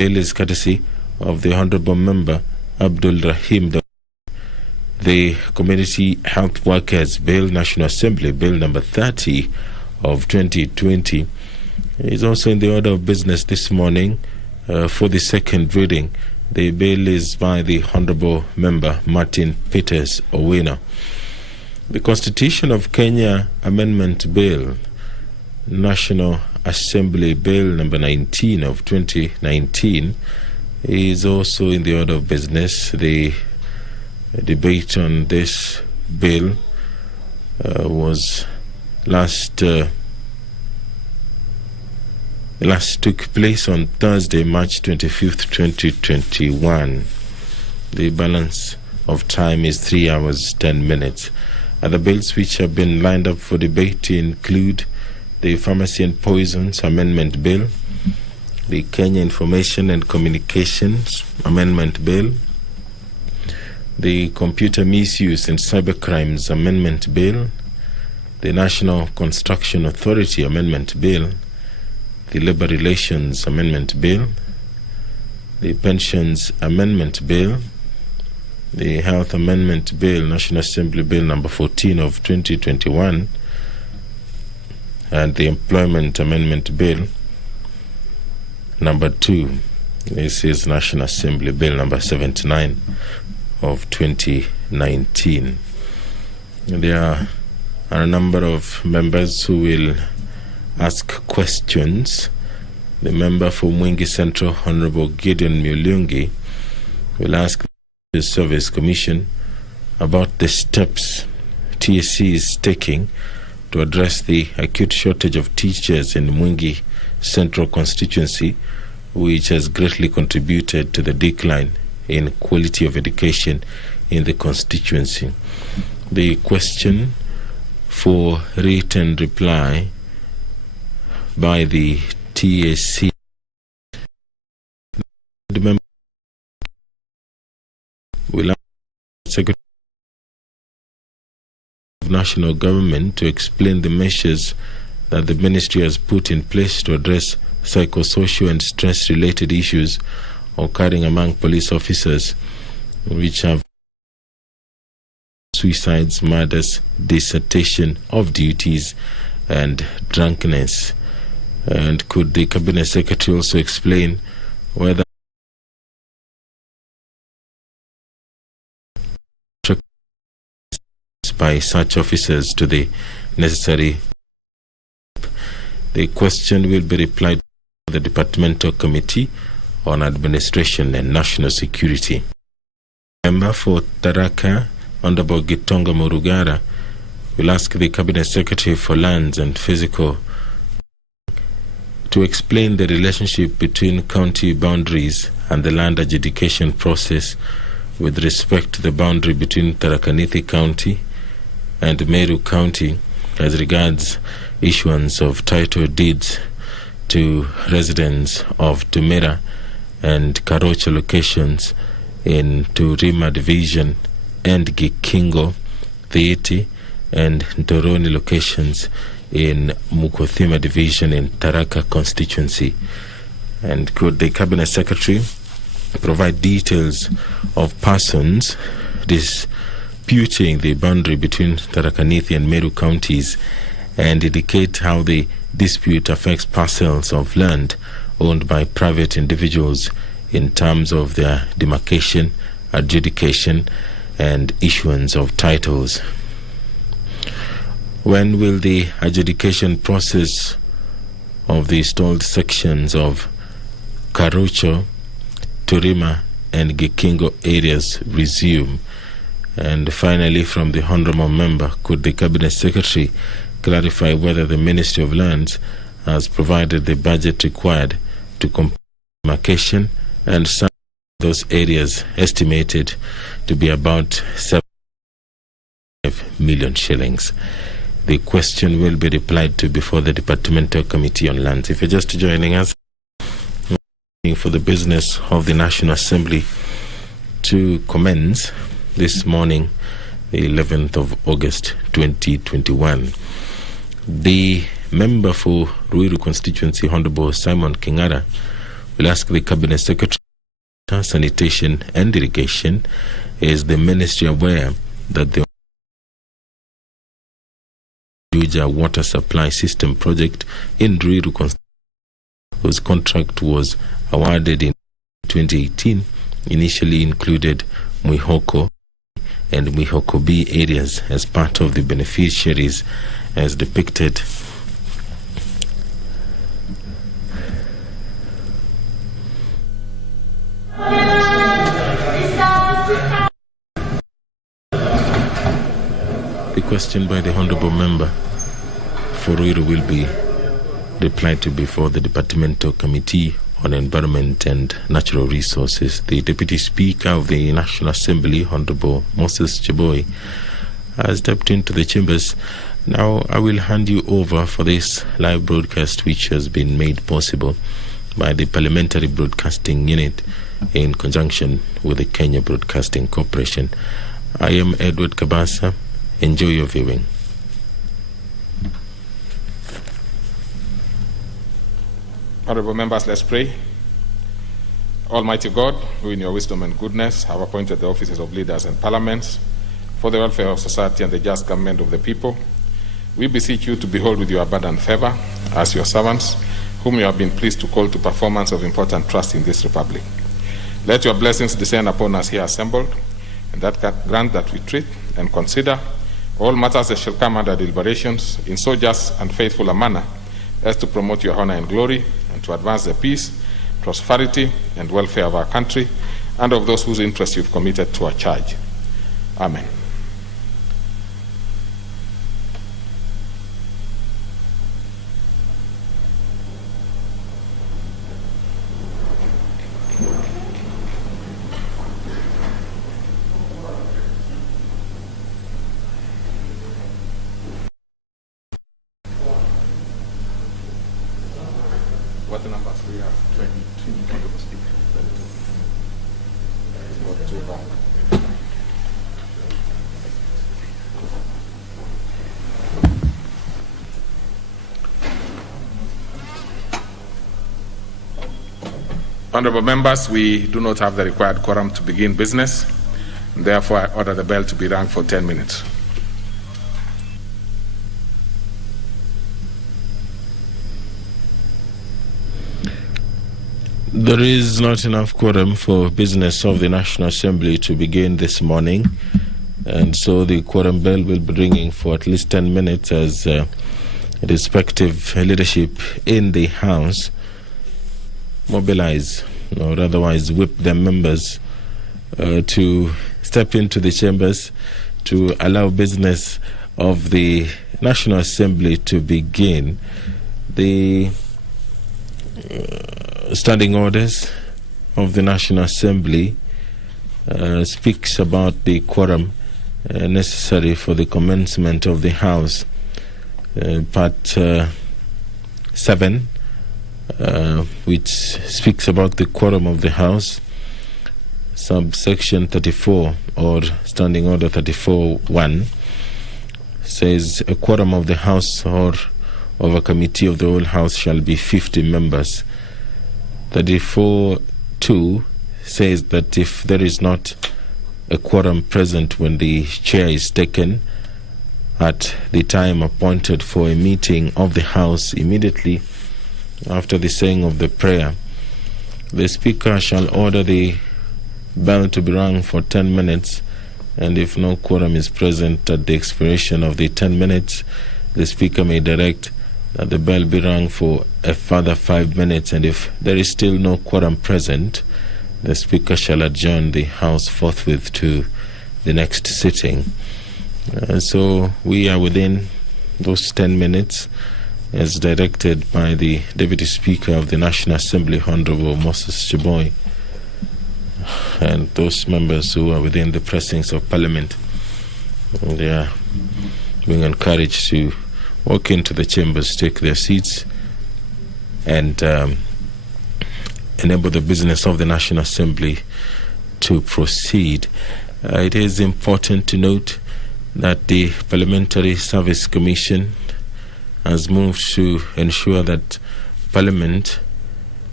Bill is courtesy of the Honorable Member Abdul Rahim. The Community Health Workers Bill, National Assembly Bill number 30 of 2020, is also in the order of business this morning for the second reading. The bill is by the Honorable Member Martin Peters Owino. The Constitution of Kenya Amendment Bill, National Assembly Bill number 19 of 2019, is also in the order of business. The debate on this bill was last took place on Thursday, March 25th, 2021. The balance of time is 3 hours 10 minutes. Other bills which have been lined up for debate include the Pharmacy and Poisons Amendment Bill, the Kenya Information and Communications Amendment Bill, the Computer Misuse and Cybercrimes Amendment Bill, the National Construction Authority Amendment Bill, the Labor Relations Amendment Bill, the Pensions Amendment Bill, the Health Amendment Bill, National Assembly Bill number 14 of 2021, and the Employment Amendment Bill number 2. This is National Assembly Bill number 79 of 2019. There are a number of members who will ask questions. The member for Mwingi Central, Honorable Gideon Mulungi, will ask the Service Commission about the steps TSC is taking to address the acute shortage of teachers in Mwingi Central constituency, which has greatly contributed to the decline in quality of education in the constituency. The question for written reply by the TSC. The member will ask the Secretary of National Government to explain the measures that the ministry has put in place to address psychosocial and stress-related issues occurring among police officers, which have suicides, murders, desertion of duties, and drunkenness. And could the Cabinet Secretary also explain whether by such officers to the necessary? The question will be replied to the Departmental Committee on Administration and National Security. Member for Tharaka, Honorable Gitonga Murugara, will ask the Cabinet Secretary for Lands and Physical to explain the relationship between county boundaries and the land adjudication process with respect to the boundary between Tharaka Nithi County and Meru County as regards issuance of title deeds to residents of Tumera and Karocha locations in Turima Division and Gikingo, Theiti, and Ntoroni locations in Mukothima Division in Tharaka constituency. And could the Cabinet Secretary provide details of persons disputing the boundary between Tharaka Nithi and Meru counties and indicate how the dispute affects parcels of land owned by private individuals in terms of their demarcation, adjudication, and issuance of titles? When will the adjudication process of the stalled sections of Karocho, Turima, and Gikingo areas resume? And finally, from the Honorable Member, could the Cabinet Secretary clarify whether the Ministry of Lands has provided the budget required to complete demarcation and some of those areas estimated to be about 7 million shillings? The question will be replied to before the Departmental Committee on Lands. If you're just joining us, for the business of the National Assembly to commence this morning, the 11th of August 2021. The member for Ruiru constituency, Honorable Simon Kingara, We'll ask the Cabinet Secretary, Sanitation and Irrigation, is the ministry aware that the Juja water supply system project in Ruiru, whose contract was awarded in 2018, initially included Mwihoko and Mwihoko B areas as part of the beneficiaries as depicted. The question by the Honourable Member for Ruiru will be replied to before the Departmental Committee on Environment and Natural Resources. The Deputy Speaker of the National Assembly, Honourable Moses Cheboy, has stepped into the chambers. Now I will hand you over for this live broadcast, which has been made possible by the Parliamentary Broadcasting Unit in conjunction with the Kenya Broadcasting Corporation. I am Edward Kabasa. Enjoy your viewing. Honorable members, let's pray. Almighty God, who in your wisdom and goodness have appointed the offices of leaders and parliaments for the welfare of society and the just government of the people, we beseech you to behold with your abundant favor as your servants, whom you have been pleased to call to performance of important trust in this republic. Let your blessings descend upon us here assembled, and that grant that we treat and consider all matters that shall come under deliberations in so just and faithful a manner as to promote your honor and glory, and to advance the peace, prosperity, and welfare of our country and of those whose interests you've committed to our charge. Amen. What numbers do we have? 22. Not too bad. Honorable members, we do not have the required quorum to begin business. Therefore, I order the bell to be rung for 10 minutes. There is not enough quorum for business of the National Assembly to begin this morning, and so the quorum bell will be ringing for at least 10 minutes as respective leadership in the House mobilize or otherwise whip their members to step into the chambers to allow business of the National Assembly to begin. The standing orders of the National Assembly speaks about the quorum necessary for the commencement of the House. Part 7, which speaks about the quorum of the House, subsection 34 or standing order 34.1 says a quorum of the House or of a committee of the whole House shall be 50 members. 34.2 says that if there is not a quorum present when the chair is taken at the time appointed for a meeting of the House immediately after the saying of the prayer, the Speaker shall order the bell to be rung for 10 minutes, and if no quorum is present at the expiration of the 10 minutes, the Speaker may direct that the bell be rung for a further 5 minutes, and if there is still no quorum present, the Speaker shall adjourn the House forthwith to the next sitting. So we are within those 10 minutes as directed by the Deputy Speaker of the National Assembly, Honourable Moses Cheboy, and those members who are within the precincts of Parliament. They are being encouraged to walk into the chambers, take their seats, and enable the business of the National Assembly to proceed. It is important to note that the Parliamentary Service Commission has moved to ensure that Parliament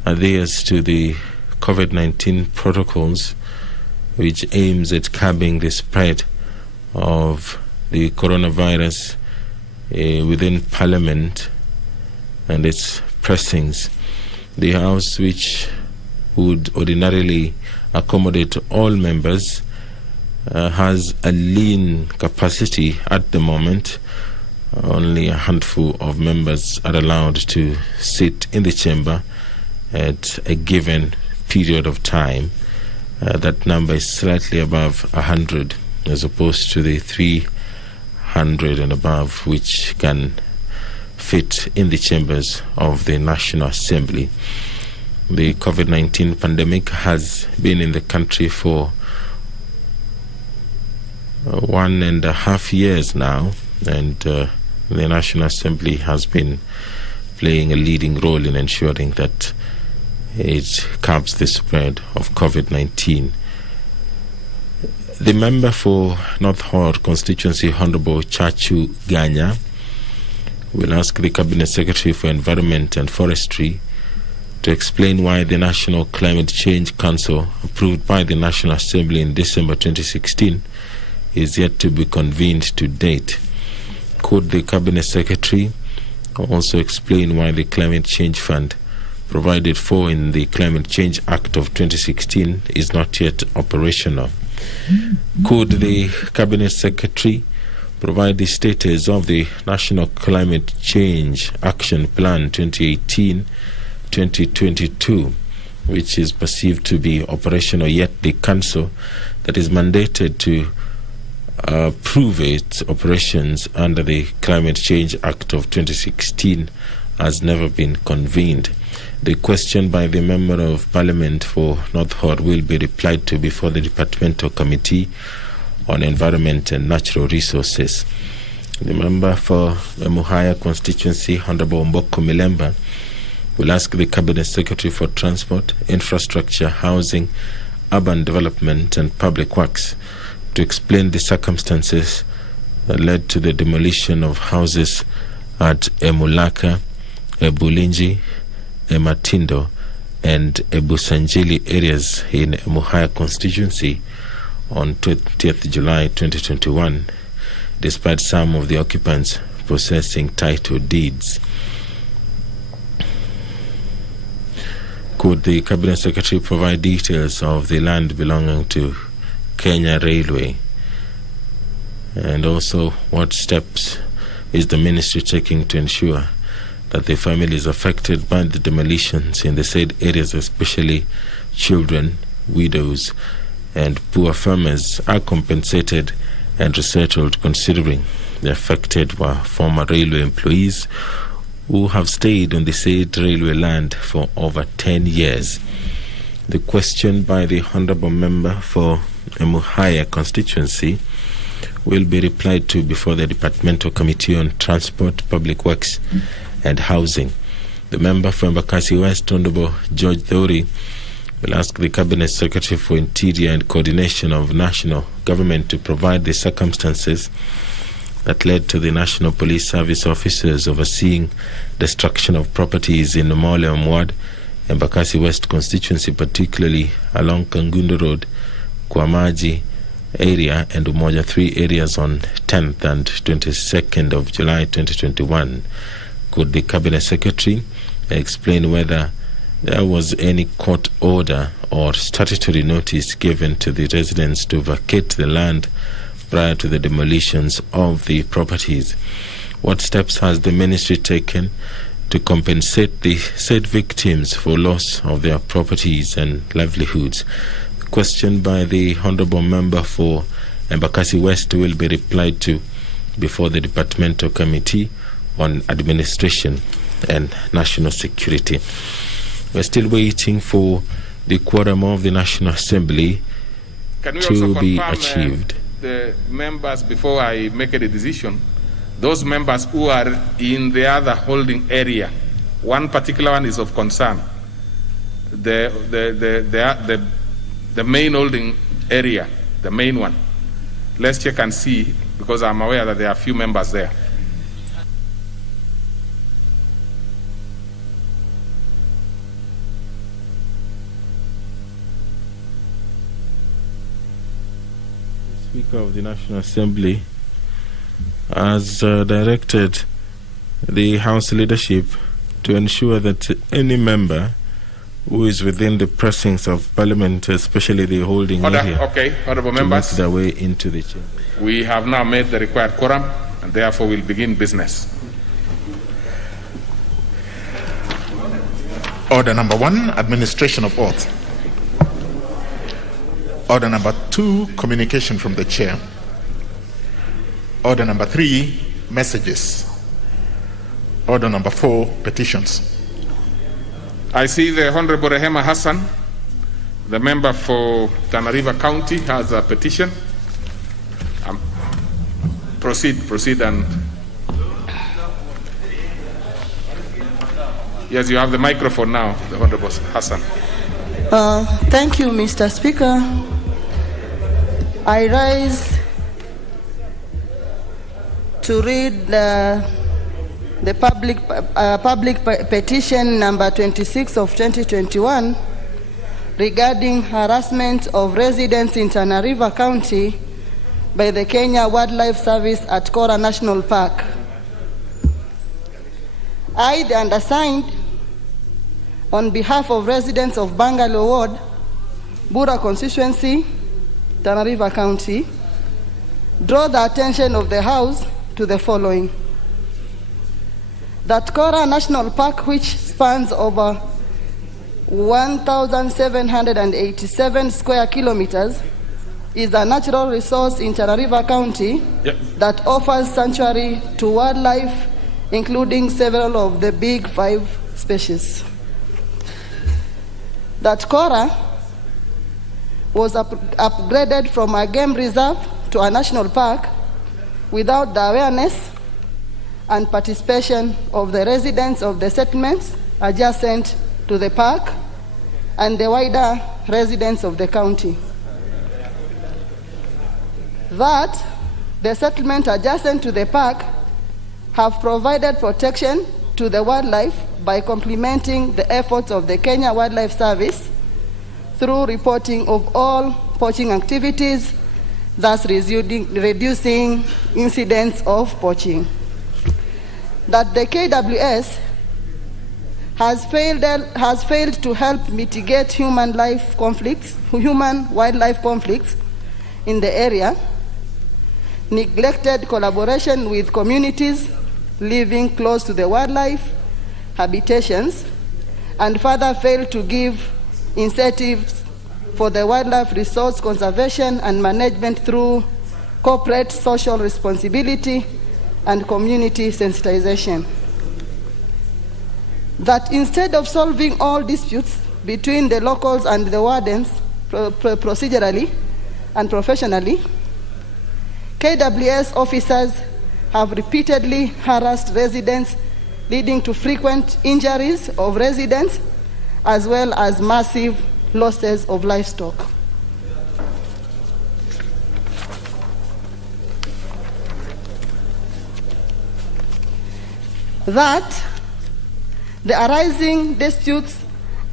adheres to the COVID-19 protocols, which aims at curbing the spread of the coronavirus within Parliament and its pressings. The House, which would ordinarily accommodate all members, has a lean capacity at the moment. Only a handful of members are allowed to sit in the chamber at a given period of time. That number is slightly above 100 as opposed to the 300 and above which can fit in the chambers of the National Assembly. The COVID-19 pandemic has been in the country for 1.5 years now, and the National Assembly has been playing a leading role in ensuring that it curbs the spread of COVID-19. The member for North Horr constituency, Honorable Chachu Ganya, will ask the Cabinet Secretary for Environment and Forestry to explain why the National Climate Change Council, approved by the National Assembly in December 2016, is yet to be convened to date. Could the Cabinet Secretary also explain why the Climate Change Fund, provided for in the Climate Change Act of 2016, is not yet operational? Could the Cabinet Secretary provide the status of the National Climate Change Action Plan 2018-2022, which is perceived to be operational, yet the Council that is mandated to approve its operations under the Climate Change Act of 2016 has never been convened? The question by the Member of Parliament for North Horr will be replied to before the Departmental Committee on Environment and Natural Resources. The member for Emuhaya constituency, Honorable Mboko Milemba, will ask the Cabinet Secretary for Transport, Infrastructure, Housing, Urban Development and Public Works to explain the circumstances that led to the demolition of houses at Emulaka, Ebulinji, Ematindo and Ebusanjili areas in Emuhaya constituency on 20th July 2021, despite some of the occupants possessing title deeds. Could the Cabinet Secretary provide details of the land belonging to Kenya Railway? And also, what steps is the ministry taking to ensure that the families affected by the demolitions in the said areas, especially children, widows, and poor farmers, are compensated and resettled, considering the affected were former railway employees who have stayed on the said railway land for over 10 years. The question by the Honourable Member for Emuhaya constituency will be replied to before the Departmental Committee on Transport, Public Works and Housing. The member for Embakasi West, Honorable George Thori, will ask the Cabinet Secretary for Interior and Coordination of National Government to provide the circumstances that led to the National Police Service officers overseeing destruction of properties in Moleom Ward, Embakasi West constituency, particularly along Kangundo Road, Kwamaji area and Umoja 3 areas on 10th and 22nd of July 2021. Could the Cabinet Secretary explain whether there was any court order or statutory notice given to the residents to vacate the land prior to the demolitions of the properties? What steps has the ministry taken to compensate the said victims for loss of their properties and livelihoods? The question by the Honourable Member for Embakasi West will be replied to before the Departmental Committee on Administration and National Security. We're still waiting for the quorum of the National Assembly to be achieved. The members, before I make a decision, those members who are in the other holding area, one particular one is of concern. The main holding area, the main one. Let's check and see, because I'm aware that there are a few members there. Speaker of the National Assembly has directed the House leadership to ensure that any member who is within the precincts of Parliament, especially the holding area, honourable to members, make their way into the chamber. We have now made the required quorum, and therefore we'll begin business. Order number 1, administration of oath. Order number 2, communication from the chair. Order number 3, messages. Order number 4, petitions. I see the Honourable Rehema Hassan, the member for Tana River County, has a petition. Proceed and... Yes, you have the microphone now, the Honourable Hassan. Thank you, Mr. Speaker. I rise to read the public petition number 26 of 2021 regarding harassment of residents in Tana River County by the Kenya Wildlife Service at Kora National Park. I, the undersigned, on behalf of residents of Bangalore Ward, Bura constituency, Tana River County, draw the attention of the House to the following. That Kora National Park, which spans over 1,787 square kilometers, is a natural resource in Tana River County that offers sanctuary to wildlife, including several of the big 5 species. That Kora was upgraded from a game reserve to a national park without the awareness and participation of the residents of the settlements adjacent to the park and the wider residents of the county. That the settlement adjacent to the park have provided protection to the wildlife by complementing the efforts of the Kenya Wildlife Service through reporting of all poaching activities, thus reducing incidents of poaching. That the KWS has failed to help mitigate human-wildlife conflicts in the area, neglected collaboration with communities living close to the wildlife habitations, and further failed to give incentives for the wildlife resource conservation and management through corporate social responsibility and community sensitization. That instead of solving all disputes between the locals and the wardens procedurally and professionally, KWS officers have repeatedly harassed residents, leading to frequent injuries of residents as well as massive losses of livestock. That the arising disputes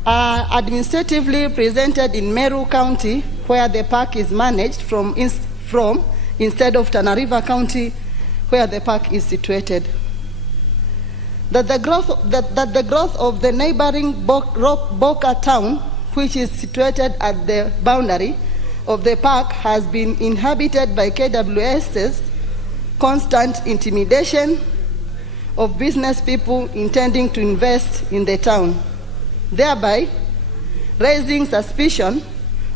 are administratively presented in Meru County, where the park is managed from instead of Tana River County, where the park is situated. That the growth of the neighboring Boca town, which is situated at the boundary of the park, has been inhabited by KWS's constant intimidation of business people intending to invest in the town, thereby raising suspicion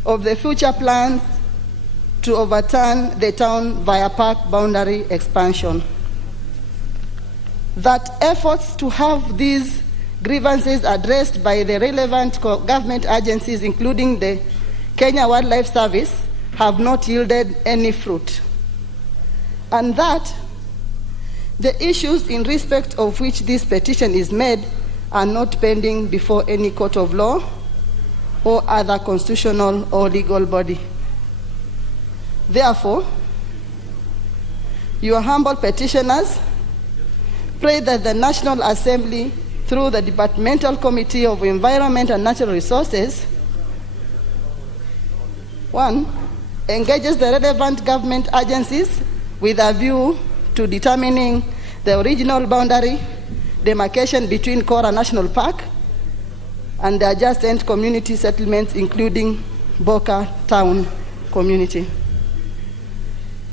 of the future plans to overturn the town via park boundary expansion. That efforts to have these grievances addressed by the relevant government agencies, including the Kenya Wildlife Service, have not yielded any fruit. And that the issues in respect of which this petition is made are not pending before any court of law or other constitutional or legal body. Therefore, your humble petitioners pray that the National Assembly, through the Departmental Committee of Environment and Natural Resources, 1, engages the relevant government agencies with a view to determining the original boundary demarcation between Kora National Park and the adjacent community settlements, including Boka Town community.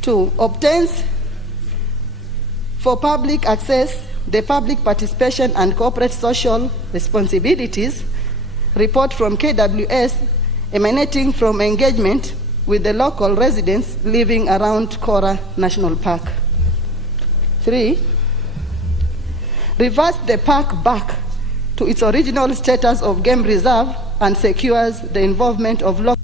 2, obtains for public access the public participation and corporate social responsibilities report from KWS emanating from engagement with the local residents living around Kora National Park. 3, reverts the park back to its original status of game reserve and secures the involvement of local.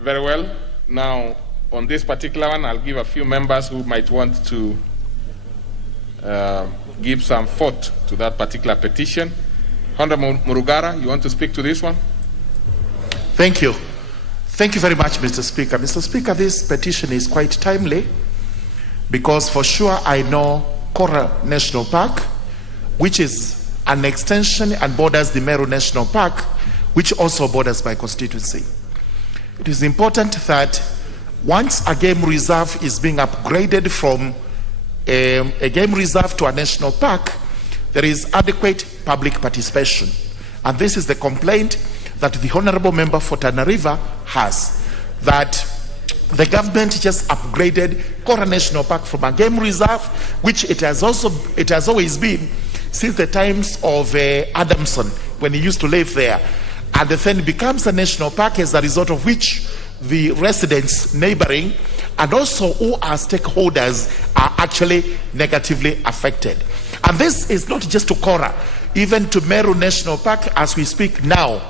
Very well. Now, on this particular one, I'll give a few members who might want to give some thought to that particular petition. Honorable Murugara, you want to speak to this one? Thank you. Thank you very much, Mr. Speaker. Mr. Speaker, this petition is quite timely because for sure I know Kora National Park, which is an extension and borders the Meru National Park, which also borders my constituency. It is important that once a game reserve is being upgraded from a game reserve to a national park, there is adequate public participation. And this is the complaint that the Honorable Member for Tana River has, that the government just upgraded Kora National Park from a game reserve, which it has always been since the times of Adamson, when he used to live there. And then it becomes a national park, as a result of which the residents neighboring and also who are stakeholders are actually negatively affected. And this is not just to Kora, even to Meru National Park as we speak now.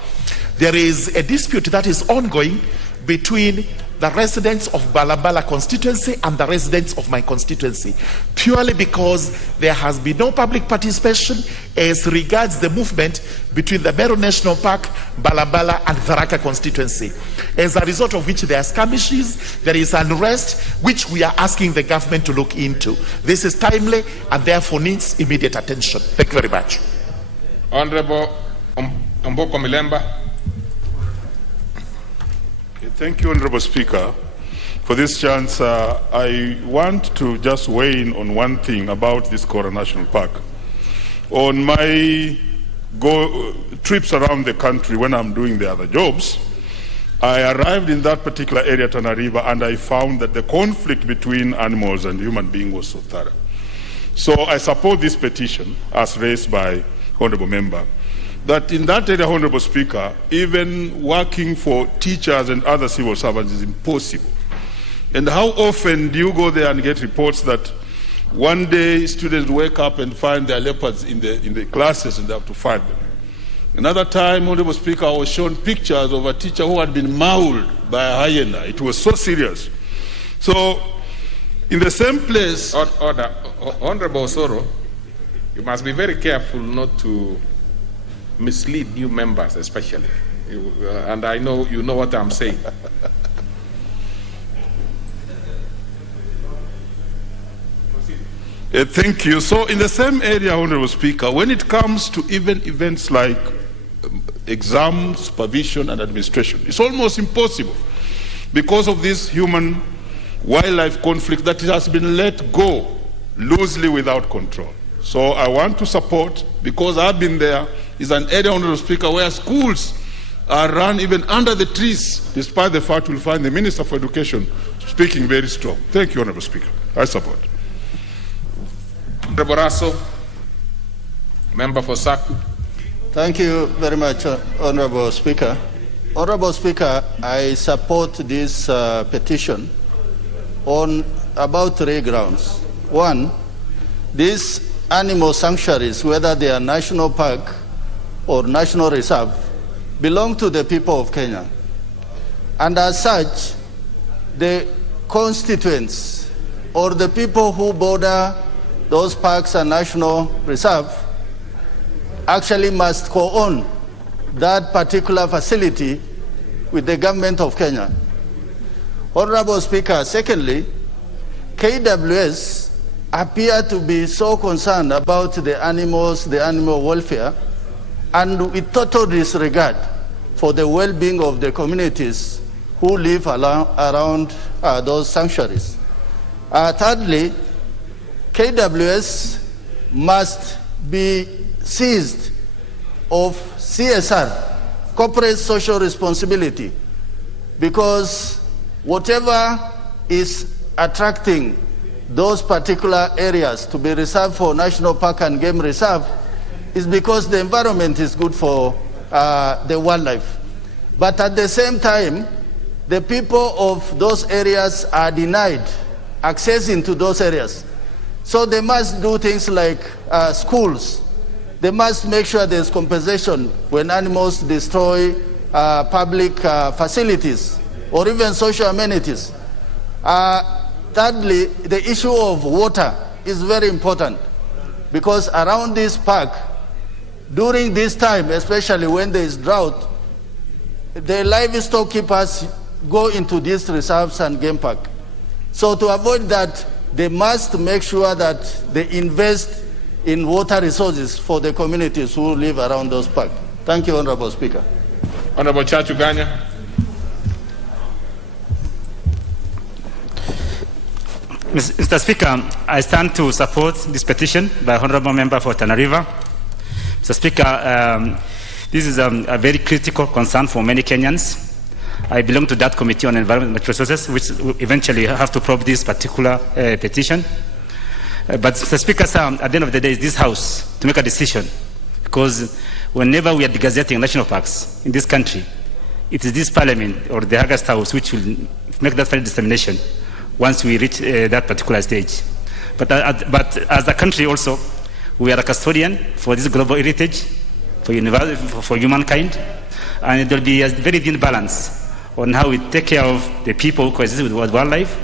There is a dispute that is ongoing between the residents of Balabala constituency and the residents of my constituency, purely because there has been no public participation as regards the movement between the Meru National Park, Balabala and Tharaka constituency. As a result of which there are skirmishes, there is unrest, which we are asking the government to look into. This is timely and therefore needs immediate attention. Thank you very much. Honorable Mboko Milemba. Thank you, Honorable Speaker, for this chance. I want to just weigh in on one thing about this Kora National Park. On my trips around the country when I'm doing the other jobs, I arrived in that particular area, Tana River, and I found that the conflict between animals and human beings was so thorough. So I support this petition as raised by Honorable Member, that in that area, Honorable Speaker, even working for teachers and other civil servants is impossible. And how often do you go there and get reports that one day students wake up and find their leopards in the classes and they have to find them? Another time, Honorable Speaker, I was shown pictures of a teacher who had been mauled by a hyena. It was so serious. So, in the same place... Honorable Osoro, you must be very careful not to mislead new members, especially. And I know you know what I'm saying. Thank you. So in the same area, Honorable Speaker, when it comes to even events like exams, supervision and administration, it's almost impossible because of this human-wildlife conflict that has been let go loosely without control. So I want to support, because I've been there, is an area, Honorable Speaker, where schools are run even under the trees, despite the fact we'll find the Minister for Education speaking very strong. Thank you, Honorable Speaker. I support. Honorable Rasso, Member for Saku. Thank you very much, Honorable Speaker. Honorable Speaker, I support this petition on about 3 grounds. One, these animal sanctuaries, whether they are national park or national reserve, belong to the people of Kenya. And as such, the constituents or the people who border those parks and national reserve actually must co-own that particular facility with the government of Kenya. Honorable Speaker, secondly, KWS appear to be so concerned about the animals, the animal welfare, and with total disregard for the well-being of the communities who live around those sanctuaries. Thirdly, KWS must be seized of CSR, corporate social responsibility, because whatever is attracting those particular areas to be reserved for national park and game reserve is because the environment is good for the wildlife. But at the same time, the people of those areas are denied access into those areas. So they must do things like schools. They must make sure there's compensation when animals destroy public facilities or even social amenities. Thirdly, the issue of water is very important, because around this park, during this time, especially when there is drought, the livestock keepers go into these reserves and game park. So to avoid that, they must make sure that they invest in water resources for the communities who live around those parks. Thank you, Honorable Speaker. Honorable Chachuganya. Mr. Speaker, I stand to support this petition by Honorable Member for Tana River. Mr. Speaker, this is a very critical concern for many Kenyans. I belong to that Committee on Environment Resources, which eventually have to probe this particular petition. But Mr. Speaker, at the end of the day, it's this House to make a decision, because whenever we are gazetting national parks in this country, it is this Parliament or the August House which will make that final determination once we reach that particular stage. But as a country also, we are a custodian for this global heritage, for humankind, and there will be a very thin balance on how we take care of the people who coexist with wildlife,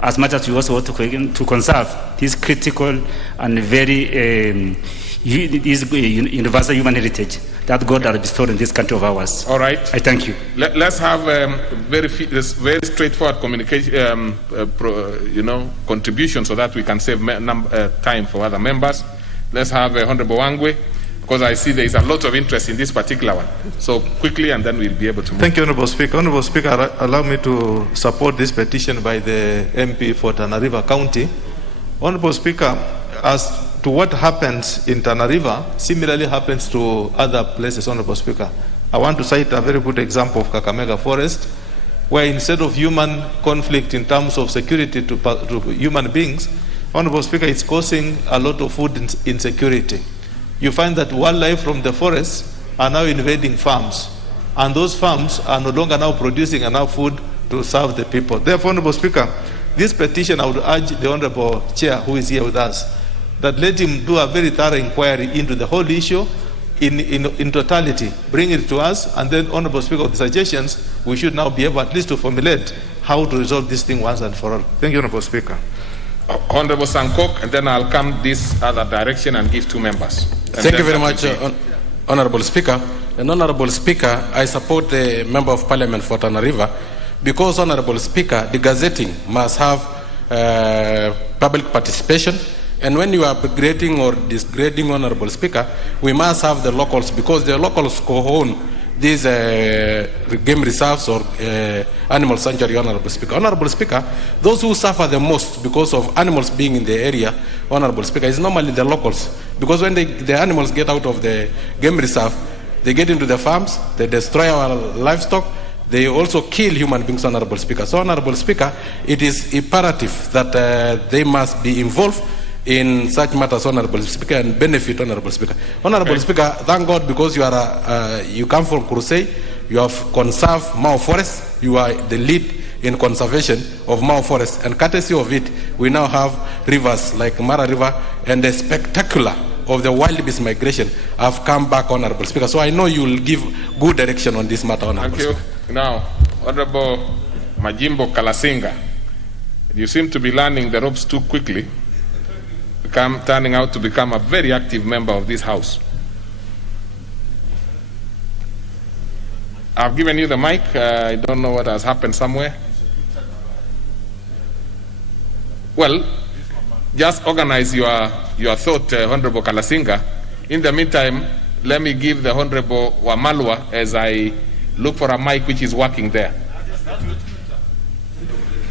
as much as we also want to conserve this critical and very universal human heritage that God has bestowed in this country of ours. All right. I thank you. Let's have very straightforward communication, contribution, so that we can save time for other members. Let's have Honorable Wangwe, because I see there is a lot of interest in this particular one. So quickly, and then we'll be able to move. Thank you, Honorable Speaker. Honorable Speaker, allow me to support this petition by the MP for Tana River County. Honorable Speaker, as to what happens in Tana River, similarly happens to other places, Honorable Speaker. I want to cite a very good example of Kakamega Forest, where instead of human conflict in terms of security to human beings, Honorable Speaker, it's causing a lot of food insecurity. You find that wildlife from the forests are now invading farms, and those farms are no longer now producing enough food to serve the people. Therefore, Honorable Speaker, this petition, I would urge the Honorable Chair, who is here with us, that let him do a very thorough inquiry into the whole issue in totality, bring it to us, and then, Honorable Speaker, with the suggestions, we should now be able at least to formulate how to resolve this thing once and for all. Thank you, Honorable Speaker. Honorable Sankok, and then I'll come this other direction and give 2 members. Thank you very much, Honorable Speaker. And Honorable Speaker, I support the Member of Parliament for Tana River, because, Honorable Speaker, the gazetting must have public participation. And when you are upgrading or disgrading, Honorable Speaker, we must have the locals, because the locals co-own these game reserves or animal sanctuary, Honorable Speaker. Honorable Speaker, those who suffer the most because of animals being in the area, Honorable Speaker, is normally the locals. Because when the animals get out of the game reserve, they get into the farms, they destroy our livestock, they also kill human beings, Honorable Speaker. So, Honorable Speaker, it is imperative that they must be involved in such matters, Honorable Speaker, and benefit, Honorable Speaker. Honorable Speaker, thank God, because you are you come from Crusade, you have conserved Mao Forest, you are the lead in conservation of Mau Forest, and courtesy of it, we now have rivers like Mara River, and the spectacular of the wildebeest migration have come back, Honorable Speaker. So I know you will give good direction on this matter, Honorable Speaker. Thank you. Now, Honorable Majimbo Kalasinga, you seem to be learning the ropes too quickly, turning out to become a very active member of this House. I've given you the mic. I don't know what has happened somewhere. Well, just organize your thought, Honorable Kalasinga. In the meantime, let me give the Honorable Wamalwa as I look for a mic which is working there.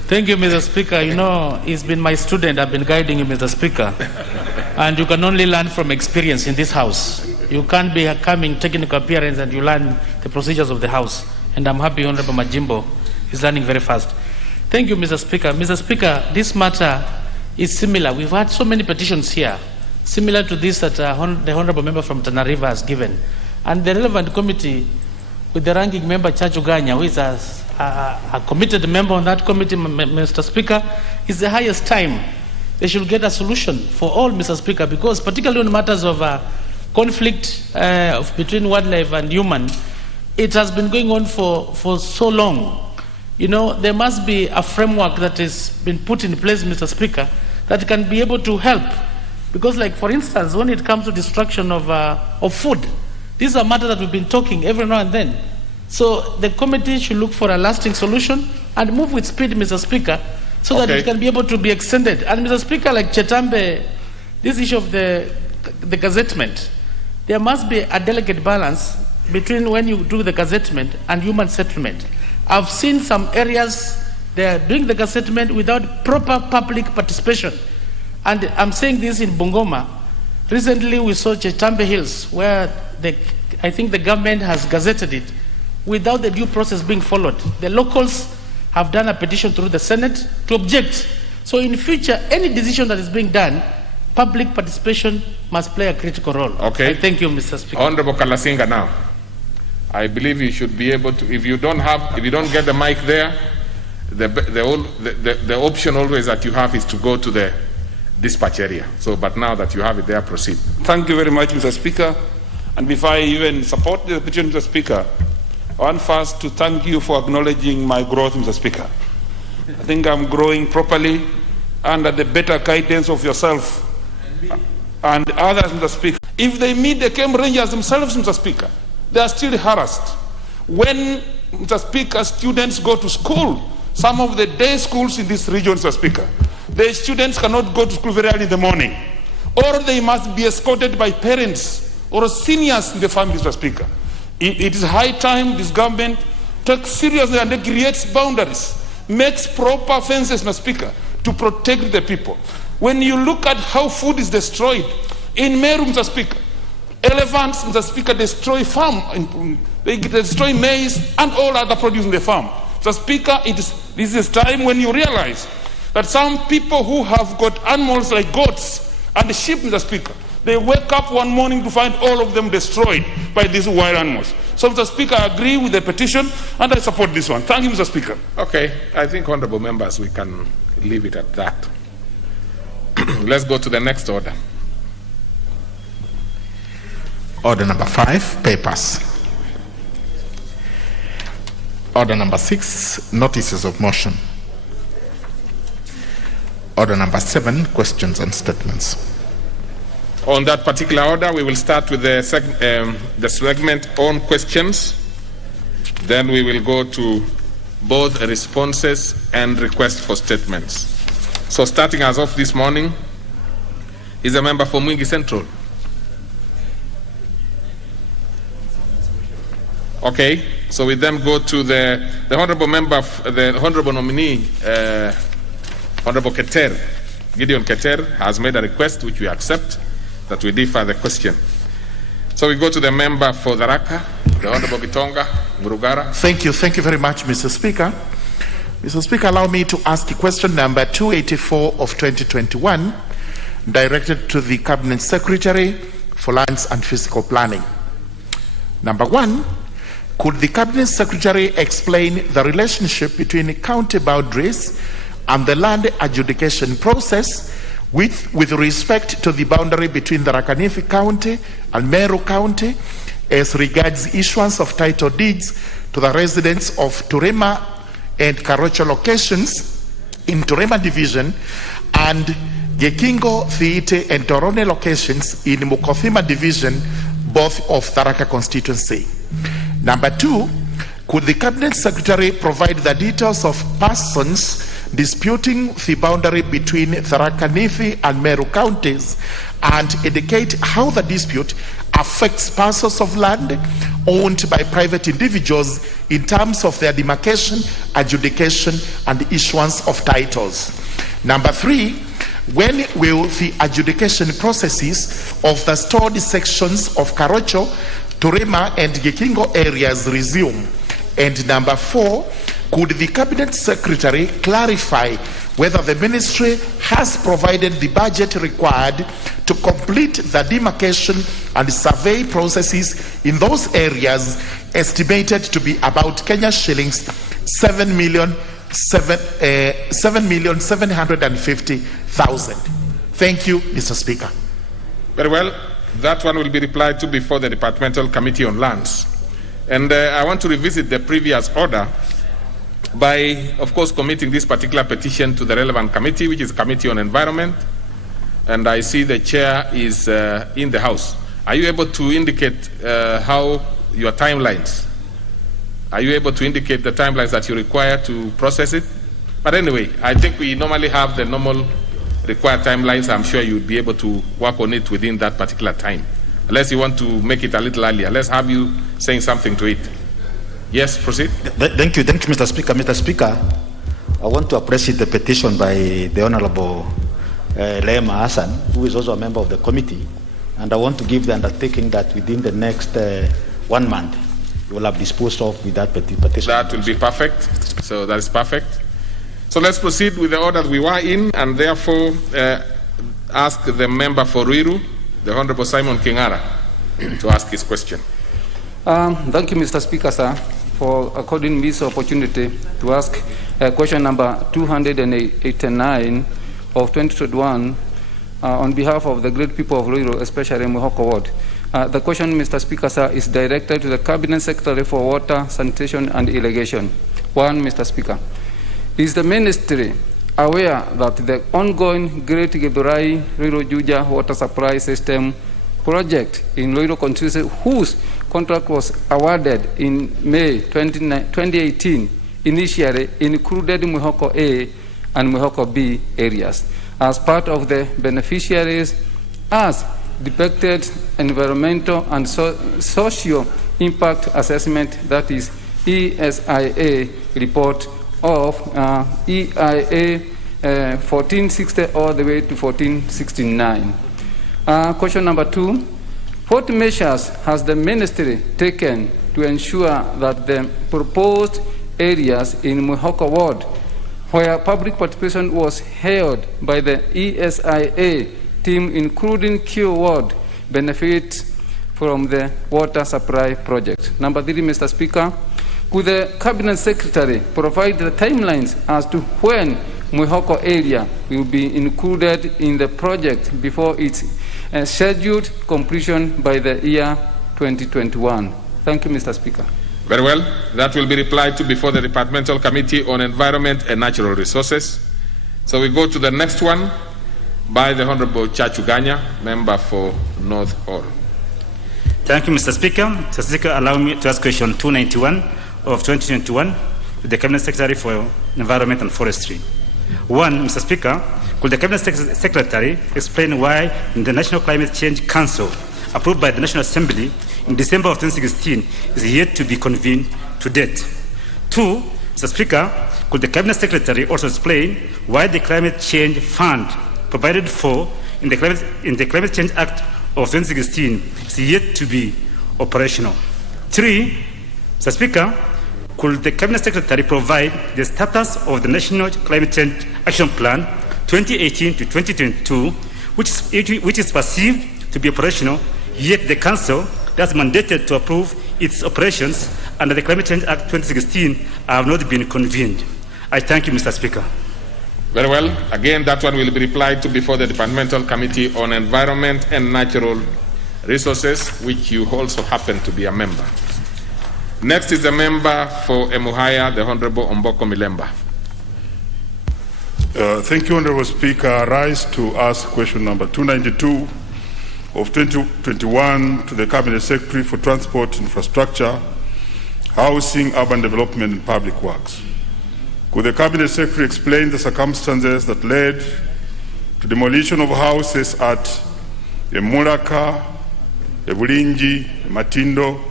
Thank you, Mr. Speaker. You know, he's been my student. I've been guiding him, Mr. Speaker. And you can only learn from experience in this House. You can't be coming, taking a appearance, and you learn the procedures of the House. And I'm happy Honorable Majimbo is learning very fast. Thank you, Mr. Speaker. Mr. Speaker, this matter is similar. We've had so many petitions here, similar to this that the Honorable Member from Tana River has given. And the relevant committee, with the ranking member, Chacho Ganya, who is a committed member on that committee, Mr. Speaker, is the highest time they should get a solution for all, Mr. Speaker, because particularly on matters of conflict between wildlife and human, it has been going on for so long. You know, there must be a framework that has been put in place, Mr. Speaker, that can be able to help. Because, like, for instance, when it comes to destruction of food, these are matters that we've been talking every now and then. So the committee should look for a lasting solution and move with speed, Mr. Speaker, so that it can be able to be extended. And Mr. Speaker, like Chetambe, this issue of the gazettement, there must be a delicate balance between when you do the gazettement and human settlement. I've seen some areas they are doing the gazettement without proper public participation. And I'm saying this in Bungoma. Recently we saw Chetambe Hills, where I think the government has gazetted it without the due process being followed. The locals have done a petition through the Senate to object. So in future, any decision that is being done, public participation must play a critical role. Okay. And thank you, Mr. Speaker. Honorable Kalasinga now. I believe you should be able to, if you don't get the mic there, the option always that you have is to go to the dispatch area. So, but now that you have it there, proceed. Thank you very much, Mr. Speaker. And before I even support the petition, Mr. Speaker, I want first to thank you for acknowledging my growth, Mr. Speaker. I think I'm growing properly under the better guidance of yourself and others, Mr. Speaker. If they meet the Camp Rangers themselves, Mr. Speaker, they are still harassed. When, Mr. Speaker, students go to school, some of the day schools in this region, Mr. Speaker, the students cannot go to school very early in the morning, or they must be escorted by parents or seniors in the family, Mr. Speaker. It is high time this government takes seriously and creates boundaries, makes proper fences, Mr. Speaker, to protect the people. When you look at how food is destroyed in Meru, Mr. Speaker, elephants, Mr. Speaker, destroy farm, they destroy maize and all other produce in the farm. Mr. Speaker, this is time when you realize that some people who have got animals like goats and sheep, Mr. Speaker, they wake up one morning to find all of them destroyed by these wild animals. So, Mr. Speaker, I agree with the petition and I support this one. Thank you, Mr. Speaker. Okay, I think, honorable members, we can leave it at that. Let's go to the next order. Order number 5, papers. Order number 6, notices of motion. Order number 7, questions and statements. On that particular order, we will start with the segment on questions. Then we will go to both responses and requests for statements. So starting as of this morning is a member for Mwingi Central. Okay, so we then go to the honorable member, the honorable nominee, Honorable Keter, Gideon Keter, has made a request which we accept, that we defer the question. So we go to the member for Tharaka, the Honorable Gitonga Murugara. Thank you very much, Mr. Speaker. Mr. Speaker, allow me to ask question number 284 of 2021, directed to the Cabinet Secretary for Lands and Physical Planning. Number 1, Could the Cabinet Secretary explain the relationship between county boundaries and the land adjudication process with respect to the boundary between Tharaka Nithi County and Meru County as regards issuance of title deeds to the residents of Turema and Karocho locations in Turema Division and Gekingo, Thiite and Torone locations in Mukofima Division, both of Tharaka constituency? Number 2, could the Cabinet Secretary provide the details of persons disputing the boundary between Tharaka Nithi and Meru counties and indicate how the dispute affects parcels of land owned by private individuals in terms of their demarcation, adjudication, and issuance of titles? Number 3, when will the adjudication processes of the stored sections of Karocho, Turema, and Gekingo areas resume? And number 4, could the Cabinet Secretary clarify whether the ministry has provided the budget required to complete the demarcation and survey processes in those areas, estimated to be about Kenya shillings 7,750,000? Thank you, Mr. Speaker. Very well. That one will be replied to before the Departmental Committee on Lands. And I want to revisit the previous order by, of course, committing this particular petition to the relevant committee, which is Committee on Environment. And I see the chair is in the House. Are you able to indicate how your timelines? Are you able to indicate the timelines that you require to process it? But anyway, I think we normally have the normal required timelines. I'm sure you'd be able to work on it within that particular time. Unless you want to make it a little earlier. Let's have you saying something to it. Yes, proceed. Thank you, Mr. Speaker. Mr. Speaker, I want to appreciate the petition by the Honorable Lema Hassan, who is also a member of the committee, and I want to give the undertaking that within the next 1 month, we will have disposed of with that petition. That will be perfect. So that is perfect. So let's proceed with the order we were in, and therefore ask the member for Ruiru, the Honorable Simon Kingara, to ask his question. Thank you, Mr. Speaker, sir, for according me this opportunity to ask question number 289 of 2021 on behalf of the great people of Ruiru, especially Muhoko Ward. The question, Mr. Speaker, sir, is directed to the Cabinet Secretary for Water, Sanitation and Irrigation. 1, Mr. Speaker. Is the Ministry aware that the ongoing Great Githurai Ruiru Juja Water Supply System project in Ruiru constituency, whose contract was awarded in May 2018, initially included Muhoko A and Muhoko B areas as part of the beneficiaries as depicted environmental and socio impact assessment, that is ESIA report of EIA 1460 all the way to 1469. Question number 2, what measures has the Ministry taken to ensure that the proposed areas in Muhoko Ward, where public participation was held by the ESIA team, including Q Ward, benefit from the water supply project? Number 3, Mr. Speaker, could the Cabinet Secretary provide the timelines as to when Muhoko area will be included in the project before its scheduled completion by the year 2021? Thank you, Mr. Speaker. Very well. That will be replied to before the Departmental Committee on Environment and Natural Resources. So we go to the next one by the Honorable Chachuganya, member for North Hall. Thank you, Mr. Speaker. Mr. Speaker, allow me to ask question 291 of 2021 to the Cabinet Secretary for Environment and Forestry. 1, Mr. Speaker, could the Cabinet Secretary explain why the National Climate Change Council, approved by the National Assembly in December of 2016, is yet to be convened to date? 2, Mr. Speaker, could the Cabinet Secretary also explain why the Climate Change Fund provided for in the Climate Change Act of 2016 is yet to be operational? 3, Mr. Speaker, could the Cabinet Secretary provide the status of the National Climate Change Action Plan 2018 to 2022, which is perceived to be operational, yet the Council that's mandated to approve its operations under the Climate Change Act 2016 have not been convened. I thank you, Mr. Speaker. Very well. Again, that one will be replied to before the Departmental Committee on Environment and Natural Resources, which you also happen to be a member. Next is the member for Emuhaya, the Honorable Omboko Milemba. Thank you, Honorable Speaker. I rise to ask question number 292 of 2021 to the Cabinet Secretary for Transport, Infrastructure, Housing, Urban Development and Public Works. Could the Cabinet Secretary explain the circumstances that led to demolition of houses at Emuraka, Ebulingi, Matindo,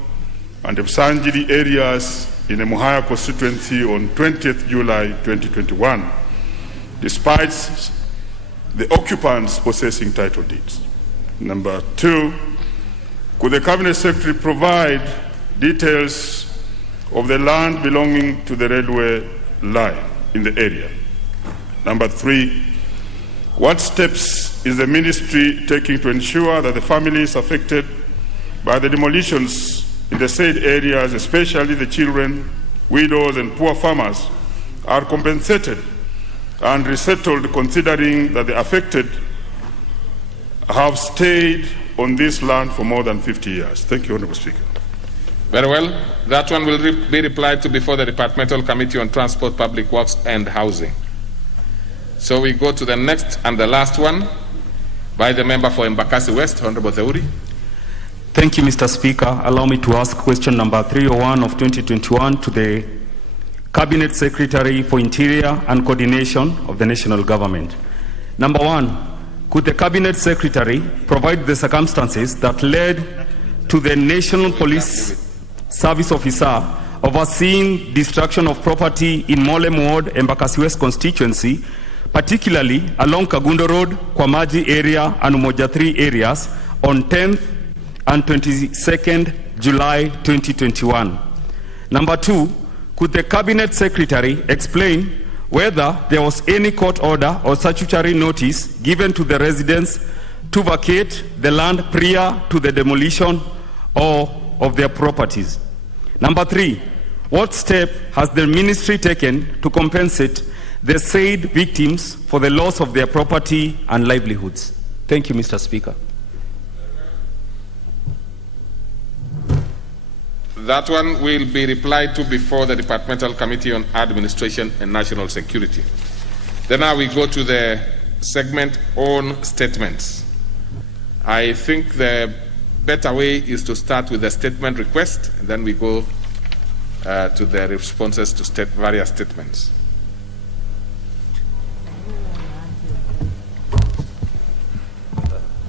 and Ebusanjiri areas in the Emuhaya constituency on 20th July 2021, despite the occupants possessing title deeds? Number two, could the Cabinet Secretary provide details of the land belonging to the railway line in the area? Number three, what steps is the ministry taking to ensure that the families affected by the demolitions in the said areas, especially the children, widows, and poor farmers, are compensated and resettled, considering that the affected have stayed on this land for more than 50 years? Thank you, Honorable Speaker. Very well. That one will be replied to before the Departmental Committee on Transport, Public Works and Housing. So we go to the next and the last one by the member for Embakasi West, Honorable Theuri. Thank you, Mr. Speaker. Allow me to ask question number 301 of 2021 to the Cabinet Secretary for Interior and Coordination of the National Government. Number one, could the Cabinet Secretary provide the circumstances that led to the National Police Service officer overseeing destruction of property in Molem Ward, Embakasi West constituency, particularly along Kagundo Road, Kwamaji area and Umoja 3 areas on 10th and 22nd July 2021? Number two, could the Cabinet Secretary explain whether there was any court order or statutory notice given to the residents to vacate the land prior to the demolition of their properties? Number three, what step has the ministry taken to compensate the said victims for the loss of their property and livelihoods? Thank you, Mr. Speaker. That one will be replied to before the Departmental Committee on Administration and National Security. Then now we go to the segment on statements. I think the better way is to start with the statement request, and then we go to the responses to various statements.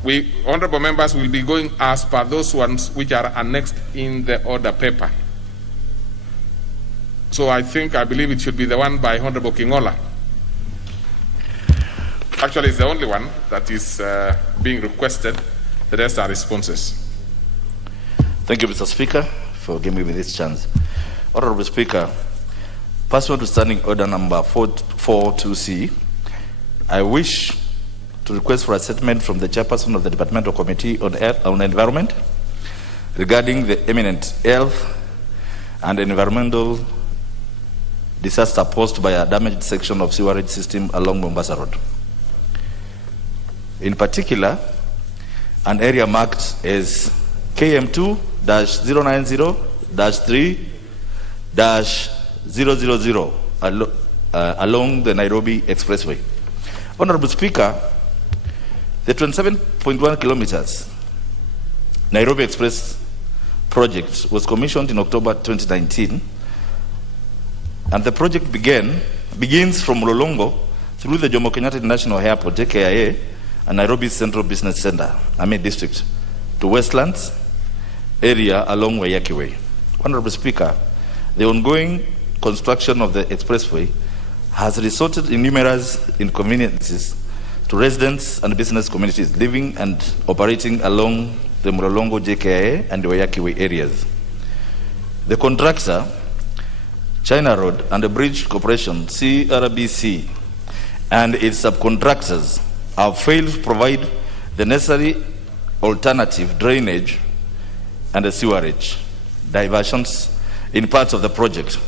We, honorable members, will be going as per those ones which are annexed in the order paper. So I believe it should be the one by Honorable Kingola. Actually, it's the only one that is being requested. The rest are responses. Thank you, Mr. Speaker, for giving me this chance. Honorable Speaker, pursuant to Standing Order number 442C, I wish to request for a statement from the chairperson of the Departmental Committee on Environment regarding the imminent health and environmental disaster posed by a damaged section of sewerage system along Mombasa Road. In particular, an area marked as KM2-090-3-000 along the Nairobi Expressway. Honorable Speaker, the 27.1 kilometers Nairobi Express project was commissioned in October 2019, and the project begins from Lolongo through the Jomo Kenyatta International Airport, JKIA, and Nairobi Central Business Center, District, to Westlands area along Waiyaki Way. Honorable Speaker, the ongoing construction of the expressway has resulted in numerous inconveniences to residents and business communities living and operating along the Mlolongo, JKIA, and the Waiyaki Way areas. The contractor, China Road and the Bridge Corporation, CRBC, and its subcontractors have failed to provide the necessary alternative drainage and the sewerage. diversions in parts of the project.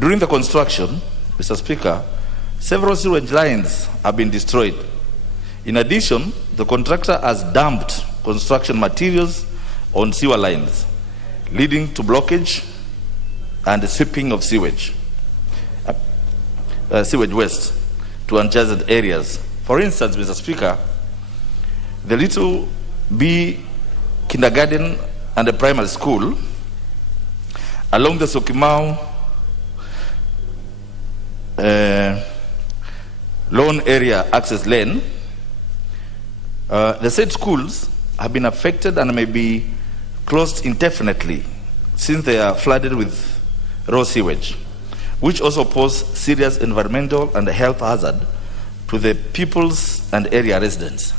During the construction, Mr. Speaker, several sewage lines have been destroyed. In addition, the contractor has dumped construction materials on sewer lines, leading to blockage and sweeping of sewage waste to uncharted areas. For instance, Mr. Speaker, the Little B Kindergarten and the primary school along the Syokimau Loan Area Access Lane, the said schools have been affected and may be closed indefinitely since they are flooded with raw sewage, which also pose serious environmental and health hazard to the pupils and area residents.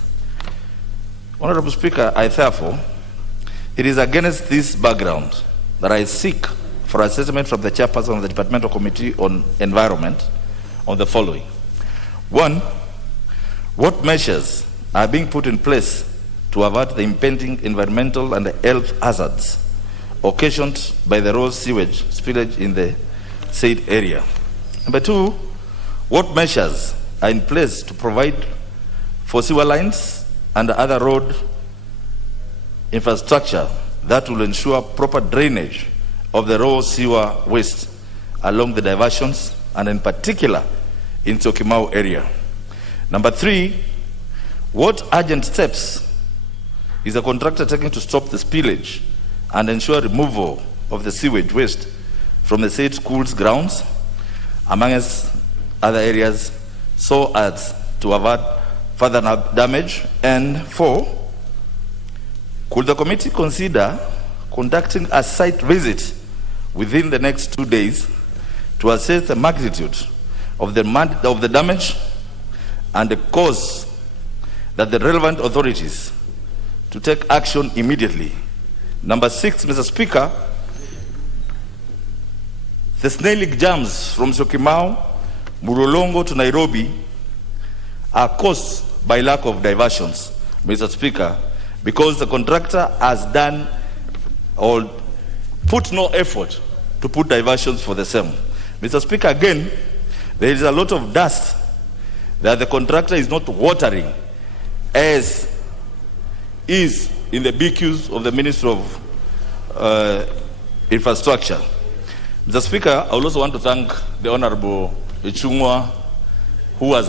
Honorable Speaker, I therefore, it is against this background that I seek for assessment from the chairperson of the Departmental Committee on Environment on the following. 1, what measures are being put in place to avert the impending environmental and health hazards occasioned by the raw sewage spillage in the said area? Number 2, what measures are in place to provide for sewer lines and other road infrastructure that will ensure proper drainage of the raw sewer waste along the diversions and in particular in Syokimau area? Number 3, what urgent steps is the contractor taking to stop the spillage and ensure removal of the sewage waste from the said schools grounds, amongst other areas, so as to avert further damage? And 4, could the committee consider conducting a site visit within the next 2 days to assess the magnitude of the damage and the cause, that the relevant authorities to take action immediately? Number 6, Mr. Speaker, the snailing jams from Syokimau, Mulolongo to Nairobi are caused by lack of diversions, Mr. Speaker, because the contractor has done or put no effort to put diversions for the same. Mr. Speaker, again, there is a lot of dust that the contractor is not watering as is in the BQs of the Ministry of Infrastructure. Mr. Speaker, I also want to thank the Honorable Ichungwa, who has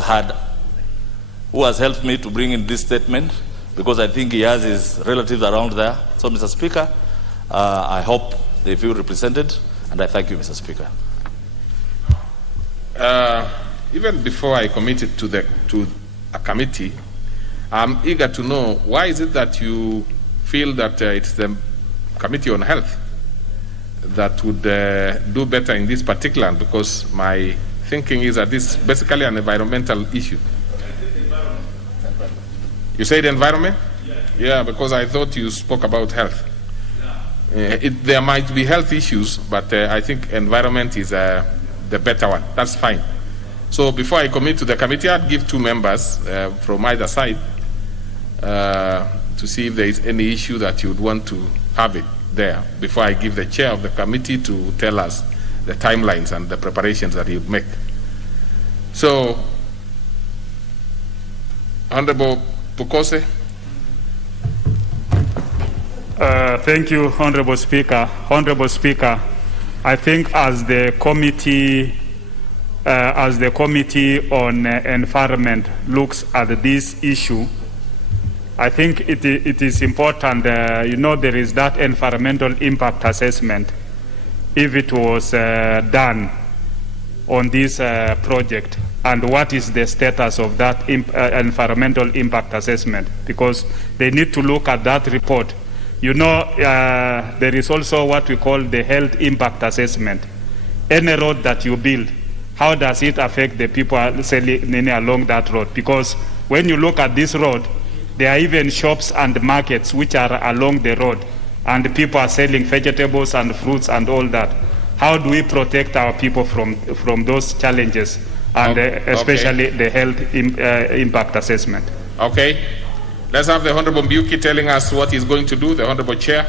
helped me to bring in this statement, because I think he has his relatives around there. So, Mr. Speaker, I hope they feel represented, and I thank you, Mr. Speaker. Even before I committed to a committee, I'm eager to know, why is it that you feel that it's the Committee on Health that would do better in this particular? Because my thinking is that this is basically an environmental issue. You said environment? Yeah, because I thought you spoke about health. There might be health issues, but I think environment is the better one. That's fine. So before I commit to the committee, I'd give 2 members from either side to see if there is any issue that you would want to have it there before I give the chair of the committee to tell us the timelines and the preparations that he would make. So, Honorable Pukose. Thank you, Honorable Speaker. Honorable Speaker, I think as the committee on environment looks at this issue, I think it is important, there is that environmental impact assessment, if it was done on this project, and what is the status of that environmental impact assessment, because they need to look at that report. There is also what we call the health impact assessment. Any road that you build, how does it affect the people selling along that road? Because when you look at this road, there are even shops and markets which are along the road, and people are selling vegetables and fruits and all that. How do we protect our people from those challenges, and especially the health impact assessment? Okay. Let's have the Honorable Mbuki telling us what he's going to do, the Honorable Chair.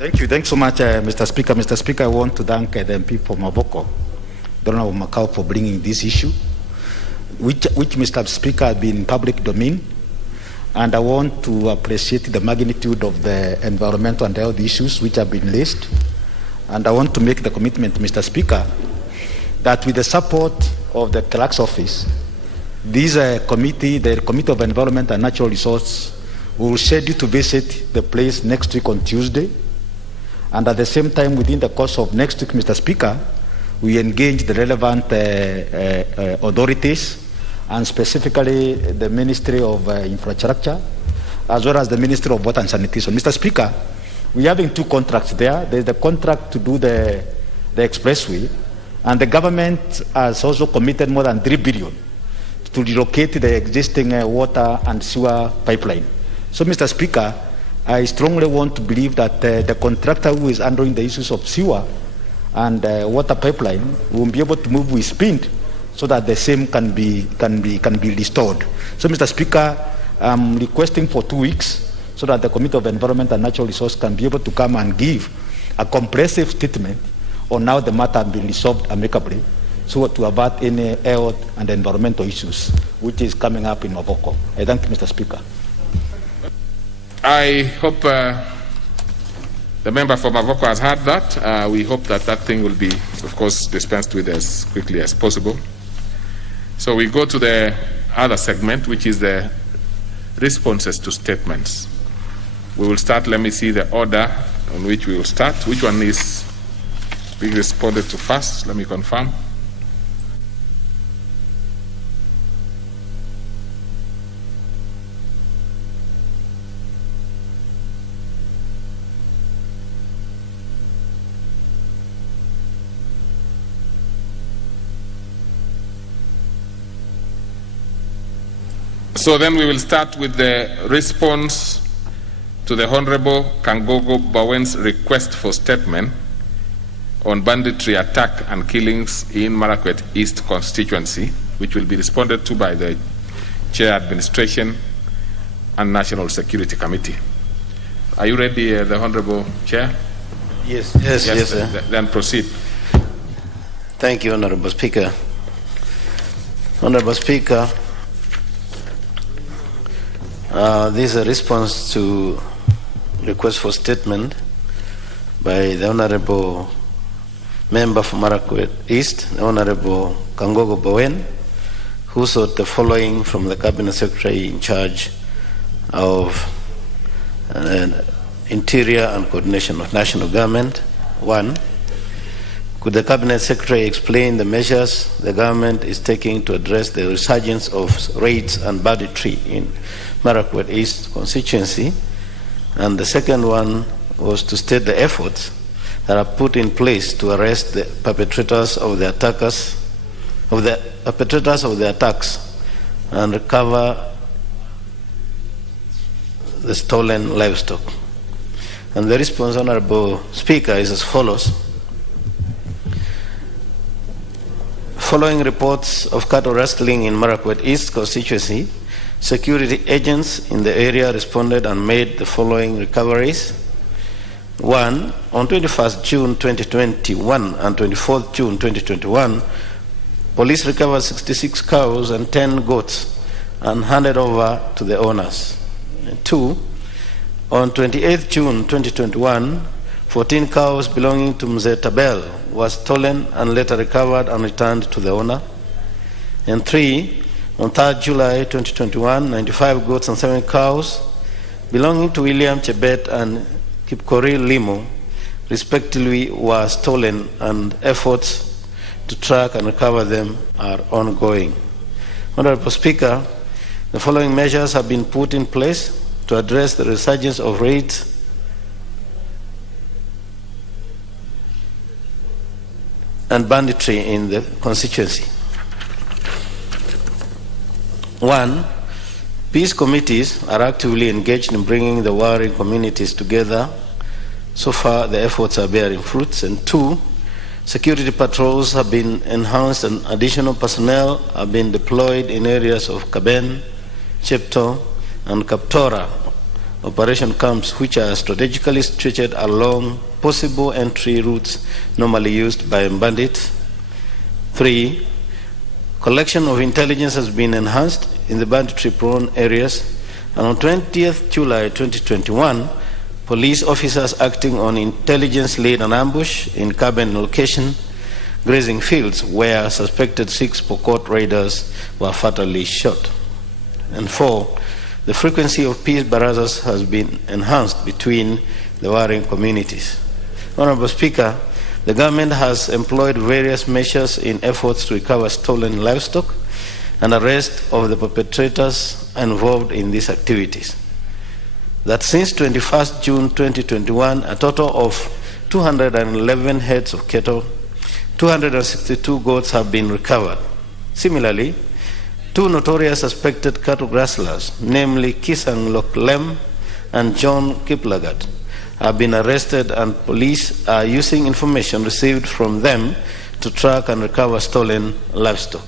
Thank you. Thanks so much, Mr. Speaker. Mr. Speaker, I want to thank the MP for Mavoko, Donald Macau, for bringing this issue, which, Mr. Speaker, has been in public domain. And I want to appreciate the magnitude of the environmental and health issues which have been raised. And I want to make the commitment, Mr. Speaker, that with the support of the clerk's office, this committee, the Committee of Environment and Natural Resources, will schedule to visit the place next week on Tuesday. And at the same time, within the course of next week, Mr. Speaker, we engage the relevant authorities, and specifically the Ministry of Infrastructure, as well as the Ministry of Water and Sanitation. Mr. Speaker, we're having two contracts there. There's the contract to do the expressway, and the government has also committed more than 3 billion to relocate the existing water and sewer pipeline. So, Mr. Speaker, I strongly want to believe that the contractor who is handling the issues of sewer and water pipeline will be able to move with speed so that the same can be restored. So, Mr. Speaker, I'm requesting for 2 weeks so that the Committee of Environment and Natural Resources can be able to come and give a comprehensive statement on how the matter has been resolved amicably, so to avert any health and environmental issues which is coming up in Mavoko. I thank you, Mr. Speaker. I hope the member for Mavoko has heard that. We hope that that thing will be, of course, dispensed with as quickly as possible. So we go to the other segment, which is the responses to statements. We will start, let me see the order on which we will start. Which one is being responded to first? Let me confirm. So then we will start with the response to the Honorable Kangogo Bawen's request for statement on banditry attack and killings in Marakwet East constituency, which will be responded to by the Chair Administration and National Security Committee. Are you ready, the Honorable Chair? Yes, sir. Then proceed. Thank you, Honorable Speaker. Honorable Speaker, this is a response to request for statement by the Honorable Member for Marakwet East, the Honorable Kangogo Bawen, who sought the following from the Cabinet Secretary in charge of Interior and Coordination of National Government. 1. Could the Cabinet Secretary explain the measures the government is taking to address the resurgence of raids and banditry in Marakwet East constituency? And the second one was to state the efforts that are put in place to arrest the perpetrators of the attacks and recover the stolen livestock. And the response, Honorable Speaker, is as follows. Following reports of cattle rustling in Marakwet East constituency, security agents in the area responded and made the following recoveries. 1. On 21st June 2021 and 24th June 2021, police recovered 66 cows and 10 goats and handed over to the owners. 2. On 28th June 2021, 14 cows belonging to Mzee Tabel was stolen and later recovered and returned to the owner. And 3. On 3rd July 2021, 95 goats and 7 cows belonging to William Chebet and Kipkori Limo respectively were stolen, and efforts to track and recover them are ongoing. Honorable Speaker, the following measures have been put in place to address the resurgence of raids and banditry in the constituency. 1. Peace committees are actively engaged in bringing the warring communities together. So far, the efforts are bearing fruits. And 2, security patrols have been enhanced and additional personnel have been deployed in areas of Kaben, Chepto, and Kaptora operation camps which are strategically situated along possible entry routes normally used by bandits. 3. Collection of intelligence has been enhanced in the banditry-prone areas, and on 20th July 2021, police officers acting on intelligence laid an ambush in cabin location, grazing fields, where suspected 6 Pokot raiders were fatally shot. And 4. The frequency of peace barazas has been enhanced between the warring communities. Honorable Speaker, the government has employed various measures in efforts to recover stolen livestock and arrest of the perpetrators involved in these activities. That since 21st June 2021, a total of 211 heads of cattle, 262 goats have been recovered. Similarly, 2 notorious suspected cattle rustlers, namely Kisang Loklem and John Kiplagat, have been arrested, and police are using information received from them to track and recover stolen livestock.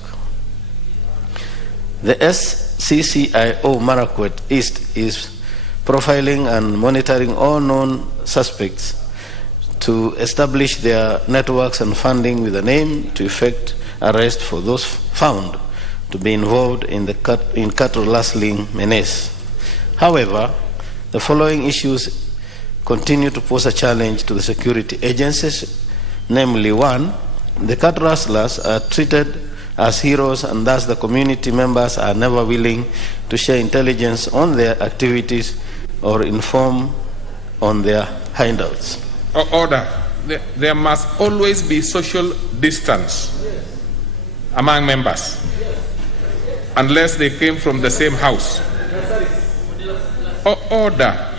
The SCCIO Marakwet East is profiling and monitoring all known suspects to establish their networks and funding with an aim to effect arrest for those found to be involved in cattle rustling menace. However, the following issues continue to pose a challenge to the security agencies, namely 1, the cattle rustlers are treated as heroes, and thus the community members are never willing to share intelligence on their activities or inform on their hindouts. Order. There must always be social distance among members, unless they came from the same house. Order.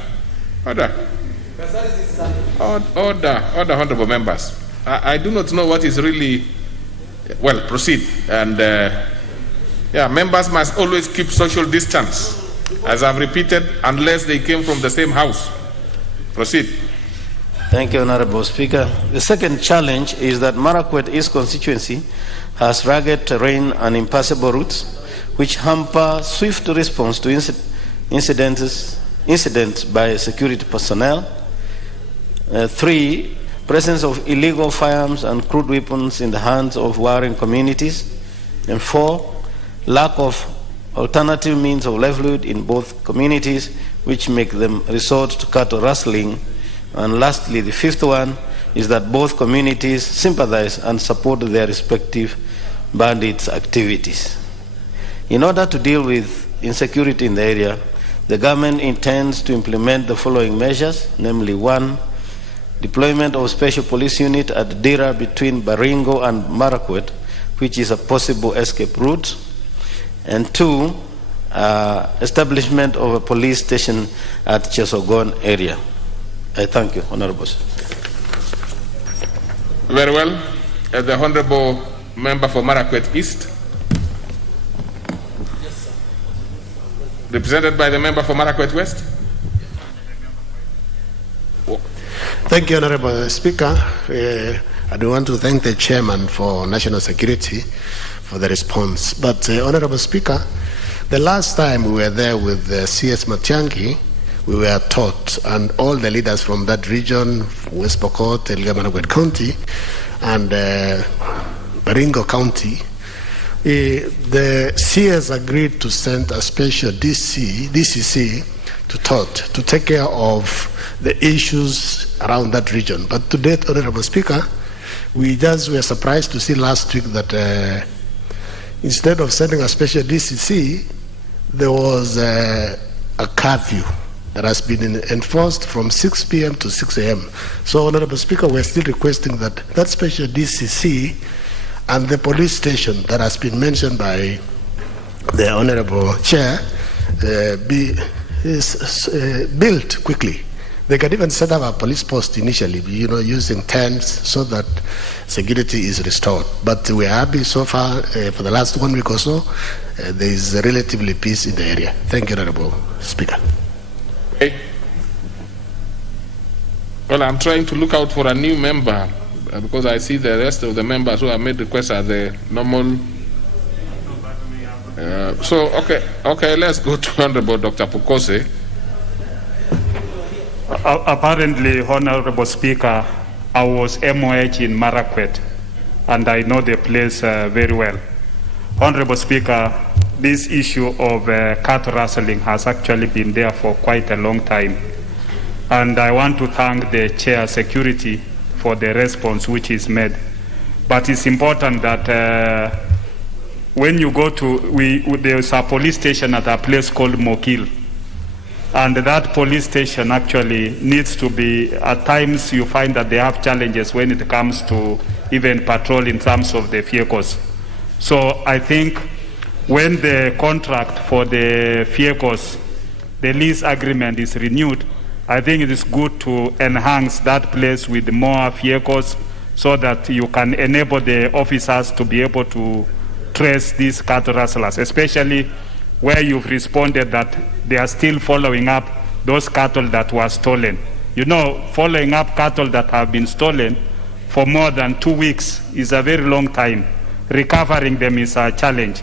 Order, honorable members. I do not know what is really. Well, proceed. And members must always keep social distance, as I've repeated, unless they came from the same house. Proceed. Thank you, Honorable Speaker. The second challenge is that Marakwet East constituency has rugged terrain and impassable routes, which hamper swift response to incidents by security personnel. 3, presence of illegal firearms and crude weapons in the hands of warring communities. And 4, lack of alternative means of livelihood in both communities, which make them resort to cattle rustling. And lastly, the 5th one is that both communities sympathize and support their respective bandits' activities. In order to deal with insecurity in the area, the government intends to implement the following measures, namely 1, deployment of special police unit at Dira between Baringo and Marakwet, which is a possible escape route, and 2, establishment of a police station at Chesogon area. I thank you, Honourables. Very well. The Honourable Member for Marakwet East. Yes, represented by the Member for Marakwet West. Thank you, Honourable Speaker. I do want to thank the Chairman for National Security for the response. But, Honourable Speaker, the last time we were there with CS Matiang'i, we were taught, and all the leaders from that region, West Pokot, Elgeyo-Marakwet County, and Baringo County, the CS agreed to send a special DCC to TOT to take care of the issues around that region. But to date, Honourable Speaker, we just were surprised to see last week that instead of sending a special DCC, there was a curfew that has been enforced from 6 p.m. to 6 a.m. So, Honourable Speaker, we're still requesting that that special DCC and the police station that has been mentioned by the Honourable Chair be built quickly. They can even set up a police post initially, using tents so that security is restored. But we are happy so far, for the last 1 week or so, there is relatively peace in the area. Thank you, Honourable Speaker. Okay. Well, I'm trying to look out for a new member because I see the rest of the members who have made requests are the normal. Okay, let's go to Honourable Dr. Pukose. Apparently, Honorable Speaker, I was MOH in Marakwet, and I know the place very well. Honorable Speaker, this issue of cat rustling has actually been there for quite a long time. And I want to thank the Chair Security for the response which is made. But it's important that when you go to, there's a police station at a place called Mokil. And that police station actually needs to be, at times you find that they have challenges when it comes to even patrol in terms of the vehicles. So I think when the contract for the vehicles, the lease agreement is renewed, I think it is good to enhance that place with more vehicles so that you can enable the officers to be able to trace these cattle rustlers, especially where you've responded that they are still following up those cattle that were stolen. You know, following up cattle that have been stolen for more than 2 weeks is a very long time. Recovering them is a challenge.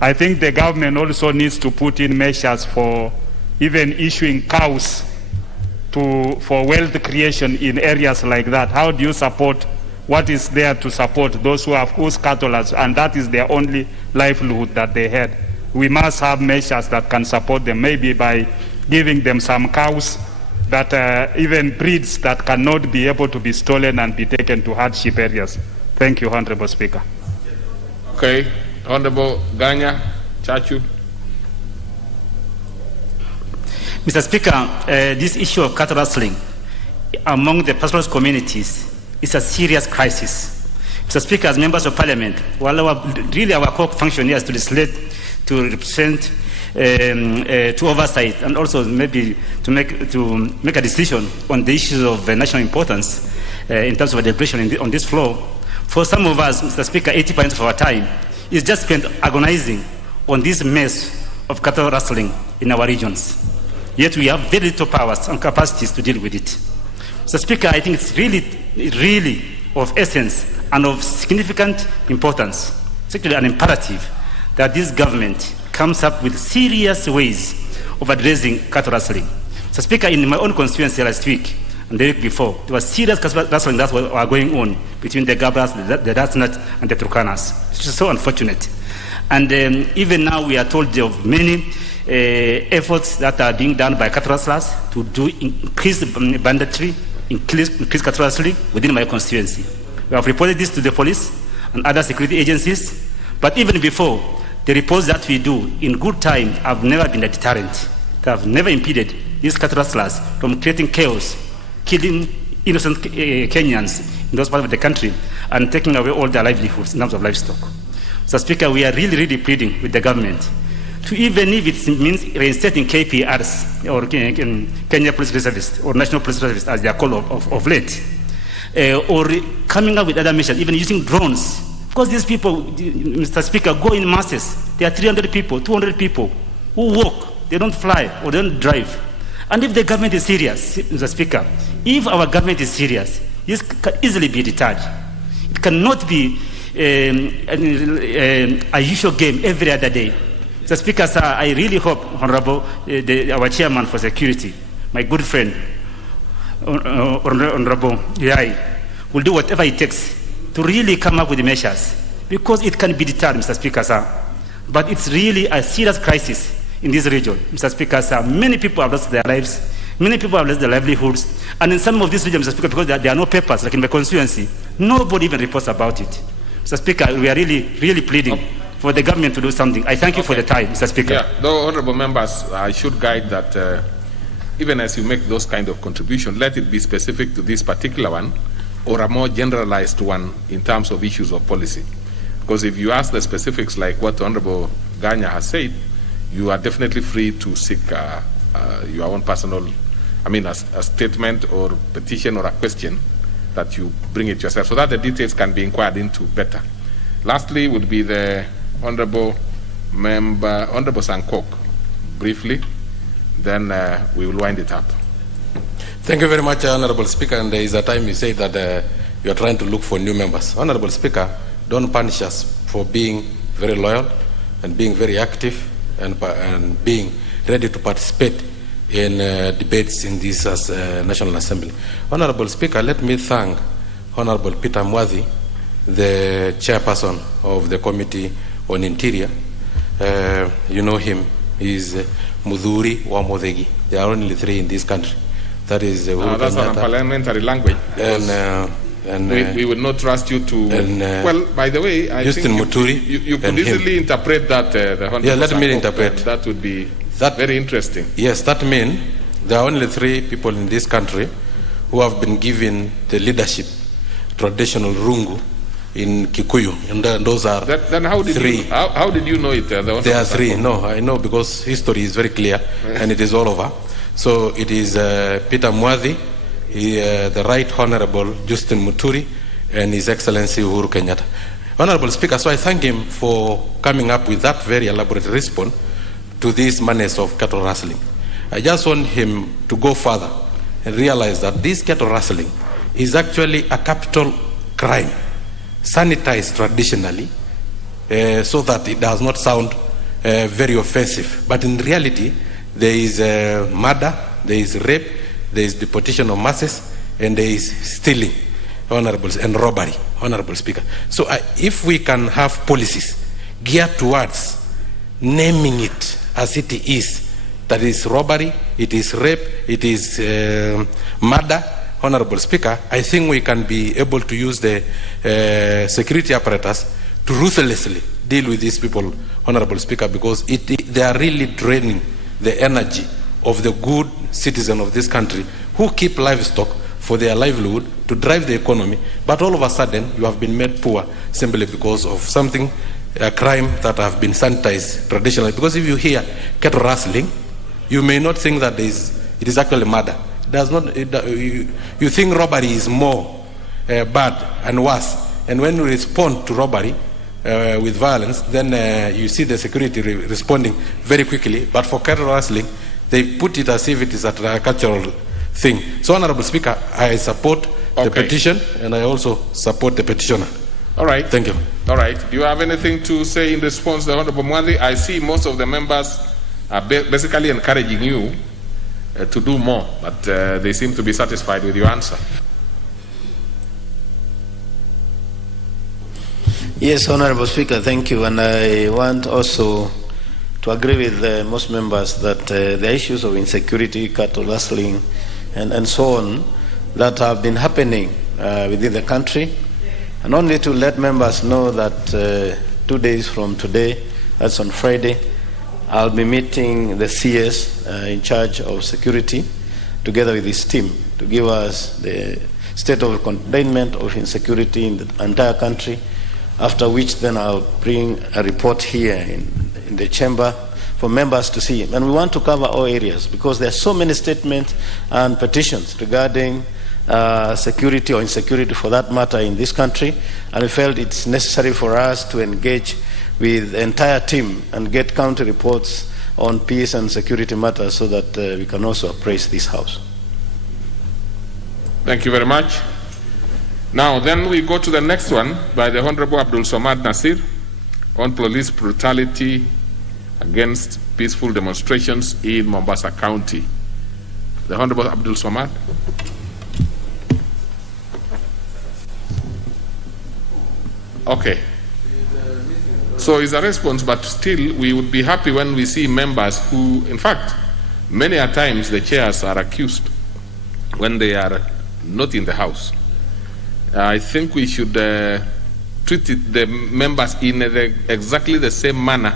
I think the government also needs to put in measures for even issuing cows for wealth creation in areas like that. How do you support what is there to support those who have whose cattle and that is their only livelihood that they had? We must have measures that can support them, maybe by giving them some cows that even breeds that cannot be able to be stolen and be taken to hardship areas. Thank you, Honorable Speaker. Okay, Honorable Ganya Chachu. Mr. Speaker, this issue of cattle rustling among the pastoralist communities is a serious crisis. Mr. Speaker, as members of Parliament, while our core function here is to legislate, to represent, to oversight, and also maybe to make a decision on the issues of national importance in terms of deliberation on this floor. For some of us, Mr. Speaker, 80% of our time is just spent agonizing on this mess of cattle rustling in our regions. Yet we have very little powers and capacities to deal with it. Mr. Speaker, I think it's really of essence and of significant importance, it's actually an imperative, that this government comes up with serious ways of addressing cattle rustling. Mr. Speaker, in my own constituency last week and the week before, there was serious cattle rustling that was going on between the Gabras, the Dasnat, and the Turkanas. It's just so unfortunate. And even now we are told of many efforts that are being done by cattle rustlers to do increase banditry, increase cattle rustling within my constituency. We have reported this to the police and other security agencies, but even before, the reports that we do in good time have never been a deterrent. They have never impeded these cattle rustlers from creating chaos, killing innocent Kenyans in those parts of the country, and taking away all their livelihoods in terms of livestock. Mr. Speaker, we are really pleading with the government to, even if it means reinstating KPRs or Kenya Police Reservists or National Police Reservists as they are called of late, or coming up with other measures, even using drones. Because these people, Mr. Speaker, go in masses. There are 300 people, 200 people who walk. They don't fly or they don't drive. And if the government is serious, Mr. Speaker, if our government is serious, this can easily be deterred. It cannot be a usual game every other day. Mr. Speaker, sir, I really hope, Honorable, our Chairman for Security, my good friend, Honorable Yai, will do whatever it takes to really come up with the measures, because it can be deterred, Mr. Speaker, sir. But it's really a serious crisis in this region, Mr. Speaker, sir. Many people have lost their lives, many people have lost their livelihoods, and in some of these regions, Mr. Speaker, because there are no papers, like in my constituency, nobody even reports about it. Mr. Speaker, we are really pleading for the government to do something. I thank you for the time, Mr. Speaker. Yeah, though, honorable members, I should guide that even as you make those kind of contributions, let it be specific to this particular one, or a more generalized one in terms of issues of policy. Because if you ask the specifics like what Honorable Ganya has said, you are definitely free to seek your own personal, a statement or petition or a question that you bring it yourself, so that the details can be inquired into better. Lastly would be the Honorable Member, Honorable Sankok, briefly, then we will wind it up. Thank you very much, Honorable Speaker. And there is a time you say that you are trying to look for new members. Honorable Speaker, don't punish us for being very loyal and being very active and being ready to participate in debates in this National Assembly. Honorable Speaker, let me thank Honorable Peter Mwathi, the chairperson of the Committee on Interior. You know him, he's Mudhuri wa Modegi. There are only 3 in this country. That is Uhuru that's Kenyatta, on a parliamentary language. and we would not trust you to. Well, by the way, I think you could easily interpret that. Yeah, let me interpret. That would be very interesting. Yes, that means there are only 3 people in this country who have been given the leadership, traditional rungu in Kikuyu, and those are then how did 3. How did you know it? There are 3. No, I know because history is very clear and it is all over. So it is Peter Mwathi, the Right Honorable Justin Muturi, and His Excellency Uhuru Kenyatta. Honorable Speaker, so I thank him for coming up with that very elaborate response to this menace of cattle rustling. I just want him to go further and realize that this cattle rustling is actually a capital crime, sanitized traditionally, so that it does not sound very offensive. But in reality, there is murder, there is rape, there is deportation of masses, and there is stealing, and robbery, Honorable Speaker. So if we can have policies geared towards naming it as it is, that is robbery, it is rape, it is murder, Honorable Speaker, I think we can be able to use the security apparatus to ruthlessly deal with these people, Honorable Speaker, because they are really draining the energy of the good citizen of this country who keep livestock for their livelihood to drive the economy, but all of a sudden you have been made poor simply because of something, a crime that have been sanitized traditionally. Because if you hear cattle rustling, you may not think that it is actually murder. You think robbery is more bad and worse, and when you respond to robbery with violence, then you see the security responding very quickly. But for cattle rustling, they put it as if it is a cultural thing. So, Honorable Speaker, I support the petition, and I also support the petitioner. All right. Thank you. All right. Do you have anything to say in response to the Honorable Mwathi? I see most of the members are basically encouraging you to do more, but they seem to be satisfied with your answer. Yes, Honorable Speaker, thank you. And I want also to agree with most members that the issues of insecurity, cattle rustling, and so on that have been happening within the country. And only to let members know that 2 days from today, that's on Friday, I'll be meeting the CS in charge of security together with his team to give us the state of containment of insecurity in the entire country, after which then I'll bring a report here in the chamber for members to see. And we want to cover all areas because there are so many statements and petitions regarding security or insecurity for that matter in this country, and we felt it's necessary for us to engage with the entire team and get counter reports on peace and security matters so that we can also appraise this House. Thank you very much. Now, then we go to the next one by the Honorable Abdul Samad Nasir on police brutality against peaceful demonstrations in Mombasa County. The Honorable Abdul Samad. Okay. So it's a response, but still we would be happy when we see members who, in fact, many a times the chairs are accused when they are not in the House. I think we should treat the members in exactly the same manner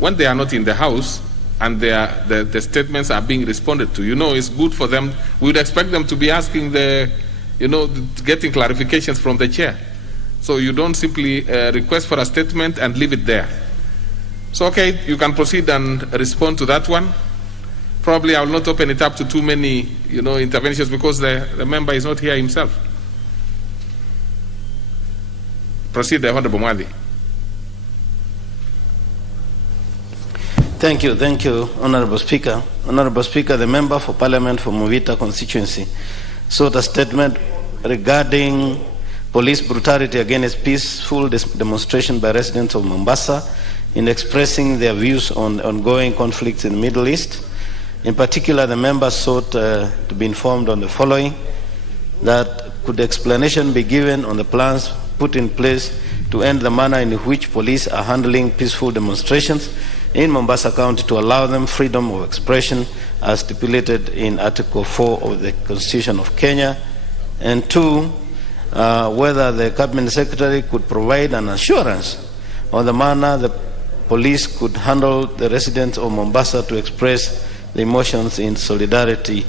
when they are not in the House and the statements are being responded to. You know, it's good for them. We would expect them to be asking getting clarifications from the chair. So you don't simply request for a statement and leave it there. So, okay, you can proceed and respond to that one. Probably I will not open it up to too many, interventions because the member is not here himself. Proceed, the Honorable Mwathi. Thank you, Honorable Speaker. Honorable Speaker, the member for Parliament for Movita constituency sought a statement regarding police brutality against peaceful demonstration by residents of Mombasa in expressing their views on ongoing conflicts in the Middle East. In particular, the members sought to be informed on the following: that could explanation be given on the plans put in place to end the manner in which police are handling peaceful demonstrations in Mombasa County to allow them freedom of expression as stipulated in Article 4 of the Constitution of Kenya? And two, whether the Cabinet Secretary could provide an assurance on the manner the police could handle the residents of Mombasa to express the emotions in solidarity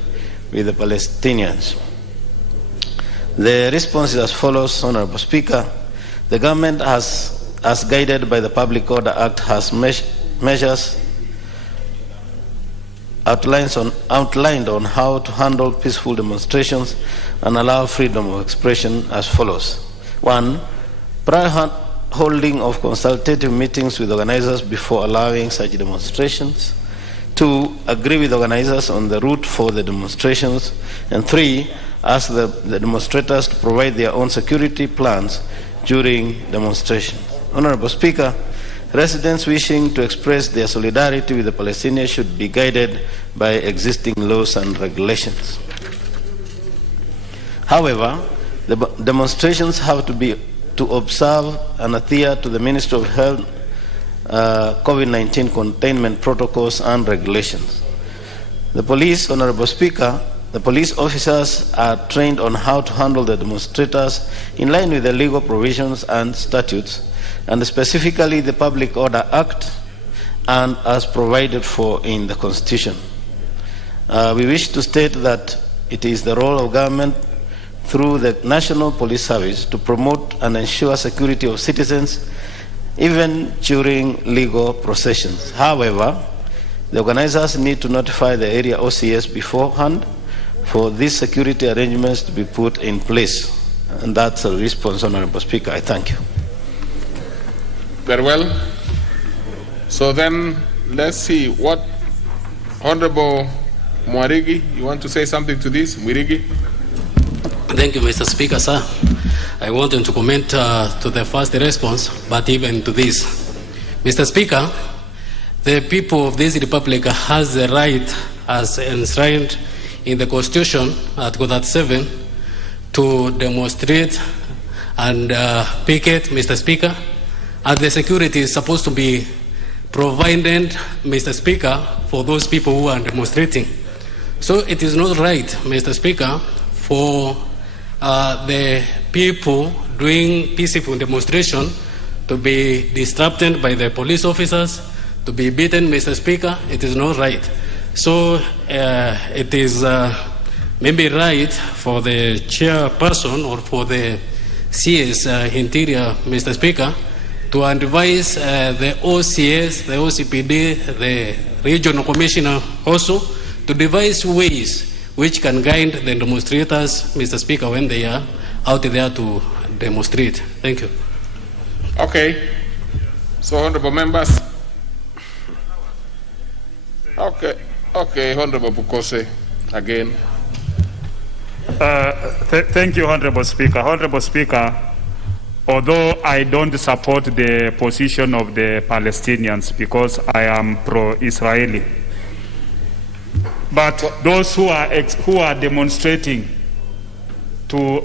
with the Palestinians. The response is as follows, Honorable Speaker. The government has, as guided by the Public Order Act, has measures outlined on how to handle peaceful demonstrations and allow freedom of expression as follows. 1. Prior holding of consultative meetings with organizers before allowing such demonstrations. 2. Agree with organizers on the route for the demonstrations. And 3. Ask the demonstrators to provide their own security plans during demonstrations. Honorable Speaker, residents wishing to express their solidarity with the Palestinians should be guided by existing laws and regulations. However, the demonstrations have to observe and adhere to the Ministry of Health COVID-19 containment protocols and regulations. The police, Honorable Speaker, the police officers are trained on how to handle the demonstrators in line with the legal provisions and statutes, and specifically the Public Order Act and as provided for in the Constitution. We wish to state that it is the role of government through the National Police Service to promote and ensure security of citizens even during legal processions. However, the organizers need to notify the area OCS beforehand for these security arrangements to be put in place. And that's a response, Honorable Speaker. I thank you. Very well. So then, let's see what Honorable Mwarigi, you want to say something to this? Mwirigi? Thank you, Mr. Speaker, sir. I wanted to comment to the first response, but even to this. Mr. Speaker, the people of this republic has the right, as enshrined in the Constitution, Article 37, to demonstrate and picket, Mr. Speaker, and the security is supposed to be provided, Mr. Speaker, for those people who are demonstrating. So it is not right, Mr. Speaker, for the people doing peaceful demonstration to be disrupted by the police officers, to be beaten, Mr. Speaker. It is not right. So it is maybe right for the chairperson or for the CS Interior, Mr. Speaker, to advise the OCS, the OCPD, the regional commissioner also to devise ways which can guide the demonstrators, Mr. Speaker, when they are out there to demonstrate. Thank you. Okay. So, honorable members. Okay, Honorable Bukose, again. Thank you, Honorable Speaker. Honorable Speaker, although I don't support the position of the Palestinians because I am pro-Israeli, but those who are demonstrating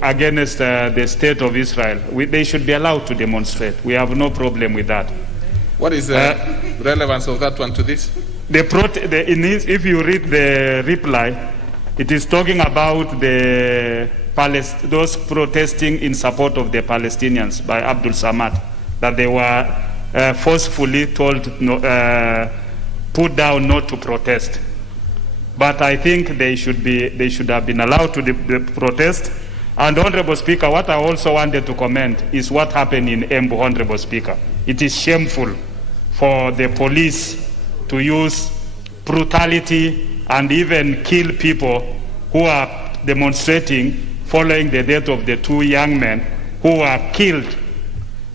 against the state of Israel, they should be allowed to demonstrate. We have no problem with that. What is the relevance of that one to this? If you read the reply, it is talking about those protesting in support of the Palestinians by Abdul Samad, that they were forcefully told, put down not to protest. But I think they should have been allowed to protest. And Honorable Speaker, what I also wanted to comment is what happened in Embu, Honorable Speaker. It is shameful for the police to use brutality and even kill people who are demonstrating following the death of the two young men who were killed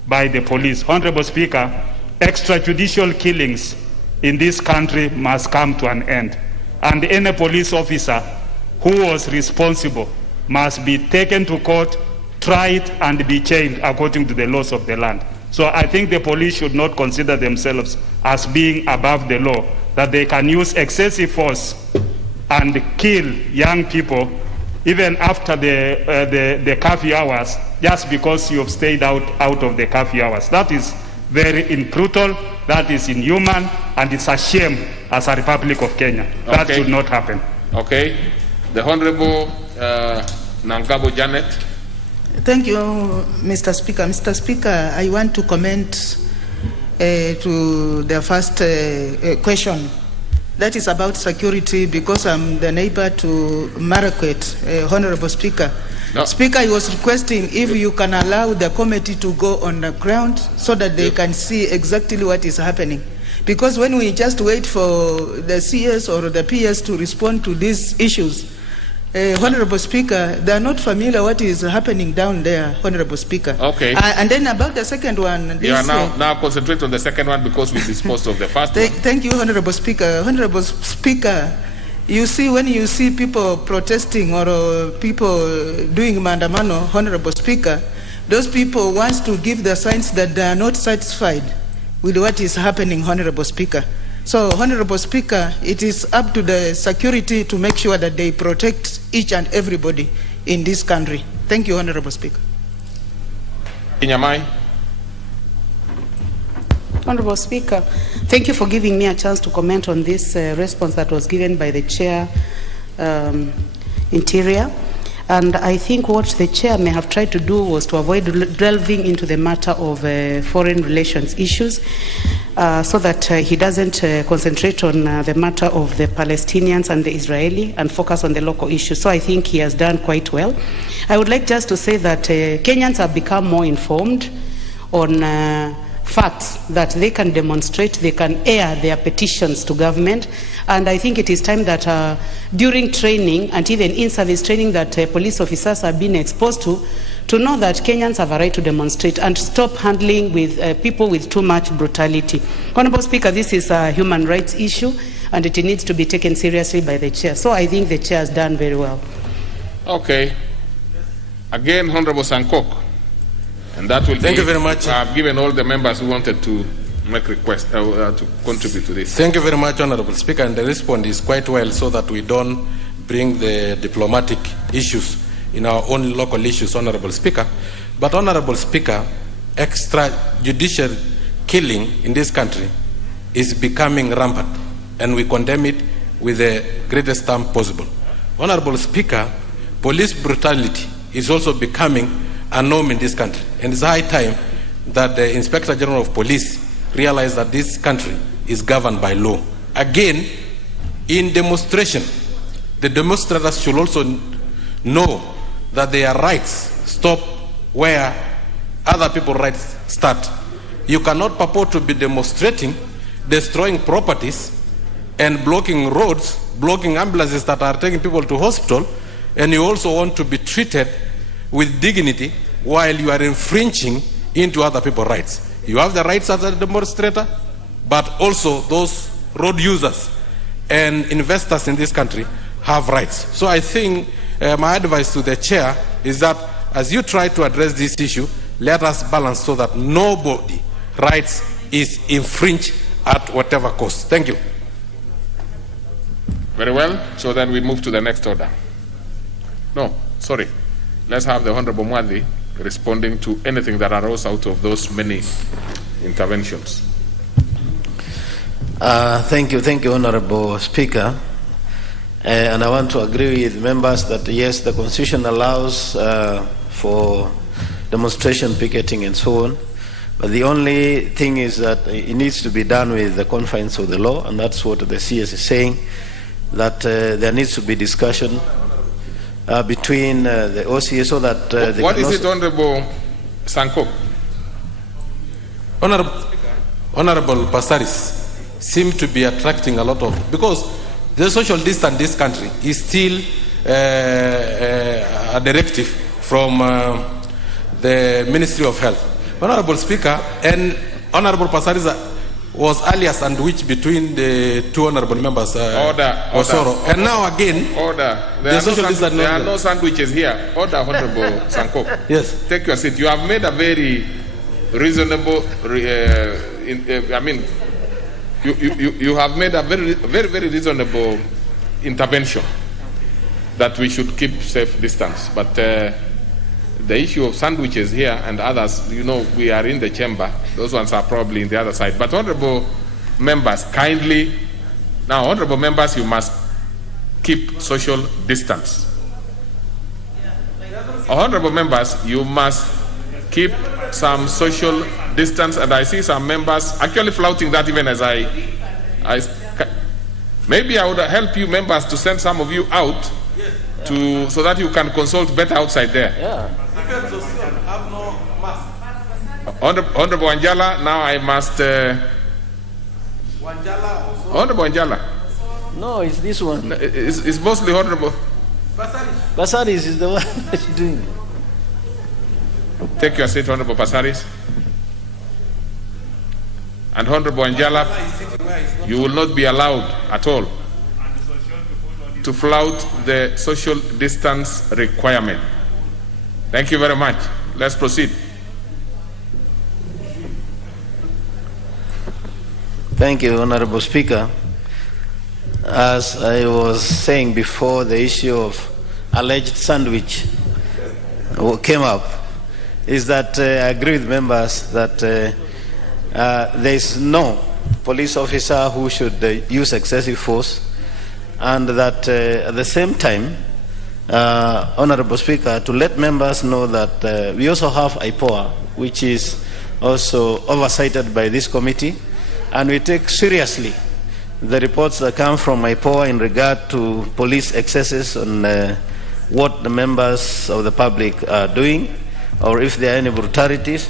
by the police. Honorable Speaker, extrajudicial killings in this country must come to an end. And any police officer who was responsible must be taken to court, tried, and be chained according to the laws of the land. So I think the police should not consider themselves as being above the law, that they can use excessive force and kill young people even after the curfew hours, just because you have stayed out of the curfew hours. That is very brutal, that is inhuman, and it's a shame as a Republic of Kenya. That should not happen. Okay. The Honorable Nangabo Janet. Thank you, Mr. Speaker. Mr. Speaker, I want to comment to the first question. That is about security, because I'm the neighbor to Marakwet, Honorable Speaker. No. Speaker, I was requesting if you can allow the committee to go on the ground so that they can see exactly what is happening. Because when we just wait for the CS or the PS to respond to these issues, Honorable Speaker, they are not familiar what is happening down there, Honorable Speaker. Okay. And then about the second one. You are now concentrate on the second one because we disposed of the first one. Thank you, Honorable Speaker. Honorable Speaker, you see, when you see people protesting or people doing mandamano, Honorable Speaker, those people want to give the signs that they are not satisfied with what is happening, Honorable Speaker. So, Honorable Speaker, it is up to the security to make sure that they protect each and everybody in this country. Thank you, Honorable Speaker. Inyamai. Honorable Speaker, thank you for giving me a chance to comment on this response that was given by the Chair, Interior. And I think what the Chair may have tried to do was to avoid delving into the matter of foreign relations issues so that he doesn't concentrate on the matter of the Palestinians and the Israeli and focus on the local issues. So I think he has done quite well. I would like just to say that Kenyans have become more informed on facts that they can demonstrate, they can air their petitions to government, and I think it is time that during training and even in-service training that police officers have been exposed to know that Kenyans have a right to demonstrate and stop handling with people with too much brutality. Honorable Speaker, this is a human rights issue and it needs to be taken seriously by the Chair. So I think the Chair has done very well. Okay. Again, Honorable Sankok. And that will Thank you very much. I've given all the members who wanted to make requests to contribute to this. Thank you very much, Honorable Speaker, and the response is quite well so that we don't bring the diplomatic issues in our own local issues, Honorable Speaker. But, Honorable Speaker, extrajudicial killing in this country is becoming rampant, and we condemn it with the greatest term possible. Honorable Speaker, police brutality is also becoming a norm in this country, and it's high time that the Inspector General of Police realize that this country is governed by law. Again, in demonstration, the demonstrators should also know that their rights stop where other people's rights start. You cannot purport to be demonstrating, destroying properties, and blocking roads, blocking ambulances that are taking people to hospital, and you also want to be treated with dignity while you are infringing into other people's rights. You have the rights as a demonstrator, but also those road users and investors in this country have rights. So I think my advice to the Chair is that as you try to address this issue, let us balance so that nobody's rights is infringed at whatever cost. Thank you. Very well. So then we move to the next order. No, sorry. Let's have the Honorable Mwadi responding to anything that arose out of those many interventions. Thank you, Honorable Speaker. And I want to agree with members that yes, the Constitution allows for demonstration, picketing, and so on. But the only thing is that it needs to be done with the confines of the law, and that's what the CS is saying, that there needs to be discussion between the OCA so that what is it, Honorable Sanko? Honorable Pasaris seem to be attracting a lot of, because the social distance in this country is still a directive from the Ministry of Health. Honorable Speaker, and Honorable Pasaris was earlier sandwiched between the two honorable members, Osoro. And now again, there are no sandwiches here. Order, Honorable Sanko. Yes. Take your seat. You have made a very reasonable, You have made a very reasonable intervention that we should keep safe distance. But the issue of sandwiches here and others, you know, we are in the chamber. Those ones are probably in the other side. But honorable members, kindly, now honorable members, you must keep social distance. Honorable members, you must keep some social distance, and I see some members actually flouting that even as maybe I would help you members to send some of you out so that you can consult better outside there. Honorable Wanjala, now I must Honorable Wanjala. No, it's this one. It's mostly Honorable Basaris is the one that's doing it. Take your seat, Honorable Basaris. And Honorable Wanjala, you will not be allowed at all to flout the social distance requirement. Thank you very much. Let's proceed. Thank you, Honorable Speaker. As I was saying before, the issue of alleged sandwich came up, is that I agree with members that there is no police officer who should use excessive force, and that at the same time, Honorable Speaker, to let members know that we also have IPOA, which is also oversighted by this committee, and we take seriously the reports that come from IPOA in regard to police excesses on what the members of the public are doing, or if there are any brutalities.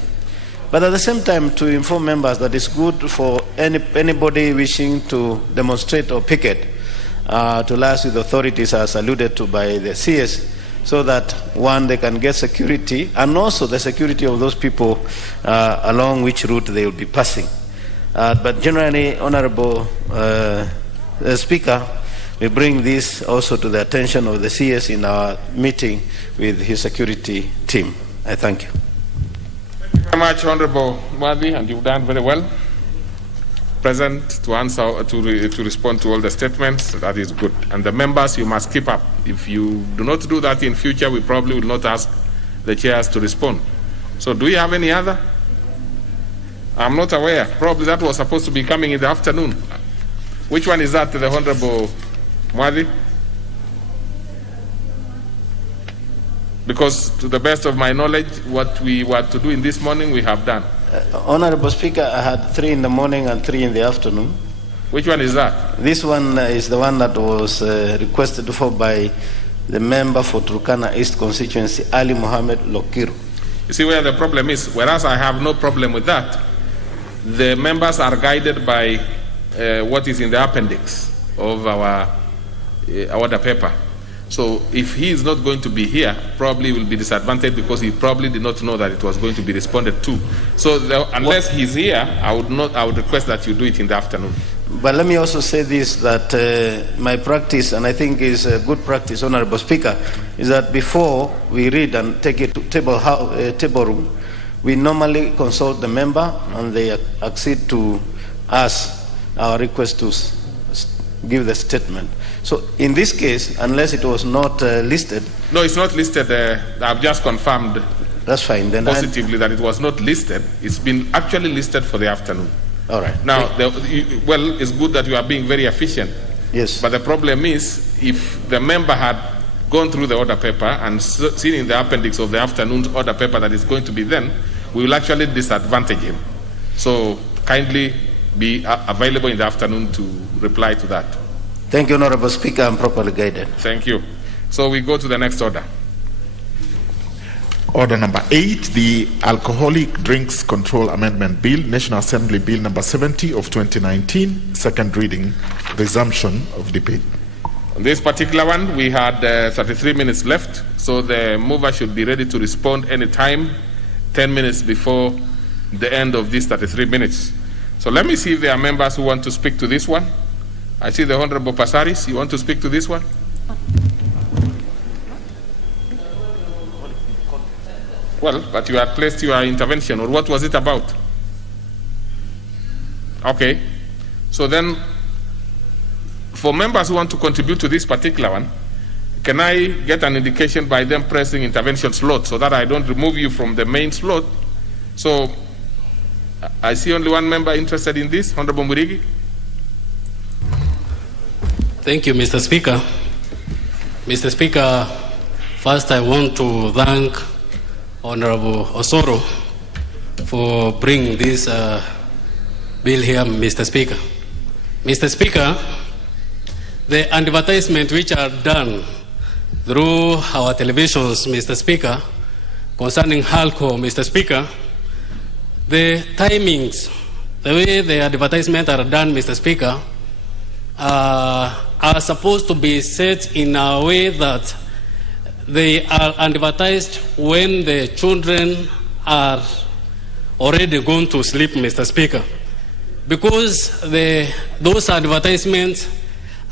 But at the same time, to inform members that it's good for anybody wishing to demonstrate or picket to liaise with authorities as alluded to by the CS, so that, one, they can get security, and also the security of those people along which route they will be passing. But generally, Honorable Speaker, we bring this also to the attention of the CS in our meeting with his security team. I thank you. Thank you very much, Honorable Mwadi, and you've done very well. Present to answer, to respond to all the statements. That is good. And the members, you must keep up. If you do not do that in future, we probably will not ask the chairs to respond. So do you have any other? I'm not aware. Probably that was supposed to be coming in the afternoon. Which one is that, the Honorable Mwadi? Because to the best of my knowledge, what we were to do in this morning, we have done. Honorable Speaker, I had 3 in the morning and 3 in the afternoon. Which one is that? This one is the one that was requested for by the member for Turkana East constituency, Ali Mohammed Lokiru. You see where the problem is? Whereas I have no problem with that, the members are guided by what is in the appendix of our order paper. So if he is not going to be here, probably will be disadvantaged because he probably did not know that it was going to be responded to. So unless he's here, I would request that you do it in the afternoon. But let me also say this, that my practice, and I think is a good practice, Honorable Speaker, is that before we read and take it to table room, we normally consult the member and they accede to us, our request to give the statement. So in this case, unless it was not listed. No, it's not listed. I've just confirmed. That's fine. Then positively that it was not listed. It's been actually listed for the afternoon. All right. Now, well, it's good that you are being very efficient. Yes. But the problem is, if the member had gone through the order paper and seen in the appendix of the afternoon order paper that is going to be then, we will actually disadvantage him. So kindly be available in the afternoon to reply to that. Thank you, Honorable Speaker. I'm properly guided. Thank you. So we go to the next order. Order number 8, the Alcoholic Drinks Control Amendment Bill, National Assembly Bill number 70 of 2019, second reading, resumption of debate. On this particular one, we had 33 minutes left, so the mover should be ready to respond anytime, 10 minutes before the end of these 33 minutes. So let me see if there are members who want to speak to this one. I see the Honorable Pasaris. You want to speak to this one? Well, but you had placed your intervention, or what was it about? Okay. So then, for members who want to contribute to this particular one, can I get an indication by them pressing intervention slot so that I don't remove you from the main slot? So I see only one member interested in this, Honorable Murigi. Thank you, Mr. Speaker. Mr. Speaker, first I want to thank Honorable Osoro for bringing this bill here, Mr. Speaker. Mr. Speaker, the advertisement which are done through our televisions, Mr. Speaker, concerning ALCO, Mr. Speaker, the timings, the way the advertisements are done, Mr. Speaker, are supposed to be set in a way that they are advertised when the children are already gone to sleep, Mr. Speaker. Because those advertisements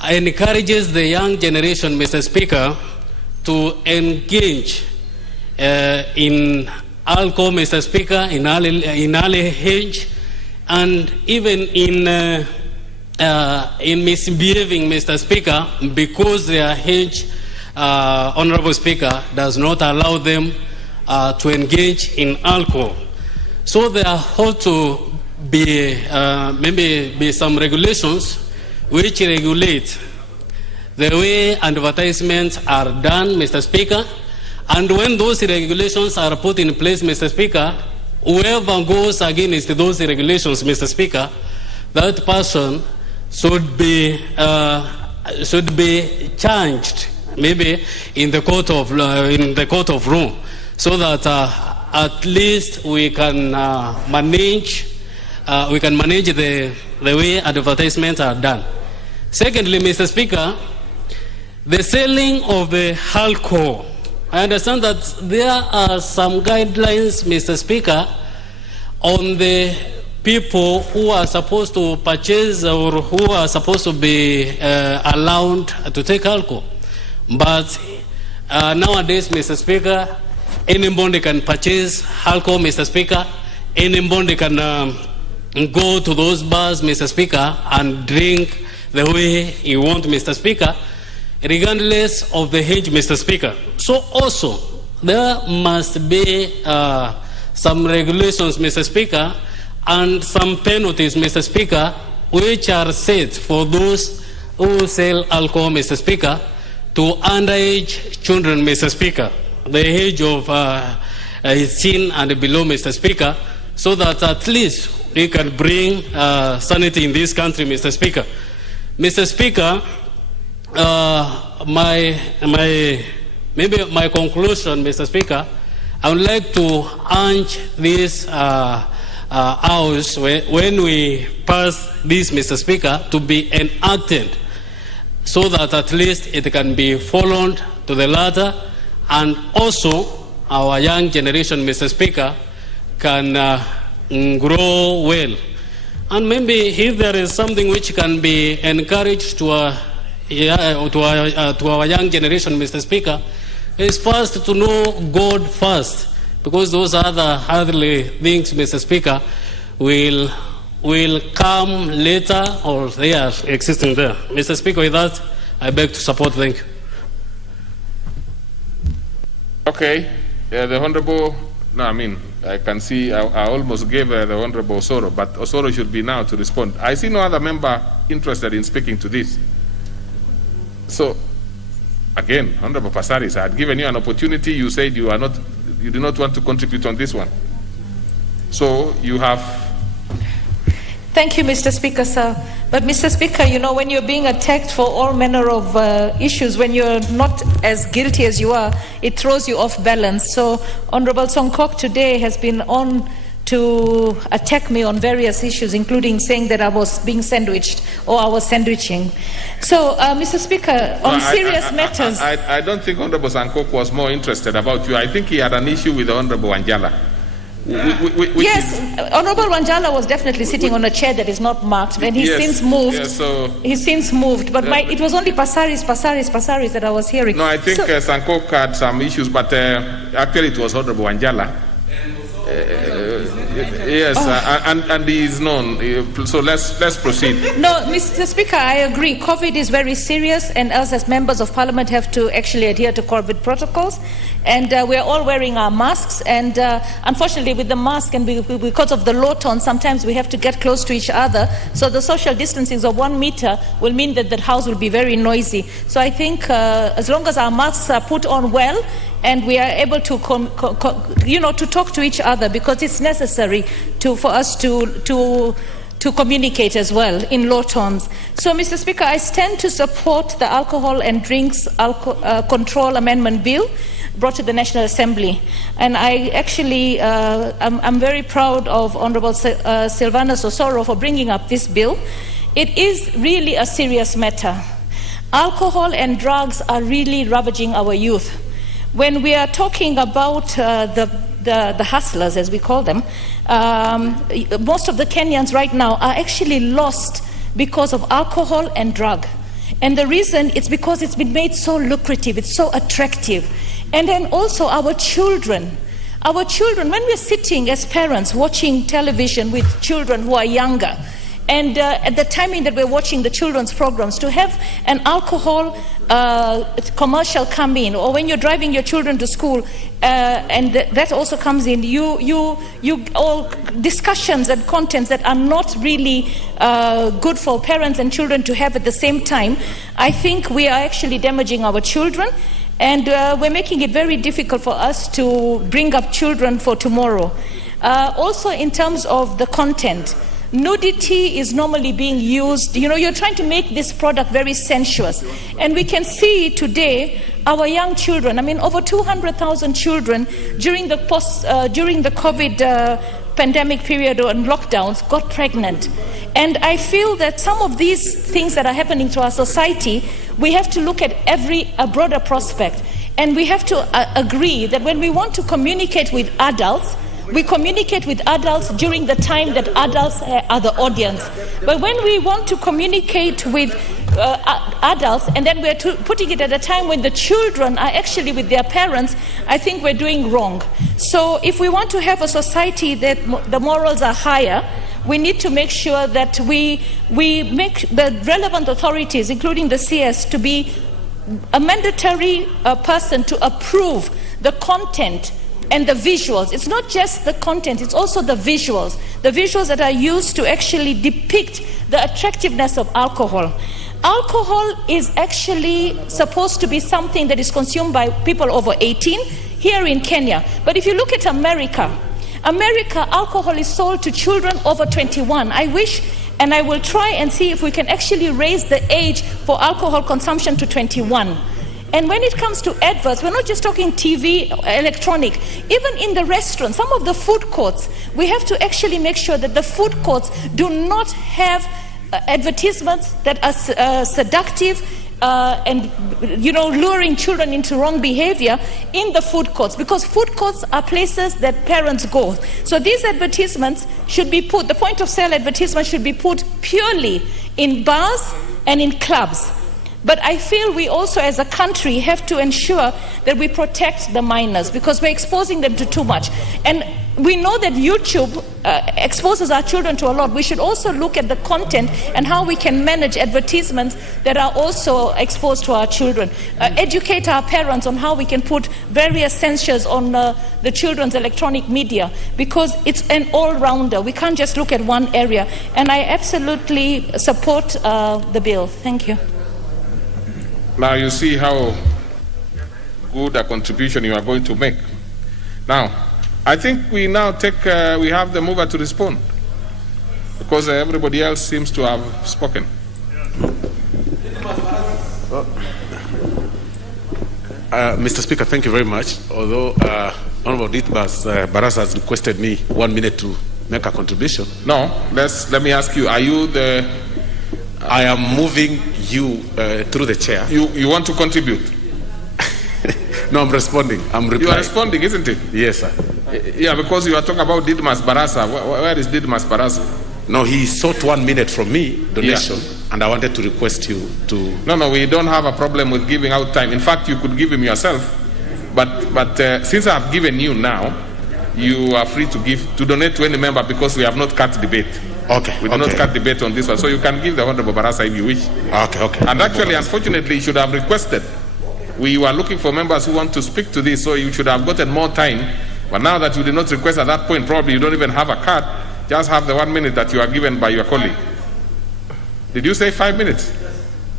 encourages the young generation, Mr. Speaker, to engage in alcohol, Mr. Speaker, in early age, and even in misbehaving, Mr. Speaker, because their age, Honorable Speaker, does not allow them to engage in alcohol. So there ought to be maybe some regulations which regulate the way advertisements are done, Mr. Speaker. And when those regulations are put in place, Mr. Speaker, whoever goes against those regulations, Mr. Speaker, that person should be charged, maybe in the court of law, so that at least we can manage the way advertisements are done. Secondly, Mr. Speaker, the selling of the alcohol. I understand that there are some guidelines, Mr. Speaker, on the people who are supposed to purchase or who are supposed to be allowed to take alcohol. But nowadays, Mr. Speaker, anybody can purchase alcohol, Mr. Speaker. Anybody can go to those bars, Mr. Speaker, and drink the way he wants, Mr. Speaker, regardless of the age, Mr. Speaker. So also, there must be some regulations, Mr. Speaker, and some penalties, Mr. Speaker, which are set for those who sell alcohol, Mr. Speaker, to underage children, Mr. Speaker, the age of 18 and below, Mr. Speaker, so that at least we can bring sanity in this country, Mr. Speaker. Mr. Speaker, maybe my conclusion, Mr. Speaker, I would like to urge this House, when we pass this, Mr. Speaker, to be enacted so that at least it can be followed to the latter, and also our young generation, Mr. Speaker, can grow well. And maybe if there is something which can be encouraged to our young generation, Mr. Speaker, is first to know God first, because those other earthly things, Mr. Speaker, will come later, or they are existing there. Mr. Speaker, with that, I beg to support. Thank you. Okay, the Honorable, no, I mean, I can see I almost gave the Honorable Osoro, but Osoro should be now to respond. I see no other member interested in speaking to this. So, again, Honorable Pasaris, I had given you an opportunity. You said you do not want to contribute on this one. So, you have... Thank you, Mr. Speaker, sir. But, Mr. Speaker, you know, when you're being attacked for all manner of issues, when you're not as guilty as you are, it throws you off balance. So, Honorable Songkok today has been on to attack me on various issues, including saying that I was being sandwiched or I was sandwiching. So, Mr. Speaker, on serious matters... I don't think Honorable Songkok was more interested about you. I think he had an issue with the Honorable Wanjala. Yes, Honorable Wanjala was definitely sitting on a chair that is not marked, and he's since moved. Yes, so, he's since moved, but it was only Pasaris that I was hearing. No, I think Songkok had some issues, but actually it was Honorable Wanjala. Yes, and he is known. So let's proceed. No, Mr. Speaker, I agree. COVID is very serious, and us as members of Parliament have to actually adhere to COVID protocols. And we're all wearing our masks. And unfortunately, with the mask and because of the low tone, sometimes we have to get close to each other. So the social distancing of 1 meter will mean that the house will be very noisy. So I think as long as our masks are put on well, and we are able to, to talk to each other, because it's necessary for us to communicate as well in low tones. So, Mr. Speaker, I stand to support the Alcohol and Drinks Control Amendment Bill brought to the National Assembly. And I actually, I'm very proud of Honourable Silvana Sosoro for bringing up this bill. It is really a serious matter. Alcohol and drugs are really ravaging our youth. When we are talking about the hustlers, as we call them, most of the Kenyans right now are actually lost because of alcohol and drug. And the reason is because it's been made so lucrative, it's so attractive. And then also our children, when we're sitting as parents watching television with children who are younger, and at the timing that we're watching the children's programs, to have an alcohol commercial come in, or when you're driving your children to school, and that also comes in, you all discussions and contents that are not really good for parents and children to have at the same time. I think we are actually damaging our children, and we're making it very difficult for us to bring up children for tomorrow. Also, in terms of the content, nudity is normally being used. You're trying to make this product very sensuous. And we can see today our young children, over 200,000 children during the COVID pandemic period and lockdowns got pregnant. And I feel that some of these things that are happening to our society, we have to look at a broader prospect. And we have to agree that when we want to communicate with adults, we communicate with adults during the time that adults are the audience. But when we want to communicate with adults, and then we're putting it at a time when the children are actually with their parents, I think we're doing wrong. So if we want to have a society that the morals are higher, we need to make sure that we make the relevant authorities, including the CS, to be a mandatory person to approve the content and the visuals. It's not just the content, it's also the visuals that are used to actually depict the attractiveness of alcohol. Alcohol is actually supposed to be something that is consumed by people over 18 here in Kenya. But if you look at America, alcohol is sold to children over 21. I wish, and I will try and see if we can actually raise the age for alcohol consumption to 21. And when it comes to adverts, we're not just talking TV, electronic. Even in the restaurants, some of the food courts, we have to actually make sure that the food courts do not have advertisements that are seductive and luring children into wrong behavior in the food courts, because food courts are places that parents go. So these advertisements should be put, the point of sale advertisement should be put purely in bars and in clubs. But I feel we also as a country have to ensure that we protect the minors, because we're exposing them to too much. And we know that YouTube exposes our children to a lot. We should also look at the content and how we can manage advertisements that are also exposed to our children. Educate our parents on how we can put various censures on the children's electronic media, because it's an all-rounder. We can't just look at one area. And I absolutely support the bill. Thank you. Now you see how good a contribution you are going to make. Now, I think we now we have the mover to respond, because everybody else seems to have spoken. Mr. Speaker, thank you very much. Although Honorable Ditbas Barasa has requested me 1 minute to make a contribution. No, let me ask you, are you the... I am moving you through the chair. You want to contribute? No, I'm responding. I'm replying. You are responding, isn't it? Yes, sir. Yeah, because you are talking about Didmas Barasa. Where is Didmas Barasa? No, he sought 1 minute from me, donation, and I wanted to request you to... No, we don't have a problem with giving out time. In fact, you could give him yourself. But since I've given you now, you are free to donate to any member because we have not cut debate. Okay. We do not cut debate on this one. So you can give the Honorable Barasa if you wish. Okay. And actually, unfortunately, you should have requested. We were looking for members who want to speak to this, so you should have gotten more time. But now that you did not request at that point, probably you don't even have a card. Just have the 1 minute that you are given by your colleague. Did you say 5 minutes?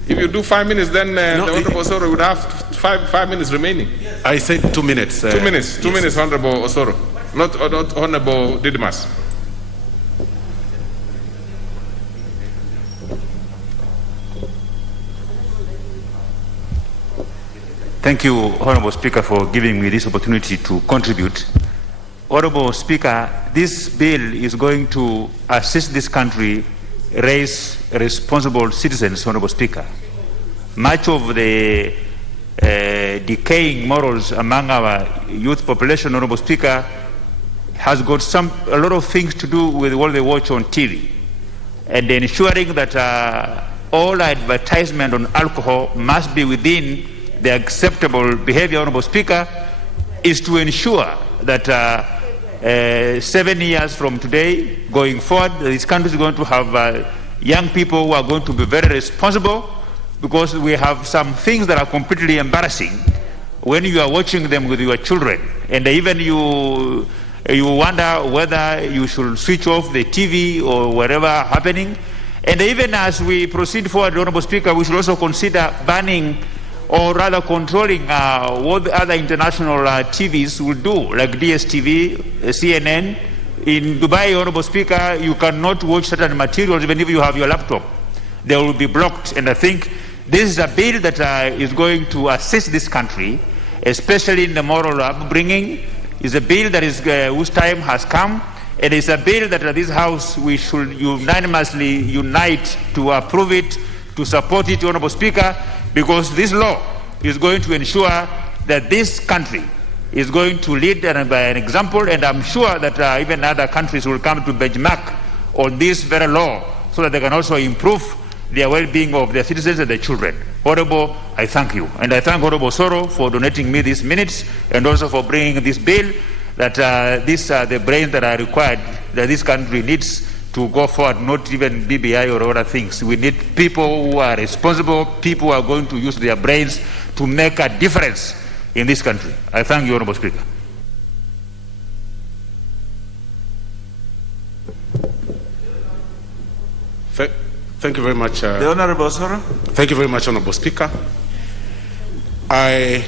If you do 5 minutes, then the Honorable Osoro would have five minutes remaining. I said 2 minutes. 2 minutes. 2 minutes, Honorable Osoro. Not Honorable Didmas. Thank you, Honorable Speaker, for giving me this opportunity to contribute. Honorable Speaker, this bill is going to assist this country raise responsible citizens, Honorable Speaker. Much of the decaying morals among our youth population, Honorable Speaker, has got a lot of things to do with what they watch on TV. And ensuring that all advertisement on alcohol must be within the acceptable behavior, Honorable Speaker, is to ensure that 7 years from today, going forward, this country is going to have young people who are going to be very responsible, because we have some things that are completely embarrassing when you are watching them with your children. And even you wonder whether you should switch off the TV or whatever happening. And even as we proceed forward, Honorable Speaker, we should also consider banning or rather controlling what other international TVs will do, like DSTV, CNN. In Dubai, Honorable Speaker, you cannot watch certain materials even if you have your laptop. They will be blocked. And I think this is a bill that is going to assist this country, especially in the moral upbringing. It's a bill that is whose time has come. It is a bill that this House, we should unanimously unite to approve it, to support it, Honorable Speaker, because this law is going to ensure that this country is going to lead by an example, and I'm sure that even other countries will come to benchmark on this very law so that they can also improve the well-being of their citizens and their children. Honorable, I thank you. And I thank Honorable Osoro for donating me these minutes and also for bringing this bill, that these are the brains that are required, that this country needs to go forward, not even BBI or other things. We need people who are responsible, people who are going to use their brains to make a difference in this country. I thank you, Honorable Speaker. Thank you very much. The Honorable Osoro. Thank you very much, Honorable Speaker. I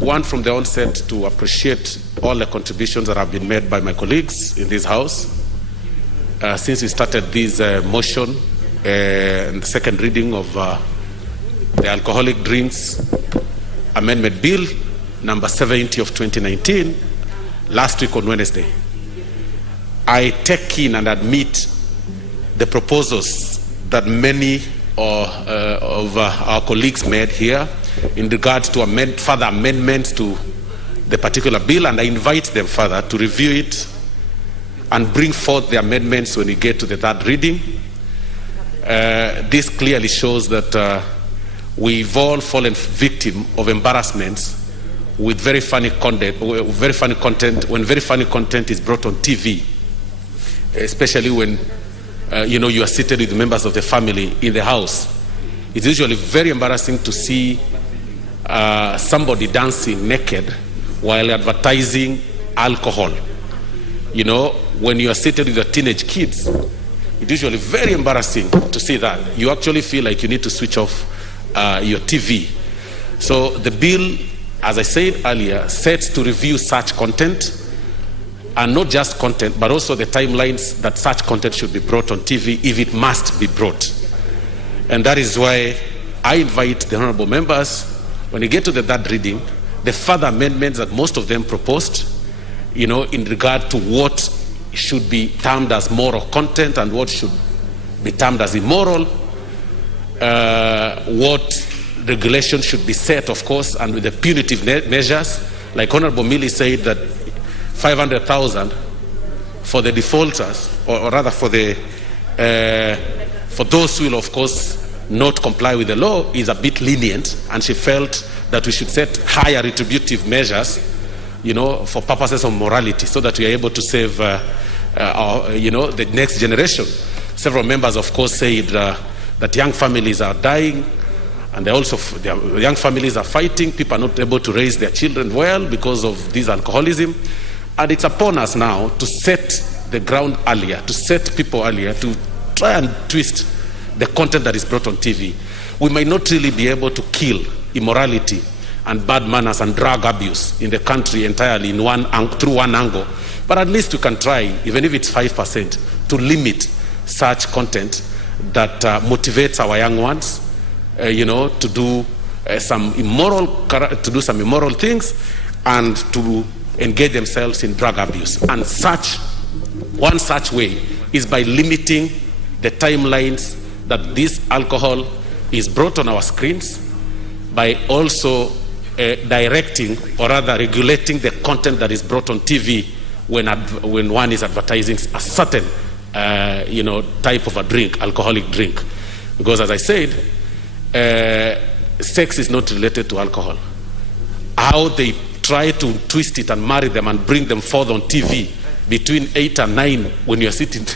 want from the onset to appreciate all the contributions that have been made by my colleagues in this House. Since we started this motion and the second reading of the Alcoholic Drinks Amendment Bill, number 70 of 2019, last week on Wednesday, I take in and admit the proposals that many of our colleagues made here in regard to further amendments to the particular bill, and I invite them further to review it and bring forth the amendments when we get to the third reading. This clearly shows that we've all fallen victim of embarrassments with very funny content, when very funny content is brought on TV, especially when you are seated with members of the family in the house. It's usually very embarrassing to see somebody dancing naked while advertising alcohol. You know, when you are seated with your teenage kids, it's usually very embarrassing to see that. You actually feel like you need to switch off your TV. So the bill, as I said earlier, sets to review such content, and not just content, but also the timelines that such content should be brought on TV if it must be brought. And that is why I invite the honorable members, when you get to the third reading, the further amendments that most of them proposed, in regard to what should be termed as moral content and what should be termed as immoral, what regulations should be set, of course, and with the punitive measures. Like Honorable Millie said, that 500,000 for the defaulters, or rather for those who will, of course, not comply with the law, is a bit lenient, and she felt that we should set higher retributive measures for purposes of morality, so that we are able to save, the next generation. Several members, of course, said that young families are dying, and the young families are fighting. People are not able to raise their children well because of this alcoholism. And it's upon us now to set the ground earlier, to set people earlier, to try and twist the content that is brought on TV. We might not really be able to kill immorality and bad manners and drug abuse in the country entirely through one angle, but at least we can try, even if it's 5%, to limit such content that motivates our young ones, to do some immoral things and to engage themselves in drug abuse. And one such way is by limiting the timelines that this alcohol is brought on our screens, by also directing or rather regulating the content that is brought on TV when one is advertising a certain type of a drink, alcoholic drink. Because as I said, sex is not related to alcohol. How they try to twist it and marry them and bring them forth on TV between 8 and 9 when you're seated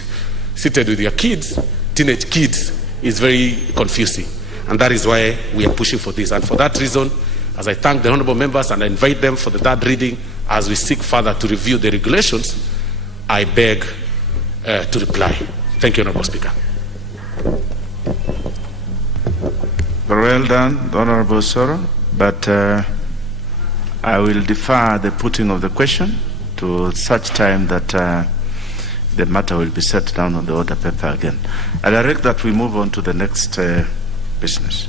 with your kids, teenage kids, is very confusing. And that is why we are pushing for this. And for that reason, as I thank the honorable members and I invite them for the third reading, as we seek further to review the regulations, I beg to reply. Thank you, Honorable Speaker. Very well done, Honorable Soro, but I will defer the putting of the question to such time that the matter will be set down on the order paper again. I direct that we move on to the next business.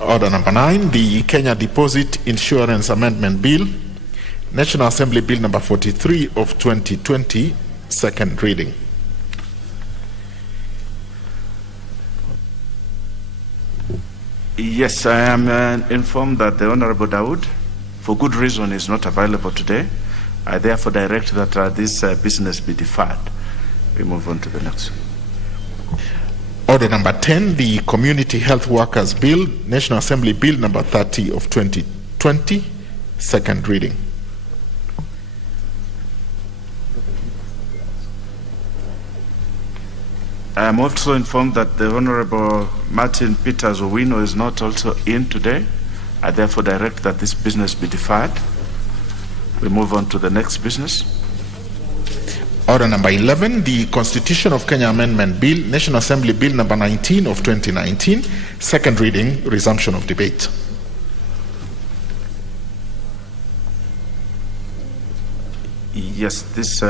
Order number 9, the Kenya Deposit Insurance Amendment Bill, National Assembly Bill number 43 of 2020, second reading. Yes, I am informed that the Honorable Dawood, for good reason, is not available today. I therefore direct that this business be deferred. We move on to the next. Order number 10, the Community Health Workers Bill, National Assembly Bill number 30 of 2020, second reading. I am also informed that the Honorable Martin Peters Owino is not also in today. I therefore direct that this business be deferred. We move on to the next business. Order number 11, the Constitution of Kenya Amendment Bill, National Assembly Bill number 19 of 2019, second reading, resumption of debate. Yes, this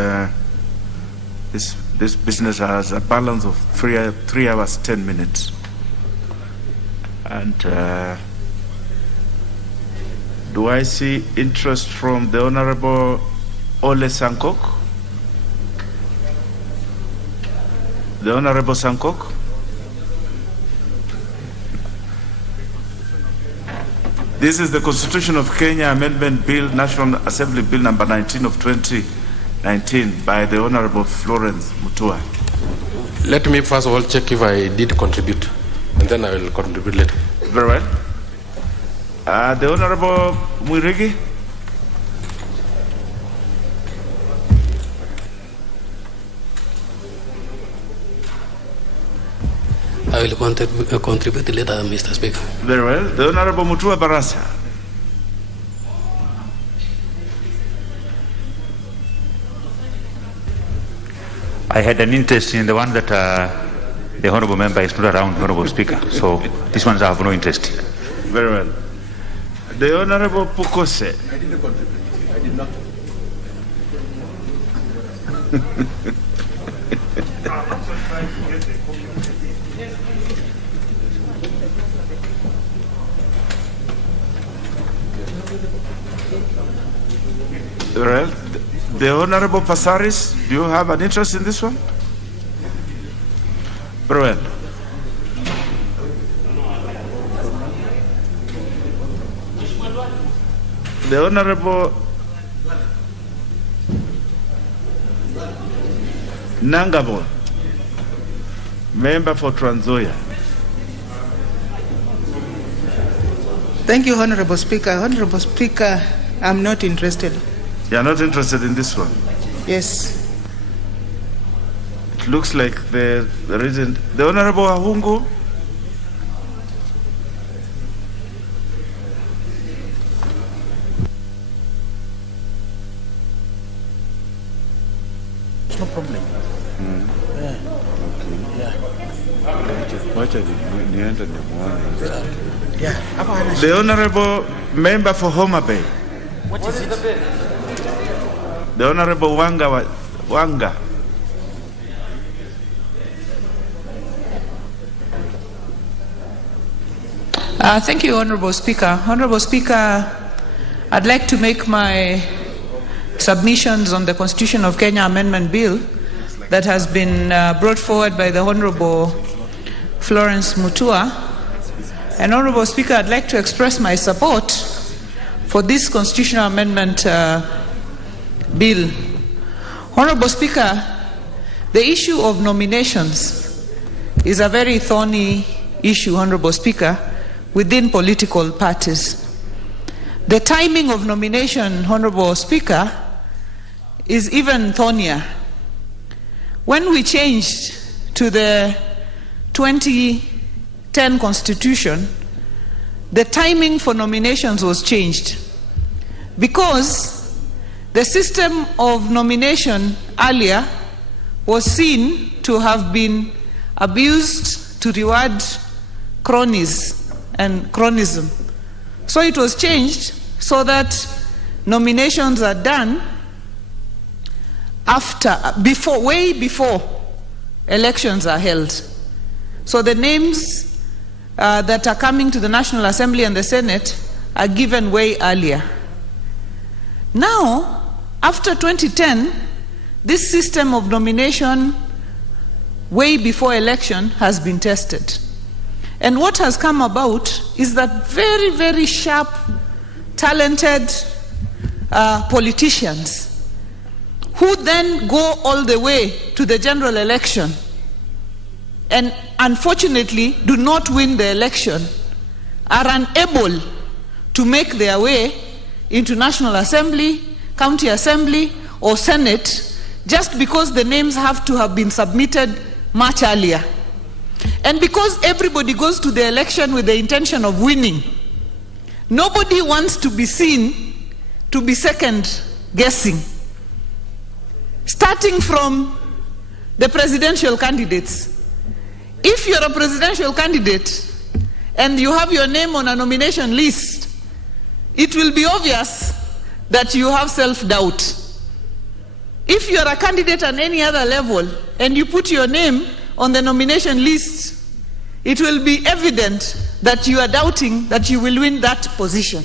business has a balance of 3 hours, 10 minutes. And do I see interest from the Honorable Ole Sankok? The Honorable Sankok? This is the Constitution of Kenya Amendment Bill, National Assembly Bill number 19 of 2019 by the Honorable Florence Mutua. Let me first of all check if I did contribute, and then I will contribute later. Very well. The Honorable Mwirigi? I will contribute later, Mr. Speaker. Very well. The Honorable Mutua Barasa. I had an interest in the one that the Honorable Member is not around, Honorable Speaker. So these ones I have no interest in. Very well. The Honorable Pukose. I didn't contribute. I did not. Well, the Honorable Passaris, do you have an interest in this one? Very well. The Honorable Nangabo, member for Trans Nzoia. Thank you, Honorable Speaker. Honorable Speaker, I'm not interested. You are not interested in this one? Yes. It looks like the Honorable Ahungu. No problem. Yeah. Okay. Yeah. The Honorable Member for Homa Bay. What is it? The Honorable Wanga. Thank you, Honorable Speaker. Honorable Speaker, I'd like to make my submissions on the Constitution of Kenya Amendment Bill that has been brought forward by the Honorable Florence Mutua. And Honorable Speaker, I'd like to express my support for this Constitutional Amendment Bill. Honorable Speaker, the issue of nominations is a very thorny issue, Honorable Speaker, within political parties. The timing of nomination, Honorable Speaker, is even thornier. When we changed to the 2010 Constitution, the timing for nominations was changed because the system of nomination earlier was seen to have been abused to reward cronies and cronism. So it was changed so that nominations are done way before elections are held. So the names that are coming to the National Assembly and the Senate are given way earlier. Now, after 2010, this system of nomination way before election has been tested. And what has come about is that very, very sharp, talented politicians who then go all the way to the general election and unfortunately do not win the election are unable to make their way into National Assembly, County Assembly, or Senate just because the names have to have been submitted much earlier. And because everybody goes to the election with the intention of winning, nobody wants to be seen to be second guessing. Starting from the presidential candidates. If you're a presidential candidate and you have your name on a nomination list, it will be obvious that you have self-doubt. If you're a candidate at any other level and you put your name on the nomination list, it will be evident that you are doubting that you will win that position.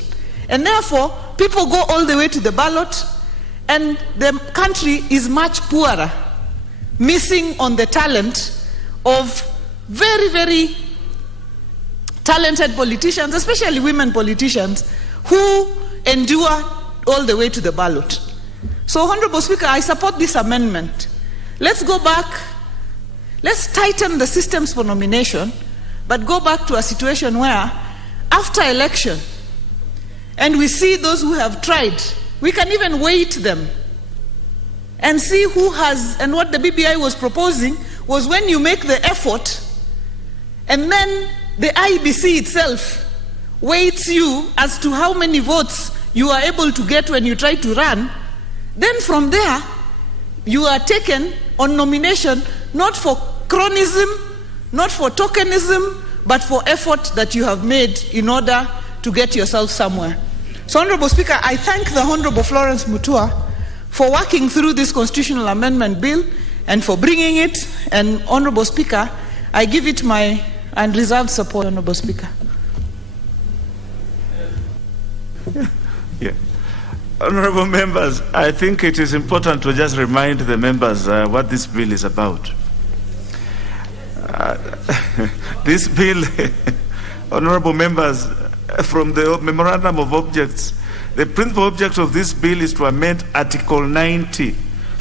And therefore, people go all the way to the ballot, and the country is much poorer, missing on the talent of very, very talented politicians, especially women politicians, who endure all the way to the ballot. So, Honorable Speaker, I support this amendment. Let's go back. Let's tighten the systems for nomination, but go back to a situation where, after election, and we see those who have tried, we can even weight them and see who has, and what the BBI was proposing was when you make the effort, and then the Iebc itself weights you as to how many votes you are able to get when you try to run, then from there, you are taken on nomination, not for cronism, not for tokenism, but for effort that you have made in order to get yourself somewhere. So, Honorable Speaker, I thank the Honorable Florence Mutua for working through this constitutional amendment bill and for bringing it. And, Honorable Speaker, I give it my unreserved support, Honorable Speaker. Yeah. Honorable members, I think it is important to just remind the members what this bill is about. This bill, honorable members, from the memorandum of objects, the principal object of this bill is to amend Article 90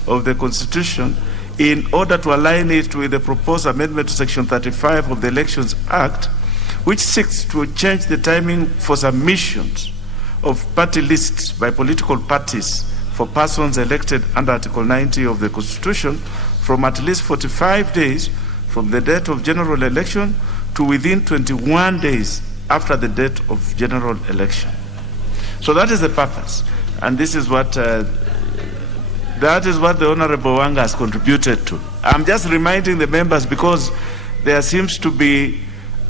of the Constitution in order to align it with the proposed amendment to Section 35 of the Elections Act, which seeks to change the timing for submissions of party lists by political parties for persons elected under Article 90 of the Constitution from at least 45 days from the date of general election to within 21 days after the date of general election. So that is the purpose, and this is what the Honorable Wanga has contributed to. I'm just reminding the members because there seems to be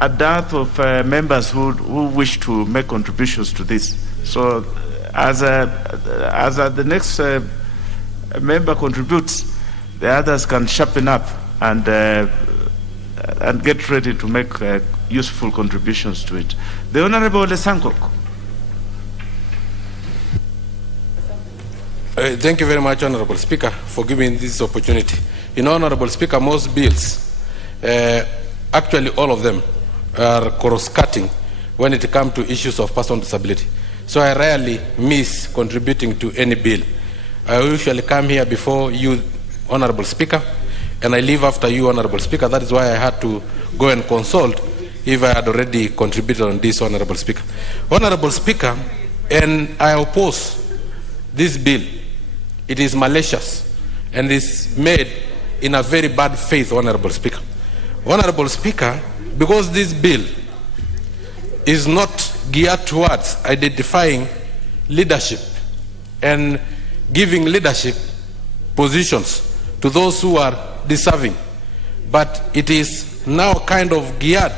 a dearth of members who wish to make contributions to this. So as the next member contributes, the others can sharpen up and get ready to make useful contributions to it. The Honorable Lesankok. Thank you very much, Honorable Speaker, for giving this opportunity. Honorable Speaker, most bills, actually all of them, are cross-cutting when it comes to issues of person with disability. So I rarely miss contributing to any bill. I usually come here before you, Honorable Speaker, and I leave after you, Honorable Speaker. That is why I had to go and consult if I had already contributed on this, Honorable Speaker. Honorable Speaker, and I oppose this bill. It is malicious and is made in a very bad faith, Honorable Speaker. Honorable Speaker, because this bill is not geared towards identifying leadership and giving leadership positions to those who are deserving, but it is now kind of geared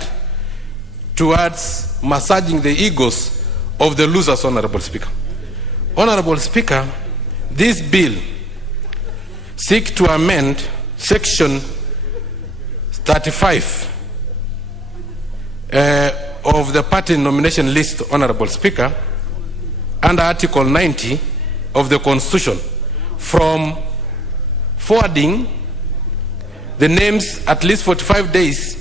towards massaging the egos of the losers, Honorable Speaker. Honorable Speaker, this bill seeks to amend Section 35 of the party nomination list, Honorable Speaker, under Article 90 of the Constitution, from forwarding the names at least 45 days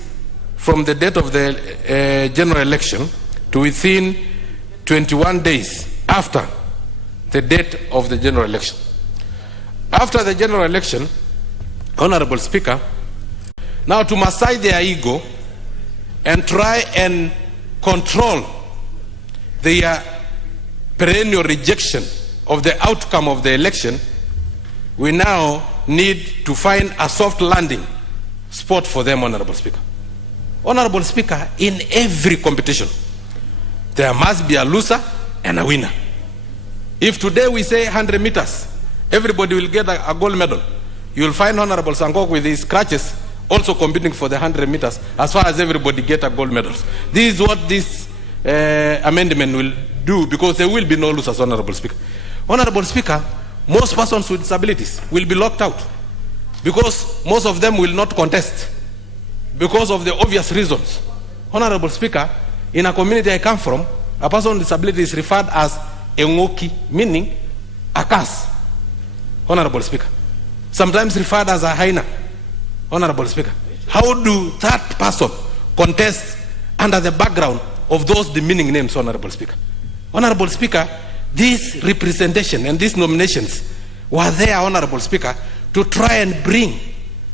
from the date of the general election to within 21 days after the date of the general election. After the general election, Honorable Speaker, now to massage their ego and try and control their perennial rejection of the outcome of the election, we now need to find a soft landing spot for them, Honorable Speaker. Honorable Speaker, in every competition, there must be a loser and a winner. If today we say 100 meters, everybody will get a gold medal. You will find Honorable Sankok with his crutches also competing for the 100 meters as far as everybody get a gold medal. This is what this amendment will do, because there will be no losers, Honorable Speaker. Honorable Speaker, most persons with disabilities will be locked out because most of them will not contest because of the obvious reasons. Honorable Speaker, in a community I come from, a person with disability is referred as a ngoki, meaning a curse. Honorable Speaker. Sometimes referred as a hyena. Honorable Speaker. How do that person contest under the background of those demeaning names, Honorable Speaker? Honorable Speaker, this representation and these nominations were there, Honorable Speaker, to try and bring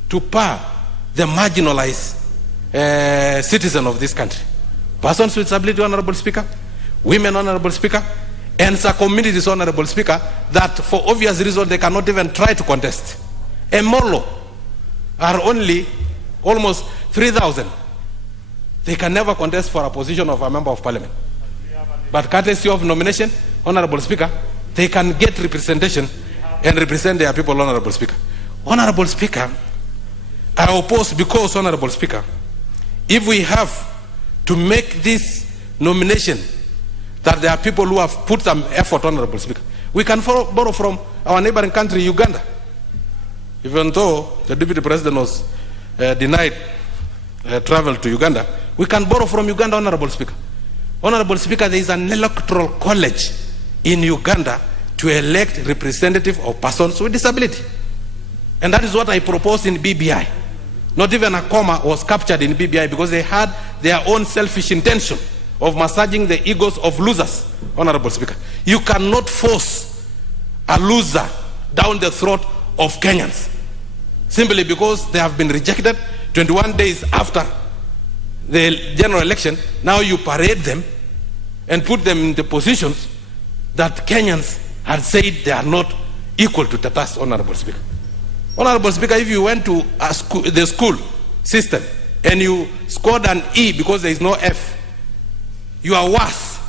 to par the marginalized citizen of this country. Persons with disability, Honorable Speaker, women, Honorable Speaker, and some communities, Honorable Speaker, that for obvious reasons they cannot even try to contest. And Molo are only almost 3,000. They can never contest for a position of a member of parliament. But courtesy of nomination, Honorable Speaker, they can get representation and represent their people, Honorable Speaker. Honorable Speaker, I oppose because, Honorable Speaker, if we have to make this nomination that there are people who have put some effort, Honorable Speaker, we can borrow from our neighboring country, Uganda. Even though the Deputy President was denied travel to Uganda, we can borrow from Uganda, Honorable Speaker. Honorable Speaker, there is an electoral college in Uganda to elect representative of persons with disability. And that is what I proposed in BBI. Not even a comma was captured in BBI because they had their own selfish intention of massaging the egos of losers, Honorable Speaker. You cannot force a loser down the throat of Kenyans simply because they have been rejected 21 days after the general election. Now you parade them and put them in the positions that Kenyans had said they are not equal to the task, Honorable Speaker. Honorable Speaker, if you went to the school system and you scored an E because there is no F, you are worse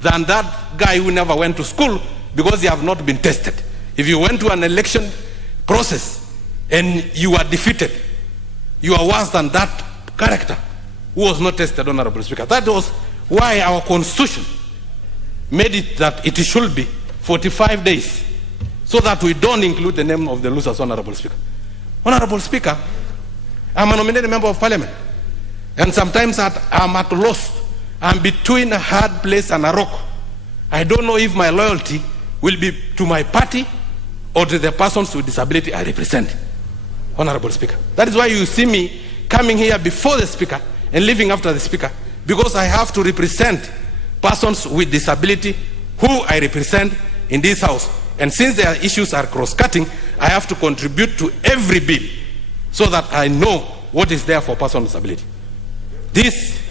than that guy who never went to school because you have not been tested. If you went to an election process and you are defeated, you are worse than that character who was not tested, Honorable Speaker. That was why our constitution made it that it should be 45 days, so that we don't include the name of the losers, Honorable Speaker. Honorable Speaker, I'm a nominated member of parliament, and sometimes I'm at loss. I'm between a hard place and a rock. I don't know if my loyalty will be to my party or to the persons with disability I represent, Honorable Speaker. That is why you see me coming here before the Speaker and leaving after the Speaker, because I have to represent persons with disability who I represent in this House. And since their issues are cross-cutting, I have to contribute to every bill so that I know what is there for persons with disability. This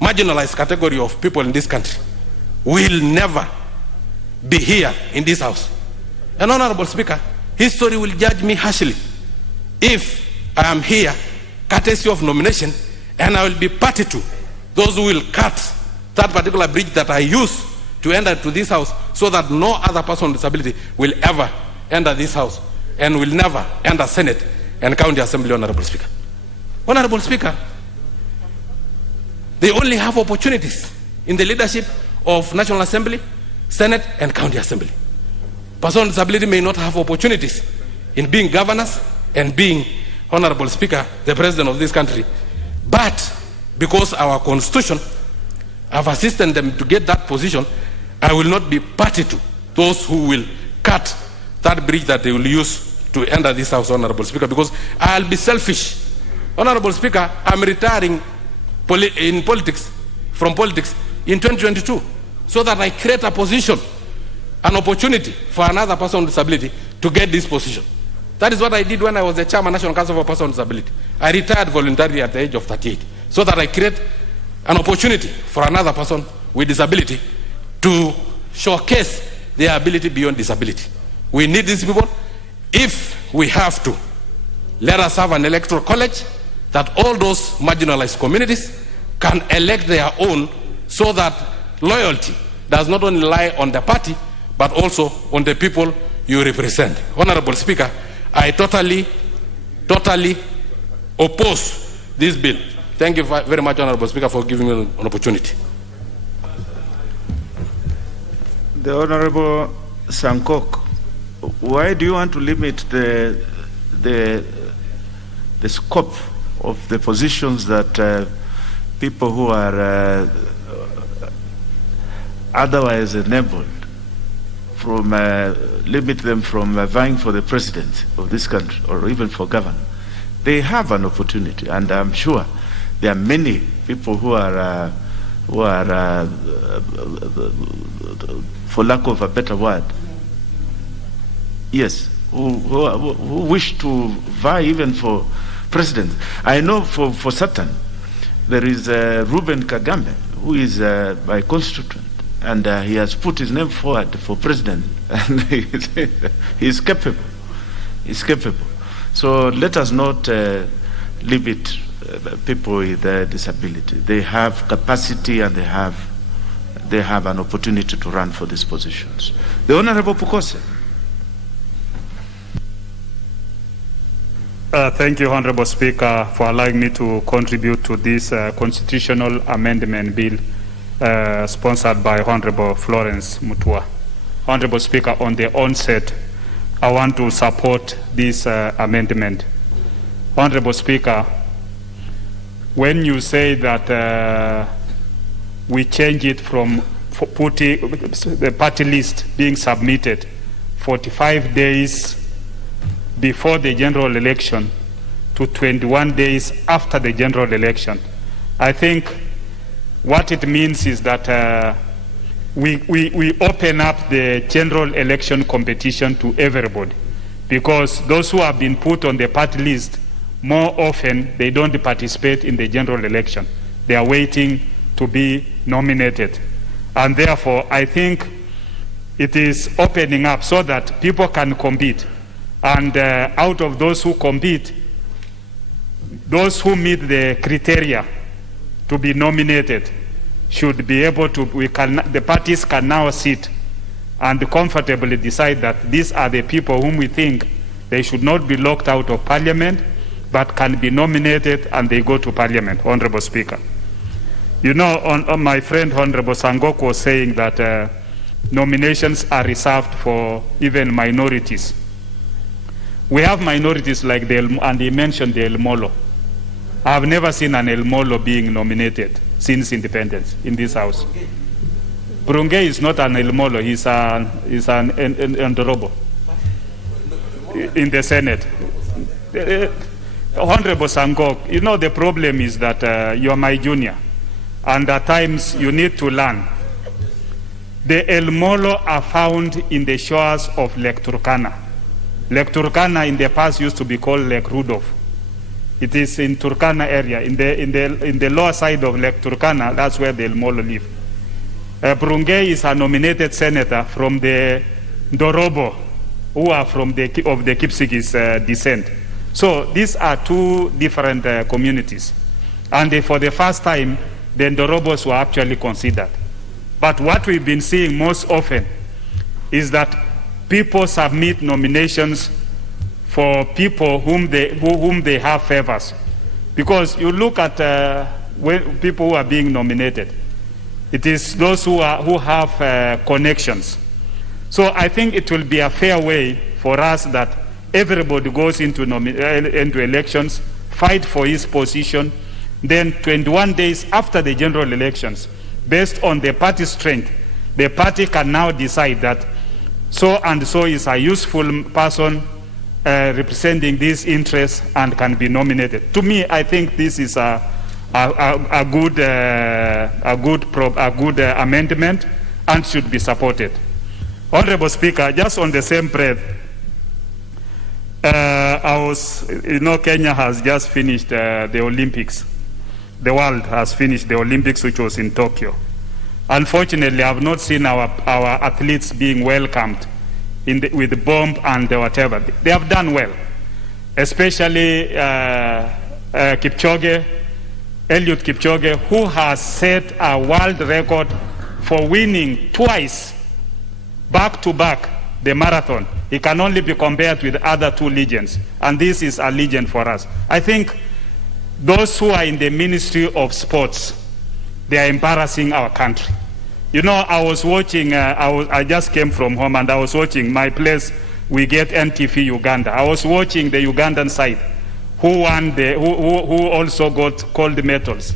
marginalized category of people in this country will never be here in this House. And Honorable Speaker, history will judge me harshly if I am here courtesy of nomination, and I will be party to those who will cut that particular bridge that I use to enter to this House, so that no other person with disability will ever enter this House and will never enter Senate and County Assembly, Honorable Speaker. Honorable Speaker, they only have opportunities in the leadership of National Assembly, Senate, and County Assembly. Persons with disability may not have opportunities in being governors and being, Honorable Speaker, the President of this country. But because our Constitution have assisted them to get that position, I will not be party to those who will cut that bridge that they will use to enter this House, Honorable Speaker, because I'll be selfish. Honorable Speaker, I'm retiring from politics in 2022, so that I create a position, an opportunity for another person with disability to get this position. That is what I did when I was the chairman National Council for Persons with Disability. I retired voluntarily at the age of 38, so that I create an opportunity for another person with disability to showcase their ability beyond disability. We need these people. If we have to, let us have an electoral college that all those marginalized communities can elect their own, so that loyalty does not only lie on the party, but also on the people you represent. Honorable Speaker, I totally oppose this bill. Thank you very much, Honorable Speaker, for giving me an opportunity. The Honorable Sankok, why do you want to limit the scope of the positions that people who are otherwise enabled from limit them from vying for the president of this country or even for governor? They have an opportunity, and I'm sure there are many people who are for lack of a better word, yes, who wish to vie even for president. I know for certain there is Reuben Kagame, who is my constituent, and he has put his name forward for president, and he's capable. He's capable. So let us not limit people with disability. They have capacity, and they have an opportunity to run for these positions. The Honorable Pukose. Thank you, Honorable Speaker, for allowing me to contribute to this constitutional amendment bill sponsored by Honorable Florence Mutua. Honorable Speaker, on the onset, I want to support this amendment. Honorable Speaker, when you say that we change it from putting the party list being submitted 45 days before the general election to 21 days after the general election, I think what it means is that we open up the general election competition to everybody, because those who have been put on the party list, more often they don't participate in the general election. They are waiting to be nominated. And therefore, I think it is opening up so that people can compete. And out of those who compete, those who meet the criteria to be nominated should be able to, the parties can now sit and comfortably decide that these are the people whom we think they should not be locked out of parliament, but can be nominated and they go to parliament, Honorable Speaker. You know, my friend Honorable Sangok was saying that nominations are reserved for even minorities. We have minorities like and he mentioned the El Molo. I have never seen an El Molo being nominated since independence in this house. Brungei is not an El Molo, he's an Ndorobo in the Senate. Honorable Sangok, you know the problem is that you are my junior, and at times you need to learn. The El Molo are found in the shores of Lake Turkana. Lake Turkana in the past used to be called Lake Rudolph. It is in Turkana area, in the lower side of Lake Turkana. That's where the El Molo live. Brungei is a nominated senator from the Ndorobo, who are of the Kipsigis descent. So these are two different communities. And for the first time, the Ndorobos were actually considered. But what we've been seeing most often is that people submit nominations for people whom they have favors. Because you look at people who are being nominated, it is those who have connections. So I think it will be a fair way for us that everybody goes into elections, fight for his position, then 21 days after the general elections, based on the party strength, the party can now decide that so and so is a useful person representing these interests and can be nominated. To me, I think this is a good amendment and should be supported. Honorable Speaker, just on the same breath, Kenya has just finished the Olympics. The world has finished the Olympics, which was in Tokyo. Unfortunately, I have not seen our athletes being welcomed with the bomb and whatever. They have done well, especially Kipchoge, Eliud Kipchoge, who has set a world record for winning twice, back-to-back, the marathon. He can only be compared with other two legends, and this is a legend for us. I think those who are in the Ministry of Sports, they are embarrassing our country. You know, I was watching, I just came from home and I was watching my place, we get NTV Uganda. I was watching the Ugandan side, who also got gold medals.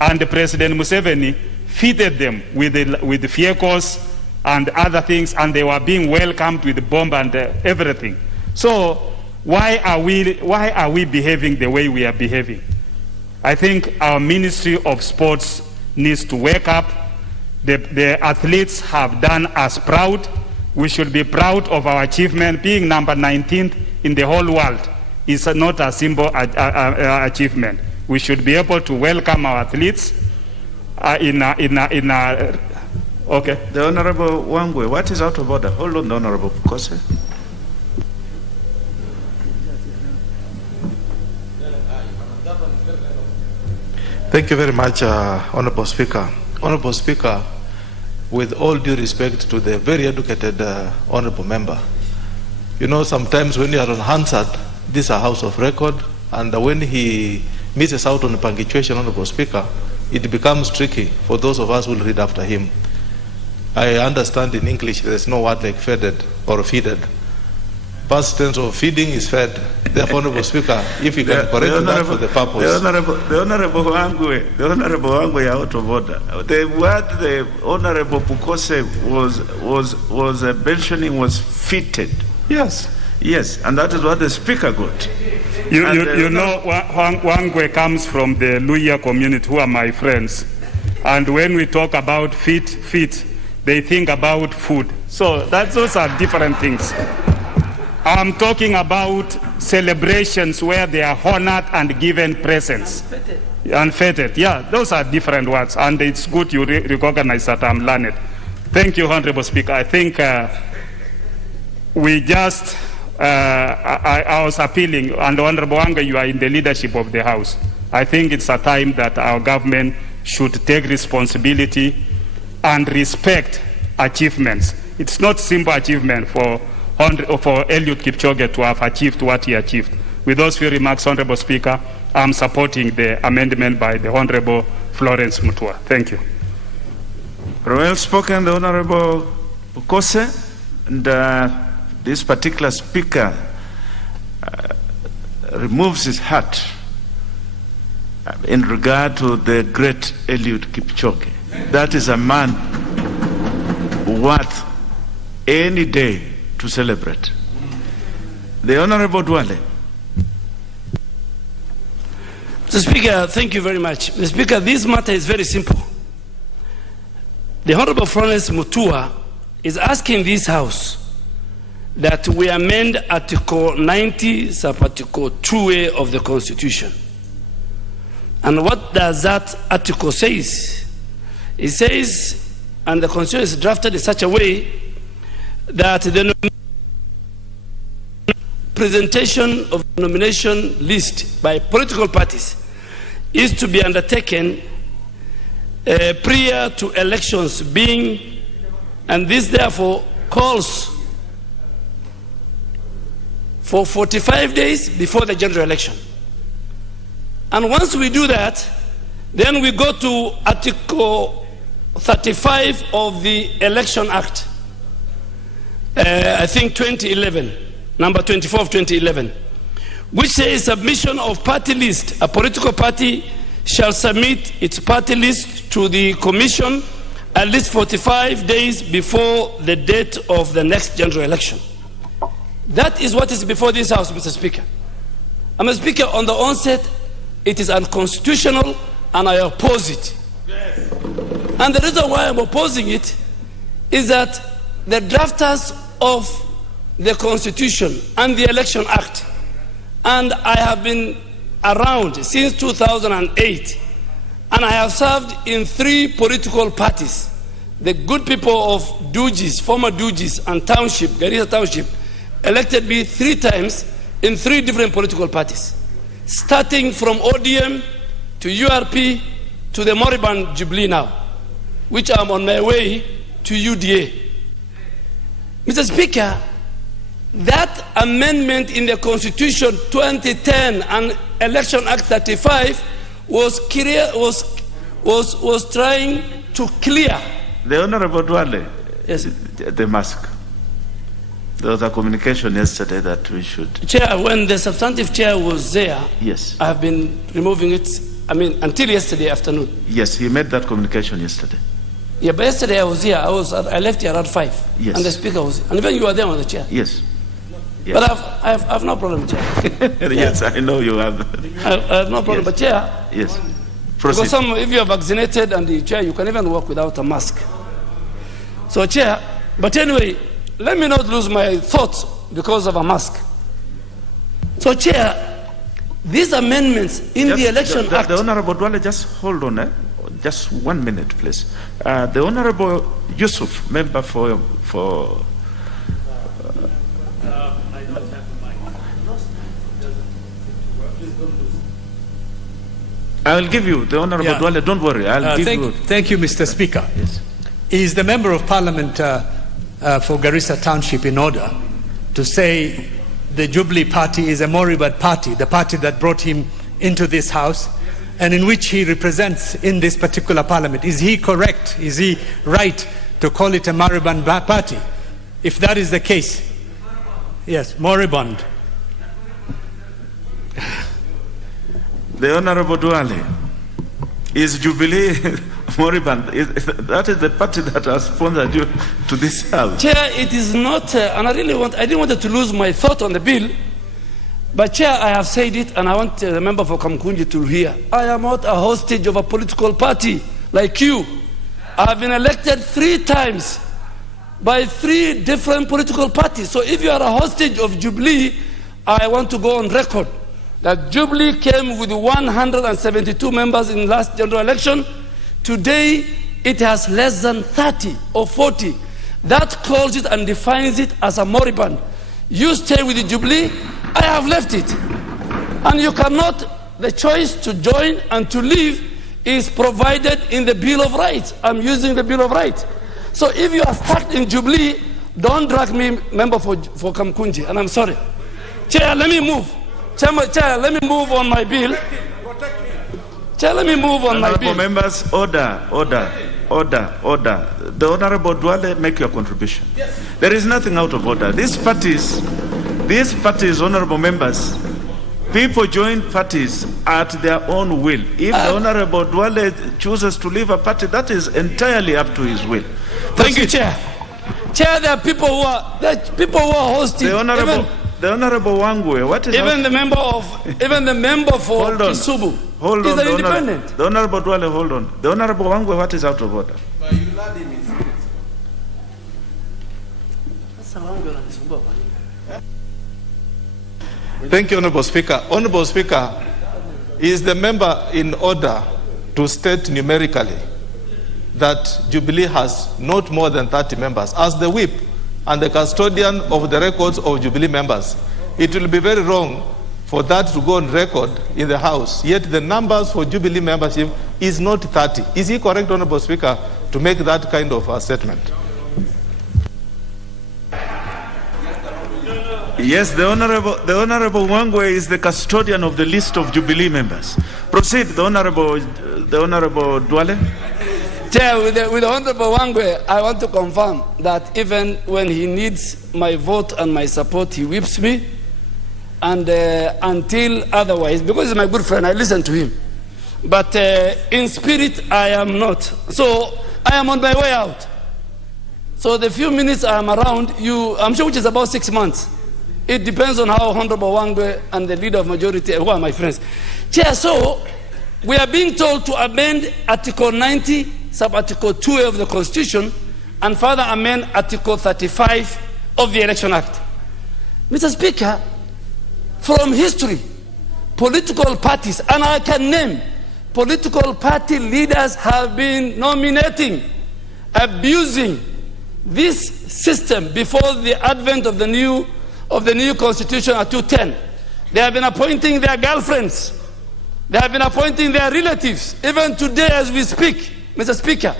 And President Museveni feeded them with the vehicles and other things, and they were being welcomed with the bomb and everything. So why are we behaving the way we are behaving? I think our Ministry of Sports needs to wake up. The athletes have done us proud. We should be proud of our achievement. Being number 19th in the whole world is not a simple achievement. We should be able to welcome our athletes okay. The Honorable Wangwe, what is out of order? Hold on, the Honorable Pukose. Thank you very much, Honorable Speaker. Honorable Speaker, with all due respect to the very educated Honorable Member, you know, sometimes when you are on Hansard, this is a house of record, and when he misses out on punctuation, Honorable Speaker, it becomes tricky for those of us who will read after him. I understand in English there is no word like feeded or feeded. Past tense of feeding is fed. Therefore, Honorable Speaker, if you can correct that for the purpose. The Honorable Wangwe are out of order. The word the Honorable Pukose was mentioning was fitted. Yes. Yes, and that is what the Speaker got. You know, Wangwe comes from the Luya community, who are my friends. And when we talk about fit, they think about food. So those are different things. I'm talking about celebrations where they are honored and given presents. And feted. Yeah, those are different words. And it's good you recognize that I'm learned. Thank you, Honorable Speaker. I think we just, I was appealing, and Honorable Wanga, you are in the leadership of the House. I think it's a time that our government should take responsibility and respect achievements. It's not simple achievement for Eliud Kipchoge to have achieved what he achieved. With those few remarks, Honorable Speaker, I'm supporting the amendment by the Honorable Florence Mutua. Thank you. Well spoken, the Honorable Ukose. And this particular speaker removes his hat in regard to the great Eliud Kipchoge. That is a man worth any day to celebrate. The Honorable Dwale. Mr. Speaker, thank you very much. Mr. Speaker, this matter is very simple. The Honorable Florence Mutua is asking this House that we amend Article 90, Sub-Article 2A of the Constitution. And what does that article say? It says, and the Constitution is drafted in such a way that the presentation of the nomination list by political parties is to be undertaken prior to elections being, and this therefore calls for 45 days before the general election. And once we do that, then we go to Article 35 of the Election Act, I think 2011, number 24 of 2011, which says submission of party list. A political party shall submit its party list to the Commission at least 45 days before the date of the next general election. That is what is before this House, Mr. Speaker. Mr. Speaker, on the onset, it is unconstitutional and I oppose it. Yes. And the reason why I'm opposing it is that the drafters of the Constitution and the Election Act, and I have been around since 2008, and I have served in 3 political parties. The good people of Dujis, former Dujis and Township, Garissa Township, elected me 3 times in 3 different political parties, starting from ODM to URP to the moribund Jubilee now, which I'm on my way to UDA. Mr. Speaker, that amendment in the Constitution 2010 and Election Act 35 was trying to clear. The Honorable Dwale, yes, the mask. There was a communication yesterday that we should. Chair, when the substantive chair was there, yes, I have been removing it, until yesterday afternoon. Yes, he made that communication yesterday. Yeah, but yesterday I was here. I left here around 5. Yes. And the speaker was here. And even you were there on the chair. Yes. Yes. But I have no problem, Chair. Yes, I know you have. I have no problem, yes. But Chair. Yes. Proceed. Because if you are vaccinated and the Chair, you can even walk without a mask. So, Chair, but anyway, let me not lose my thoughts because of a mask. So, Chair, these amendments in the Election Act. The Honorable Dwale, just hold on, just 1 minute, please. The Honorable Yusuf, member for I will give you the Honorable Dwale, don't worry. Thank you, Mr. Speaker. Yes. Is the Member of Parliament for Garissa Township in order to say the Jubilee Party is a moribund party, the party that brought him into this House, and in which he represents in this particular Parliament? Is he correct? Is he right to call it a moribund party? If that is the case, yes, moribund. The Honorable Dwale, is Jubilee moribund? That is the party that has sponsored you to this House. Chair, it is not, and I didn't want to lose my thought on the bill, but Chair, I have said it, and I want the member for Kamkunji to hear. I am not a hostage of a political party like you. I have been elected 3 times by 3 different political parties. So if you are a hostage of Jubilee, I want to go on record that Jubilee came with 172 members in last general election. Today, it has less than 30 or 40. That calls it and defines it as a moribund. You stay with the Jubilee, I have left it. And you cannot, the choice to join and to leave is provided in the Bill of Rights. I'm using the Bill of Rights. So if you are stuck in Jubilee, don't drag me member for Kamkunji, and I'm sorry. Chair, let me move. Chair, let me move on my bill. Chair, let me move on my bill. Members, order. The Honorable Duale, make your contribution. Yes. There is nothing out of order. These parties, honorable members, people join parties at their own will. If the Honorable Duale chooses to leave a party, that is entirely up to his will. Thank you, Chair. Chair, there are people who are hosting. The Honorable Wangwe, what is even the member for Kisumu? Hold on, is an independent. The Honorable Duale, hold on. The Honorable Wangwe, what is out of order? Thank you, Honorable Speaker. Honorable Speaker, is the member in order to state numerically that Jubilee has not more than 30 members? As the whip and the custodian of the records of Jubilee members, it will be very wrong for that to go on record in the House, yet the numbers for Jubilee membership is not 30. Is he correct, Honorable Speaker, to make that kind of a statement? Yes, the Honorable Wangwe is the custodian of the list of Jubilee members. Proceed, the Honorable Duale. Chair, with the Honorable Wangwe, I want to confirm that even when he needs my vote and my support, he whips me. And until otherwise, because he's my good friend, I listen to him. But in spirit, I am not. So I am on my way out. So the few minutes I am around, I'm sure which is about 6 months. It depends on how Honorable Wangwe and the leader of majority, who are my friends. Chair, so we are being told to amend Article 90, Sub-Article 2A of the Constitution, and further amend Article 35 of the Election Act. Mr. Speaker, from history, political parties, and I can name, political party leaders have been nominating, abusing this system before the advent of the new Constitution at 210. They have been appointing their girlfriends. They have been appointing their relatives. Even today as we speak, Mr. Speaker,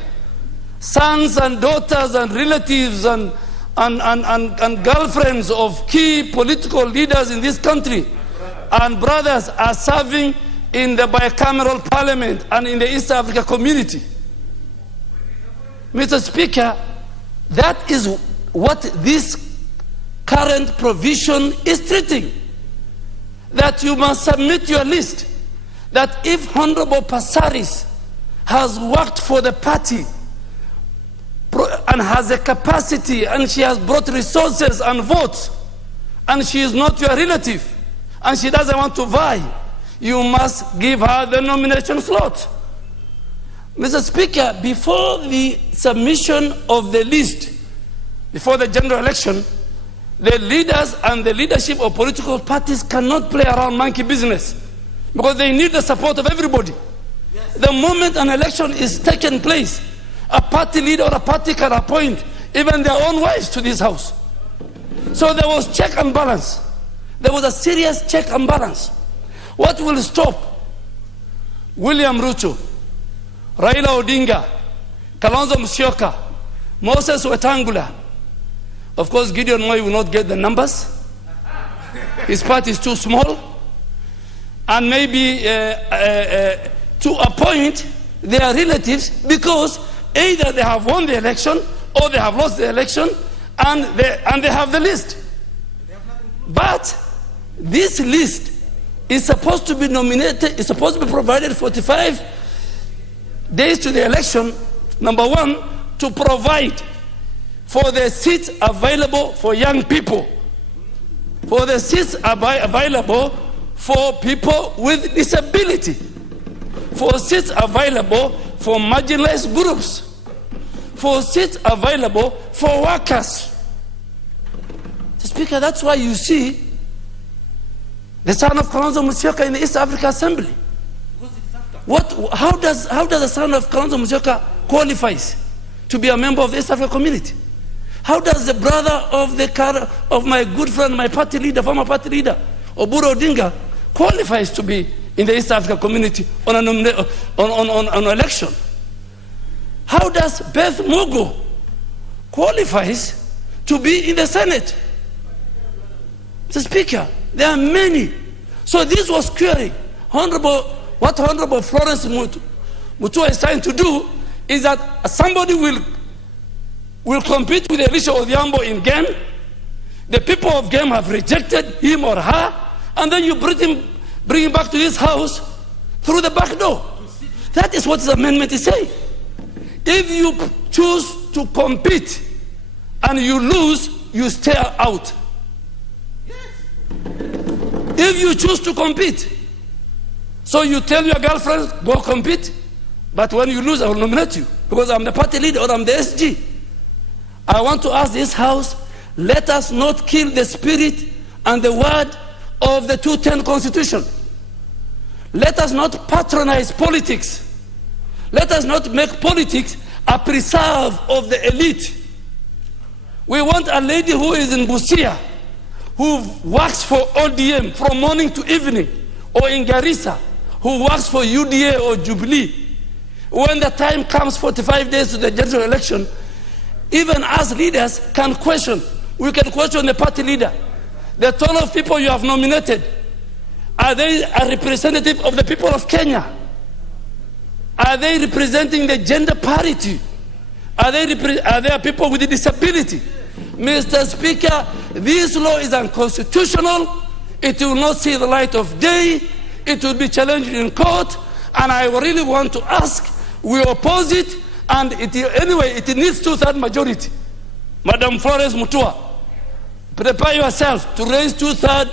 sons and daughters and relatives and girlfriends of key political leaders in this country and brothers are serving in the bicameral parliament and in the East Africa community. Mr. Speaker, that is what this current provision is treating. That you must submit your list. That if Honorable Passaris has worked for the party and has a capacity and she has brought resources and votes and she is not your relative and she doesn't want to vie, you must give her the nomination slot. Mr. Speaker, before the submission of the list, before the general election, the leaders and the leadership of political parties cannot play around monkey business because they need the support of everybody. Yes. The moment an election is taking place, a party leader or a party can appoint even their own wives to this house. So there was check and balance. There was a serious check and balance. What will stop William Ruto, Raila Odinga, Kalonzo Musyoka, Moses Wetangula? Of course, Gideon Moi will not get the numbers. His party is too small. And maybe to appoint their relatives because either they have won the election or they have lost the election and they have the list. But this list is supposed to be nominated, is supposed to be provided 45 days to the election, number one, to provide for the seats available for young people, for the seats available for people with disability, for seats available for marginalized groups, for seats available for workers. Mr. Speaker, that's why you see the son of Kalonzo Musyoka in the East Africa Assembly. How does the son of Kalonzo Musyoka qualifies to be a member of the East Africa community? How does the brother of my good friend, my party leader, former party leader, Uhuru Odinga, qualifies to be in the East Africa community on an election? How does Beth Mugo qualifies to be in the Senate? Mr. Speaker, there are many. So this was querying. What Honorable Florence Mutua is trying to do is that somebody will compete with Elisha Odhiambo in game. The people of game have rejected him or her, and then you bring him back to this house through the back door. That is what the amendment is saying. If you choose to compete and you lose, you stay out. If you choose to compete, so you tell your girlfriend, go compete, but when you lose, I will nominate you because I'm the party leader or I'm the SG. I want to ask this house, let us not kill the spirit and the word of the 210 Constitution. Let us not patronize politics. Let us not make politics a preserve of the elite. We want a lady who is in Busia, who works for ODM from morning to evening, or in Garissa, who works for UDA or Jubilee. When the time comes, 45 days to the general election, even as leaders can question. We can question the party leader. The total of people you have nominated, are they a representative of the people of Kenya? Are they representing the gender parity? Are they people with a disability? Mr. Speaker, this law is unconstitutional. It will not see the light of day. It will be challenged in court. And I really want to ask, we oppose it. And anyway, it needs 2/3 majority. Madam Florence Mutua, prepare yourself to raise 2/3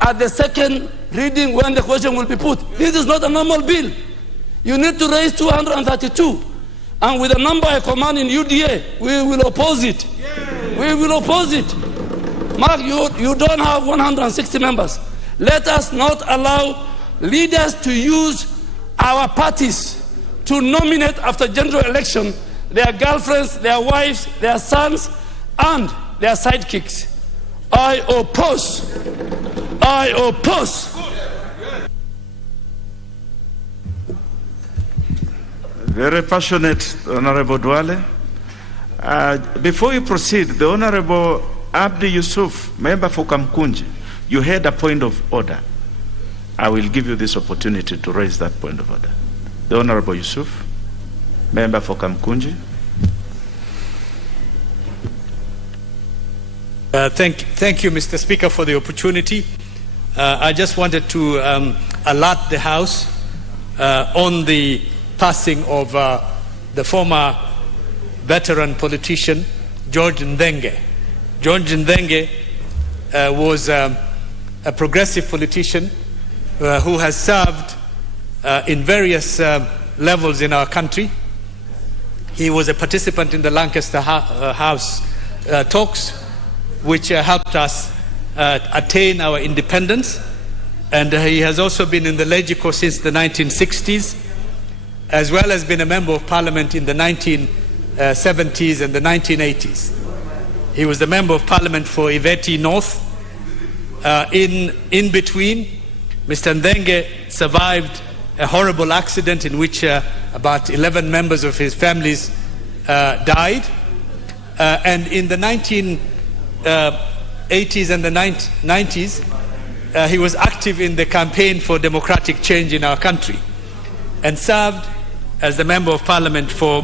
at the second reading when the question will be put. This is not a normal bill. You need to raise 232. And with the number I command in UDA, we will oppose it. We will oppose it. Mark, you don't have 160 members. Let us not allow leaders to use our parties to nominate after general election their girlfriends, their wives, their sons, and their sidekicks. I oppose. I oppose. Very passionate, Honorable Duale. Before you proceed, the Honorable Abdi Yusuf, member for Kamkunji, you had a point of order. I will give you this opportunity to raise that point of order. The Honorable Yusuf, member for Kamkunji. Thank you, Mr. Speaker, for the opportunity. I just wanted to alert the House on the passing of the former veteran politician, George Ndenge. George Ndenge was a progressive politician who has served in various levels in our country. He was a participant in the Lancaster House talks, which helped us attain our independence. And he has also been in the Legico since the 1960s, as well as been a member of parliament in the 1970s and the 1980s. He was the member of parliament for Iebc North. In between, Mr. Ndenge survived a horrible accident in which about 11 members of his families died. And in the 1980s and the 90s, he was active in the campaign for democratic change in our country and served as the member of parliament for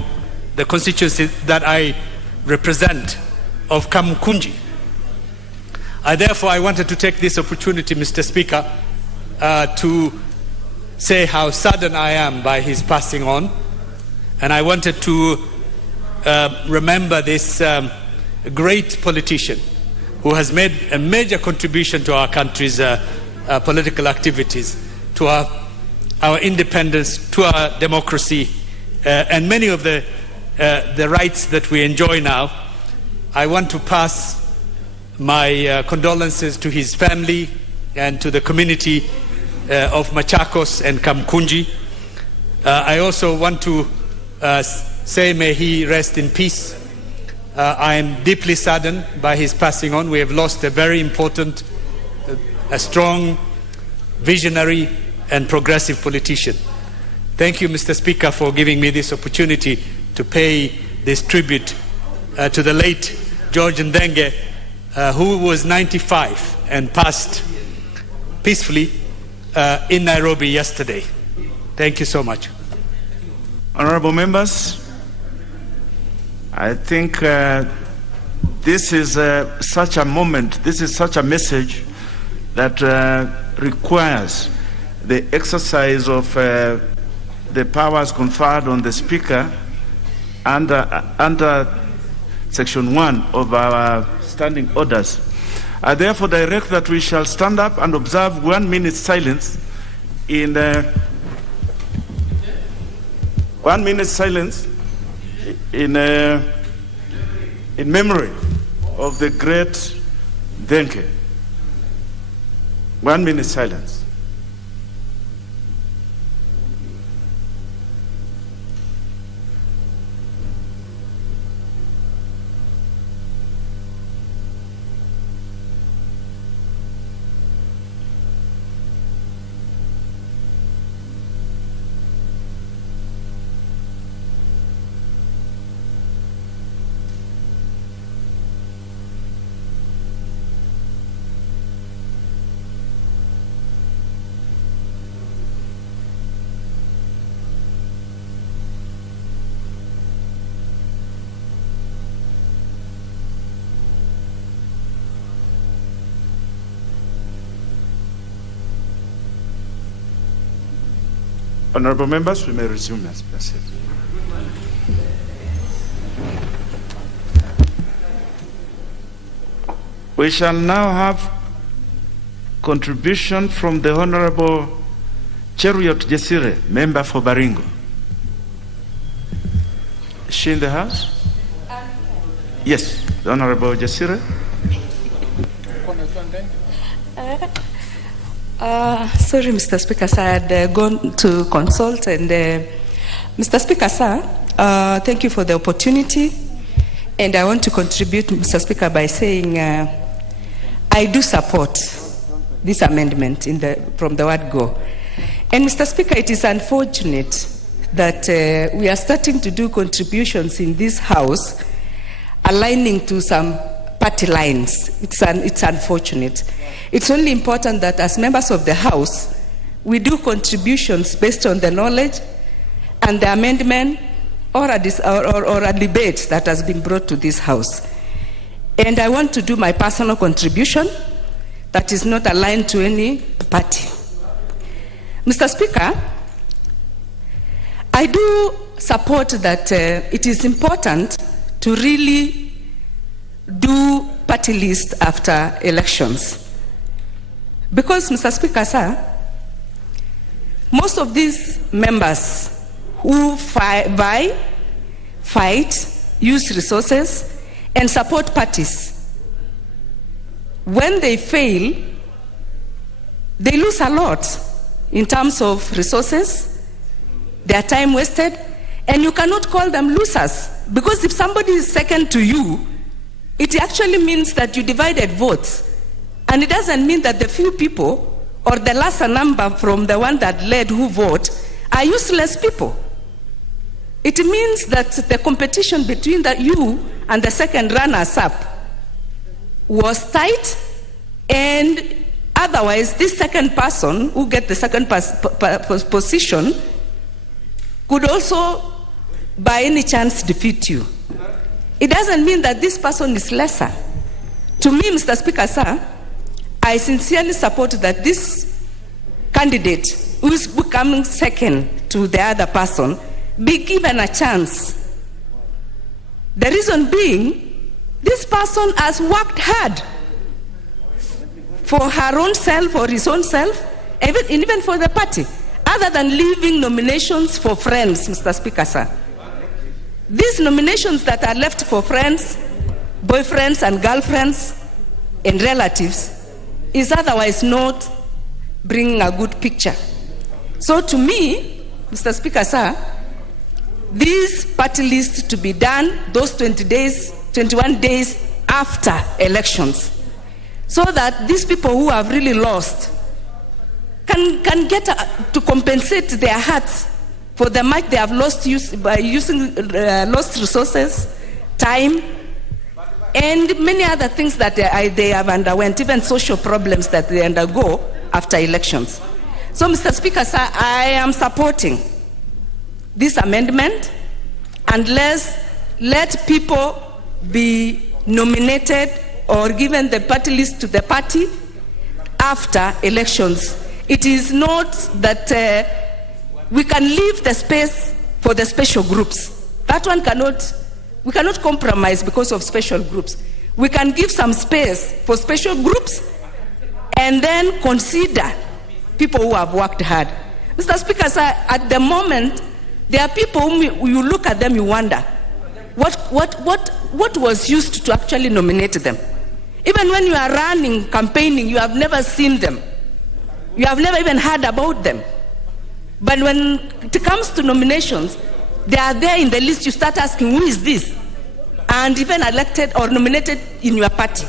the constituency that I represent of Kamkunji. Therefore, I wanted to take this opportunity, Mr. Speaker, to say how saddened I am by his passing on. And I wanted to remember this great politician who has made a major contribution to our country's political activities, to our independence, to our democracy, and many of the rights that we enjoy now. I want to pass my condolences to his family and to the community of Machakos and Kamkunji. I also want to say may he rest in peace. I am deeply saddened by his passing on. We have lost a very important, a strong, visionary and progressive politician. Thank you, Mr. Speaker, for giving me this opportunity to pay this tribute to the late George Ndenge, who was 95 and passed peacefully in Nairobi yesterday. Thank you so much. Honorable members, I think this is such a moment, this is such a message that requires the exercise of the powers conferred on the Speaker under Section 1 of our standing orders. I therefore direct that we shall stand up and observe 1 minute silence in 1 minute silence in memory of the great Ndenge. 1 minute silence. Honorable members, we may resume as said. We shall now have contribution from the Honorable Cheruiyot Jesire, member for Baringo. Is she in the house? Yes, the Honorable Jesire. Sorry, Mr. Speaker, sir, I had gone to consult, and Mr. Speaker, sir, thank you for the opportunity, and I want to contribute, Mr. Speaker, by saying I do support this amendment from the word go. And Mr. Speaker, it is unfortunate that we are starting to do contributions in this House aligning to some party lines. It's unfortunate. It's only important that as members of the House, we do contributions based on the knowledge and the amendment or a debate that has been brought to this House. And I want to do my personal contribution that is not aligned to any party. Mr. Speaker, I do support that it is important to really do party list after elections. Because, Mr. Speaker, sir, most of these members who fight, use resources, and support parties, when they fail, they lose a lot in terms of resources, their time wasted, and you cannot call them losers. Because if somebody is second to you, it actually means that you divided votes. And it doesn't mean that the few people or the lesser number from the one that led who vote are useless people. It means that the competition between you and the second runners-up was tight, and otherwise this second person who gets the second position could also by any chance defeat you. It doesn't mean that this person is lesser. To me, Mr. Speaker, sir, I sincerely support that this candidate who is becoming second to the other person be given a chance. The reason being, this person has worked hard for her own self or his own self, even for the party, other than leaving nominations for friends, Mr. Speaker, sir. These nominations that are left for friends, boyfriends and girlfriends and relatives is otherwise not bringing a good picture. So to me, Mr. Speaker, sir, this party list to be done those 21 days after elections, so that these people who have really lost can get to compensate their hearts for the much they have lost by using lost resources, time, and many other things that they have underwent, even social problems that they undergo after elections. So, Mr. Speaker, sir, I am supporting this amendment, and let people be nominated or given the party list to the party after elections. It is not that we can leave the space for the special groups. That one we cannot compromise because of special groups. We can give some space for special groups and then consider people who have worked hard. Mr. Speaker, sir, at the moment, there are people whom you look at them, you wonder, what was used to actually nominate them? Even when you are running, campaigning, you have never seen them. You have never even heard about them. But when it comes to nominations, they are there in the list. You start asking, who is this? And even elected or nominated in your party.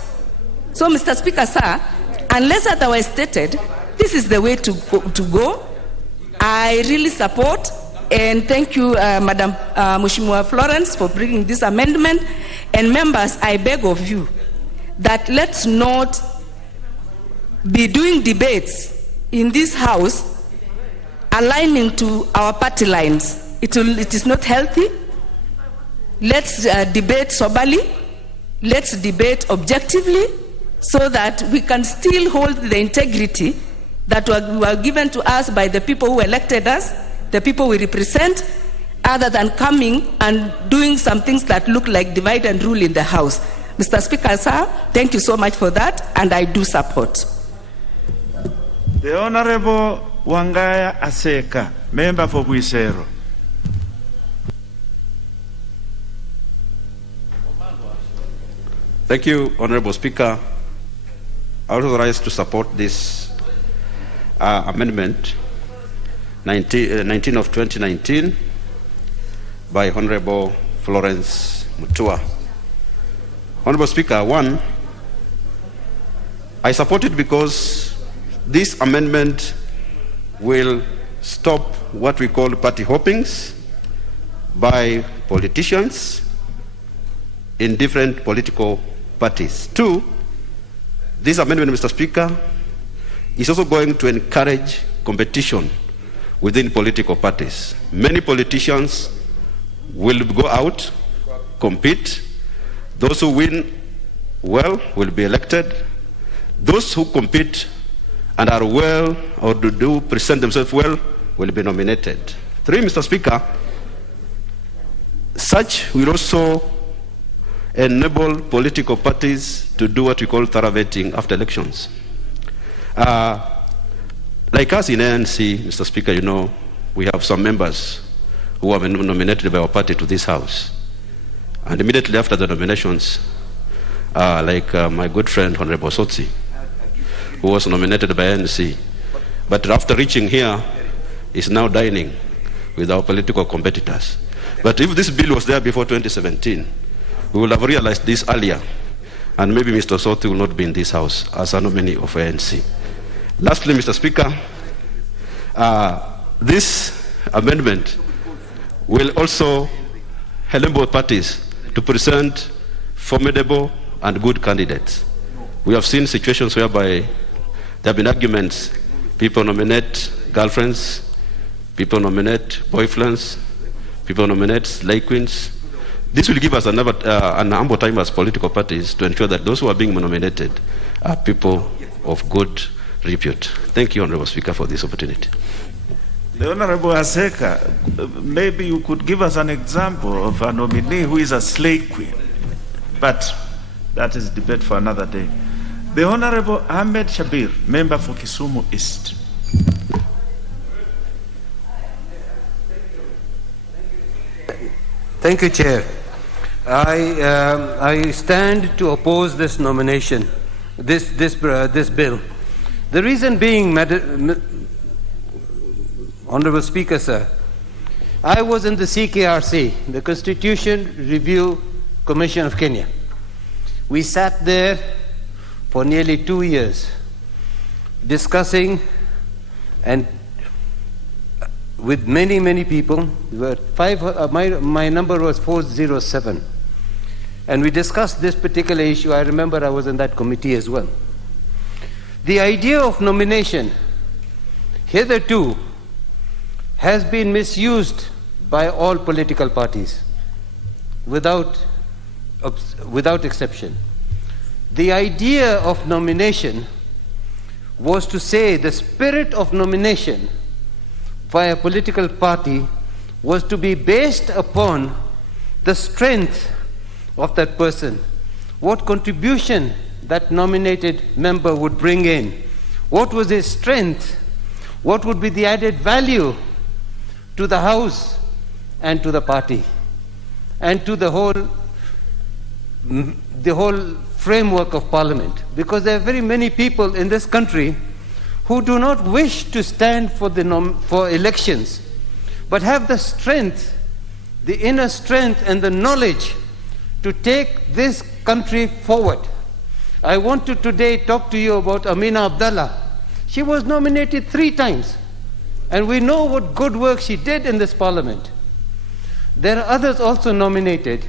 So, Mr. Speaker, sir, unless otherwise stated, this is the way to go. I really support, and thank you, Madam Mheshimiwa Florence, for bringing this amendment. And members, I beg of you that let's not be doing debates in this house aligning to our party lines. It is not healthy. Let's debate soberly. Let's debate objectively so that we can still hold the integrity that were given to us by the people who elected us, the people we represent, other than coming and doing some things that look like divide and rule in the House. Mr. Speaker, sir, thank you so much for that, and I do support. The Honorable Wangaya Aseka, member for Buisero. Thank you, Honorable Speaker. I was authorized to support this amendment 19 of 2019 by Honorable Florence Mutua. Honorable Speaker, one, I support it because this amendment will stop what we call party hoppings by politicians in different political parties. Two, this amendment, Mr. Speaker, is also going to encourage competition within political parties. Many politicians will go out, compete. Those who win well will be elected. Those who compete and are well or do present themselves well will be nominated. Three, Mr. Speaker, such will also enable political parties to do what we call thorough vetting after elections. Like us in ANC, Mr. Speaker, you know, we have some members who have been nominated by our party to this House. And immediately after the nominations, like my good friend, Honorable Sotsi, who was nominated by ANC. But after reaching here, is now dining with our political competitors. But if this bill was there before 2017, we would have realized this earlier, and maybe Mr. Sotsi will not be in this House as a nominee of ANC. Lastly, Mr. Speaker, this amendment will also help both parties to present formidable and good candidates. We have seen situations whereby there have been arguments. People nominate girlfriends, people nominate boyfriends, people nominate slave queens. This will give us an ample time as political parties to ensure that those who are being nominated are people of good repute. Thank you, Honorable Speaker, for this opportunity. The Honorable Aseka, maybe you could give us an example of a nominee who is a slave queen, but that is debate for another day. The Honorable Ahmed Shabir, member for Kisumu East. Thank you, Chair. I stand to oppose this nomination, this bill. The reason being, Honorable Speaker, sir, I was in the CKRC, the Constitution Review Commission of Kenya. We sat there for nearly 2 years discussing and with many, many people. My number was 407. And we discussed this particular issue. I remember I was in that committee as well. The idea of nomination hitherto has been misused by all political parties without exception. The idea of nomination was to say the spirit of nomination by a political party was to be based upon the strength of that person, what contribution that nominated member would bring in, what was his strength, what would be the added value to the House and to the party and to the whole framework of Parliament. Because there are very many people in this country who do not wish to stand for elections, but have the strength, the inner strength and the knowledge to take this country forward. I want to today talk to you about Amina Abdallah. She was nominated 3 times, and we know what good work she did in this Parliament. There are others also nominated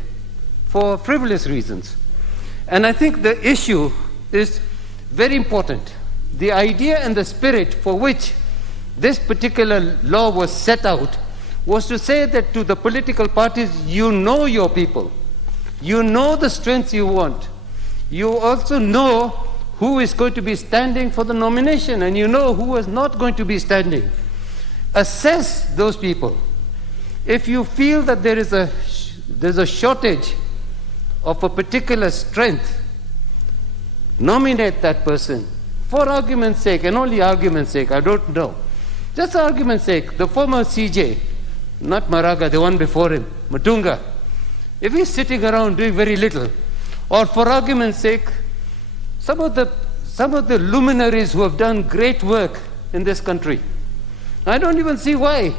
for frivolous reasons. And I think the issue is very important. The idea and the spirit for which this particular law was set out was to say that to the political parties, you know your people. You know the strengths you want. You also know who is going to be standing for the nomination, and you know who is not going to be standing. Assess those people. If you feel that there's a shortage of a particular strength, nominate that person. For argument's sake, and only argument's sake, I don't know. Just argument's sake, the former CJ, not Maraga, the one before him, Matunga, if he's sitting around doing very little, or for argument's sake, some of the luminaries who have done great work in this country, I don't even see why.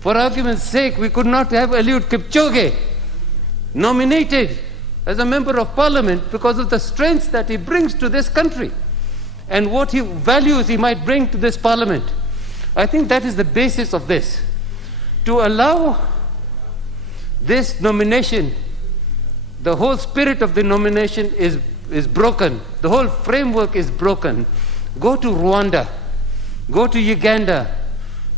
For argument's sake, we could not have Eliud Kipchoge nominated as a member of Parliament because of the strengths that he brings to this country and what values he might bring to this Parliament. I think that is the basis of this. To allow this nomination, the whole spirit of the nomination is broken. The whole framework is broken. Go to Rwanda, go to Uganda,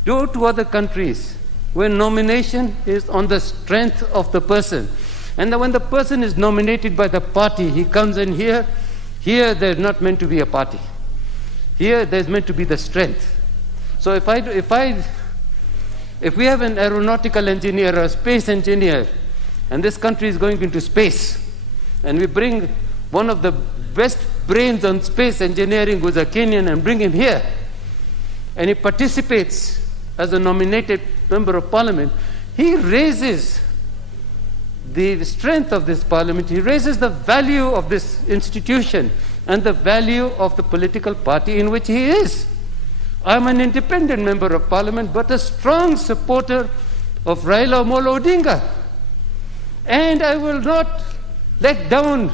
go to other countries where nomination is on the strength of the person. And when the person is nominated by the party, he comes in here. Here there's not meant to be a party. Here there's meant to be the strength. So if we have an aeronautical engineer or a space engineer, and this country is going into space, and we bring one of the best brains on space engineering who's a Kenyan and bring him here, and he participates as a nominated member of Parliament, he raises the strength of this Parliament, he raises the value of this institution and the value of the political party in which he is. I'm an independent member of Parliament, but a strong supporter of Raila Amolo Odinga. And I will not let down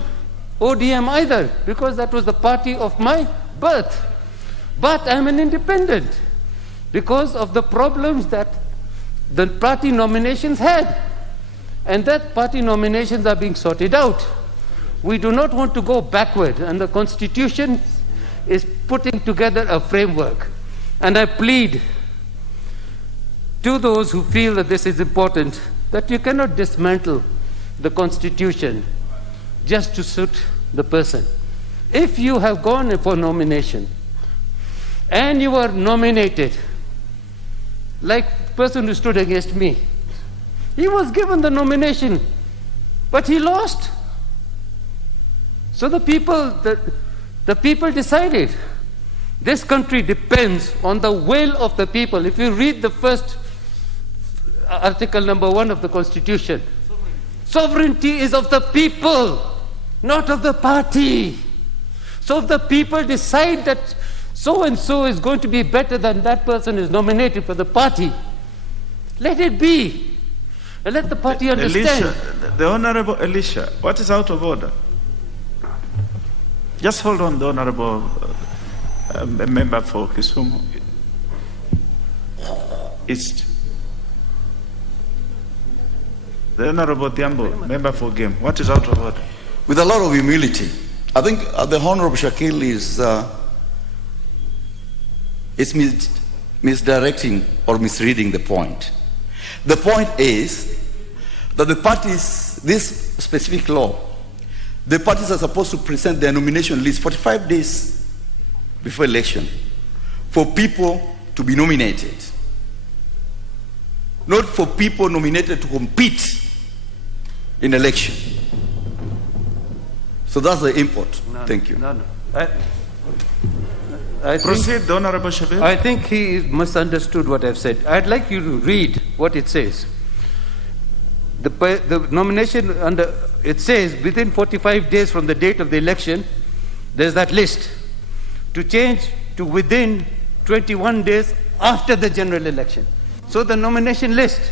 ODM either, because that was the party of my birth. But I'm an independent because of the problems that the party nominations had. And that party nominations are being sorted out. We do not want to go backward, and the Constitution is putting together a framework. And I plead to those who feel that this is important, that you cannot dismantle the Constitution just to suit the person. If you have gone for nomination and you are nominated, like the person who stood against me, he was given the nomination, but he lost. So the people decided. This country depends on the will of the people. If you read the first article number 1 of the Constitution, sovereignty is of the people, not of the party. So if the people decide that so and so is going to be better than that person is nominated for the party, Let it be. And let the party understand. Elisha, the Honorable Elisha, what is out of order? Just hold on, the Honorable member for Kisumu East. The Honorable Diambo, member for Game, what is out of order? With a lot of humility, I think the Honorable Shakil is misdirecting or misreading the point. The point is that the parties, this specific law, the parties are supposed to present their nomination list 45 days before election for people to be nominated, not for people nominated to compete in election. So that's the import. Thank you. Proceed, Honorable Shabir. I think he misunderstood what I've said. I'd like you to read what it says. The nomination it says within 45 days from the date of the election, there's that list. To change to within 21 days after the general election. So the nomination list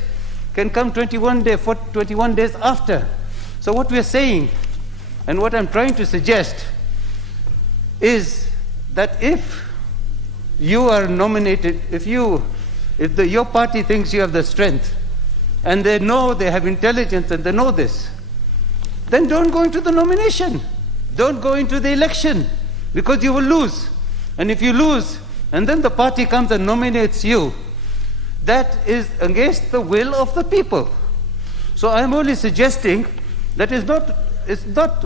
can come 21 days after. So what we're saying, and what I'm trying to suggest, is that if you are nominated, if your party thinks you have the strength, and they know, they have intelligence, and they know this, then don't go into the nomination. Don't go into the election, because you will lose. And if you lose, and then the party comes and nominates you, that is against the will of the people. So I'm only suggesting that it's not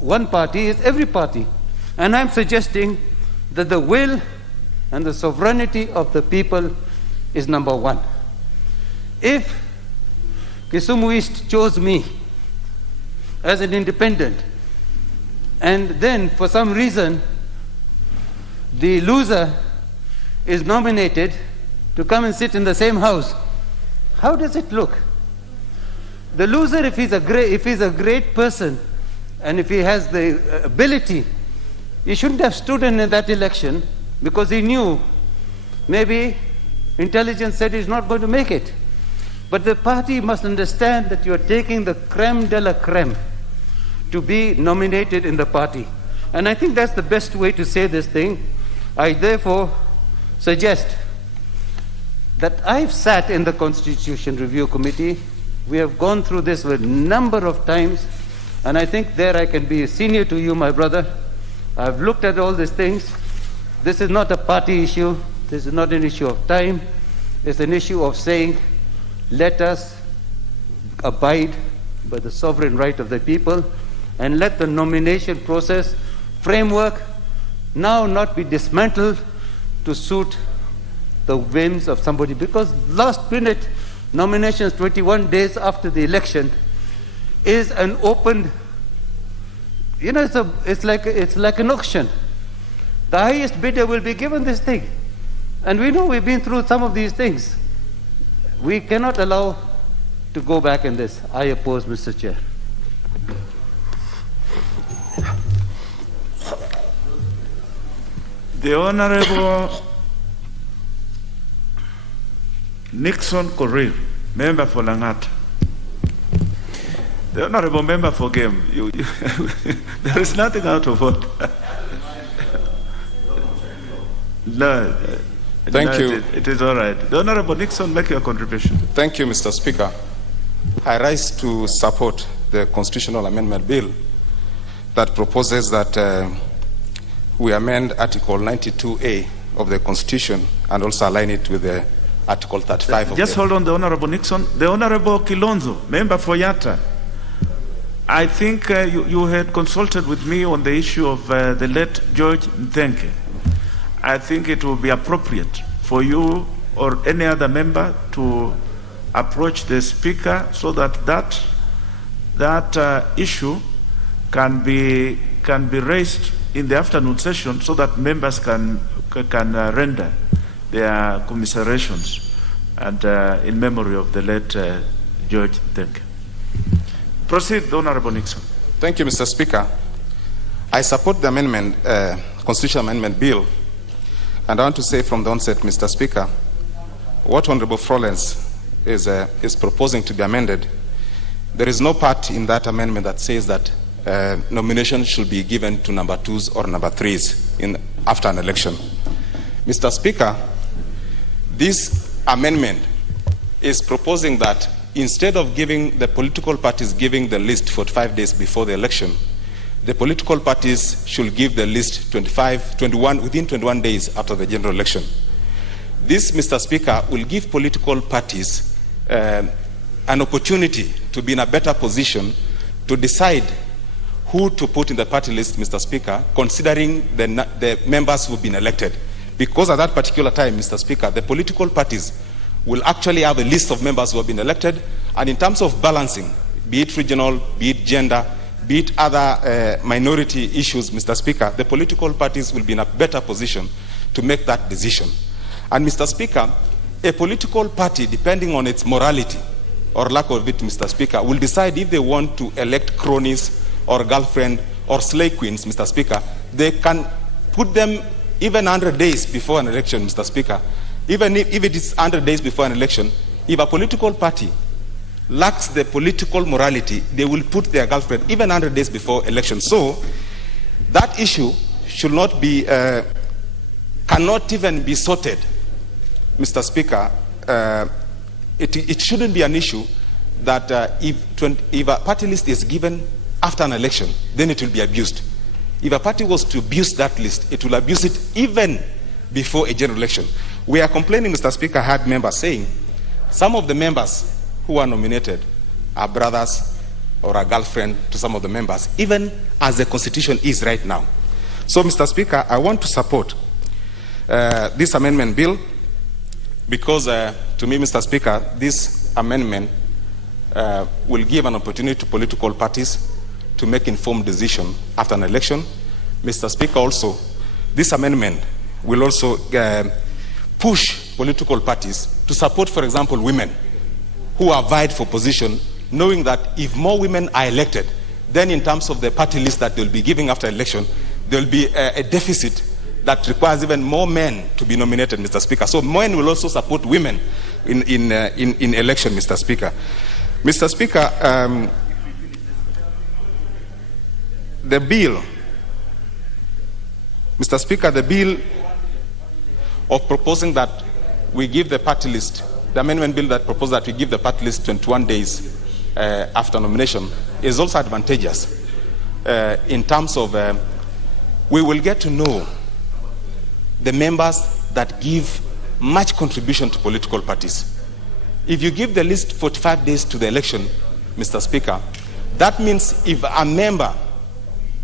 one party, it's every party. And I'm suggesting that the will and the sovereignty of the people is number one. If Kisumu East chose me as an independent, and then for some reason the loser is nominated to come and sit in the same house, how does it look? The loser, if he's a great person, and if he has the ability, he shouldn't have stood in that election, because he knew maybe intelligence said he's not going to make it. But the party must understand that you are taking the creme de la creme to be nominated in the party. And I think that's the best way to say this thing. I therefore suggest that I've sat in the Constitution Review Committee. We have gone through this a number of times, and I think there I can be senior to you, my brother. I've looked at all these things. This is not a party issue. This is not an issue of time. It's an issue of saying, let us abide by the sovereign right of the people, and let the nomination process framework now not be dismantled to suit the whims of somebody. Because last minute nominations 21 days after the election is an open, it's like an auction. The highest bidder will be given this thing. And we know we've been through some of these things. We cannot allow to go back in this. I oppose, Mr. Chair. The Honorable Nixon Korir, member for Langata. The Honorable member for Game, there is nothing out of order. No, Thank you. It is all right. The Honorable Nixon, make your contribution. Thank you, Mr. Speaker. I rise to support the constitutional amendment bill that proposes that we amend Article 92A of the Constitution and also align it with the Article 35 of Just hold on, the Honorable Nixon. The Honorable Kilonzo, member for Yatta. I think you had consulted with me on the issue of the late George Muthenke. I think it will be appropriate for you or any other member to approach the Speaker so that that issue can be raised in the afternoon session, so that members can render their commiserations and in memory of the late George Muthenke. Proceed, Honorable Nixon. Thank you, Mr. Speaker. I support the amendment, constitutional amendment bill. And I want to say from the onset, Mr. Speaker, what Honorable Florence is proposing to be amended, there is no part in that amendment that says that nomination should be given to number 2s or number 3s after an election. Mr. Speaker, this amendment is proposing that instead of giving the political parties giving the list 45 days before the election, the political parties should give the list within 21 days after the general election. This, Mr. Speaker, will give political parties an opportunity to be in a better position to decide who to put in the party list, Mr. Speaker, considering the members who have been elected. Because at that particular time, Mr. Speaker, the political parties will actually have a list of members who have been elected, and in terms of balancing, be it regional, be it gender, be it other minority issues, Mr. Speaker, the political parties will be in a better position to make that decision. And Mr. Speaker, a political party, depending on its morality or lack of it, Mr. Speaker, will decide if they want to elect cronies or girlfriend or slave queens, Mr. Speaker. They can put them even 100 days before an election, Mr. Speaker. Even if it is 100 days before an election, if a political party lacks the political morality, they will put their girlfriend even 100 days before election. So that issue should not be, cannot even be sorted, Mr. Speaker. It shouldn't be an issue that if a party list is given after an election, then it will be abused. If a party was to abuse that list, it will abuse it even before a general election. We are complaining, Mr. Speaker, I had members saying some of the members who are nominated are brothers or a girlfriend to some of the members, even as the Constitution is right now. So, Mr. Speaker, I want to support this amendment bill because, to me, Mr. Speaker, this amendment will give an opportunity to political parties to make informed decision after an election. Mr. Speaker, also, this amendment will also push political parties to support, for example, women who are vied for position, knowing that if more women are elected, then in terms of the party list that they'll be giving after election, there will be a deficit that requires even more men to be nominated, Mr. Speaker. So men will also support women in election, Mr. Speaker. Mr. Speaker, the bill, Mr. Speaker, the bill of proposing that we give the party list, the amendment bill that proposed that we give the party list 21 days after nomination is also advantageous in terms of we will get to know the members that give much contribution to political parties. If you give the list 45 days to the election, Mr. Speaker, that means if a member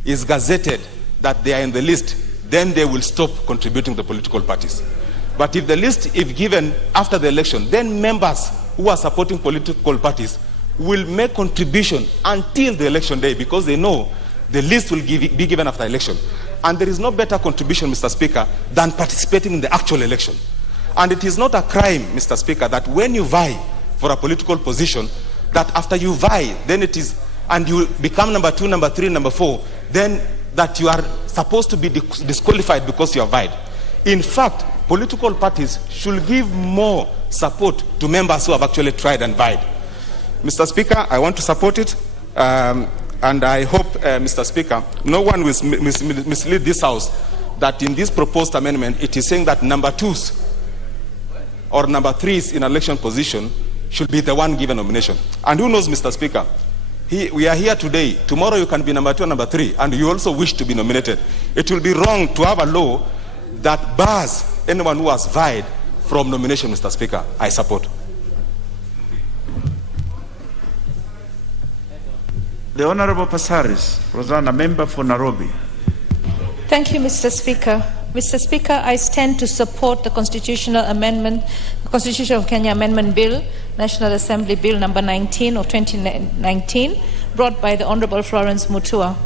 is gazetted that they are in the list, then they will stop contributing to political parties. But if the list is given after the election, then members who are supporting political parties will make contribution until the election day because they know the list will be given after election. And there is no better contribution, Mr. Speaker, than participating in the actual election. And it is not a crime, Mr. Speaker, that when you vie for a political position, that after you vie, then it is, and you become number 2, number 3, number 4, then that you are supposed to be disqualified because you have vied. In fact, political parties should give more support to members who have actually tried and vied. Mr. Speaker, I want to support it, and I hope, Mr. Speaker, no one will mislead this House that in this proposed amendment, it is saying that number 2s or number 3s in election position should be the one given nomination. And who knows, Mr. Speaker, we are here today. Tomorrow you can be number 2 and number 3, and you also wish to be nominated. It will be wrong to have a law that bars anyone who has vied from nomination, Mr. Speaker. I support. The Honorable Passaris, Rosanna, member for Nairobi. Thank you, Mr. Speaker. Mr. Speaker, I stand to support the constitutional amendment, the Constitution of Kenya Amendment Bill, National Assembly Bill number 19 of 2019, brought by the Honorable Florence Mutua.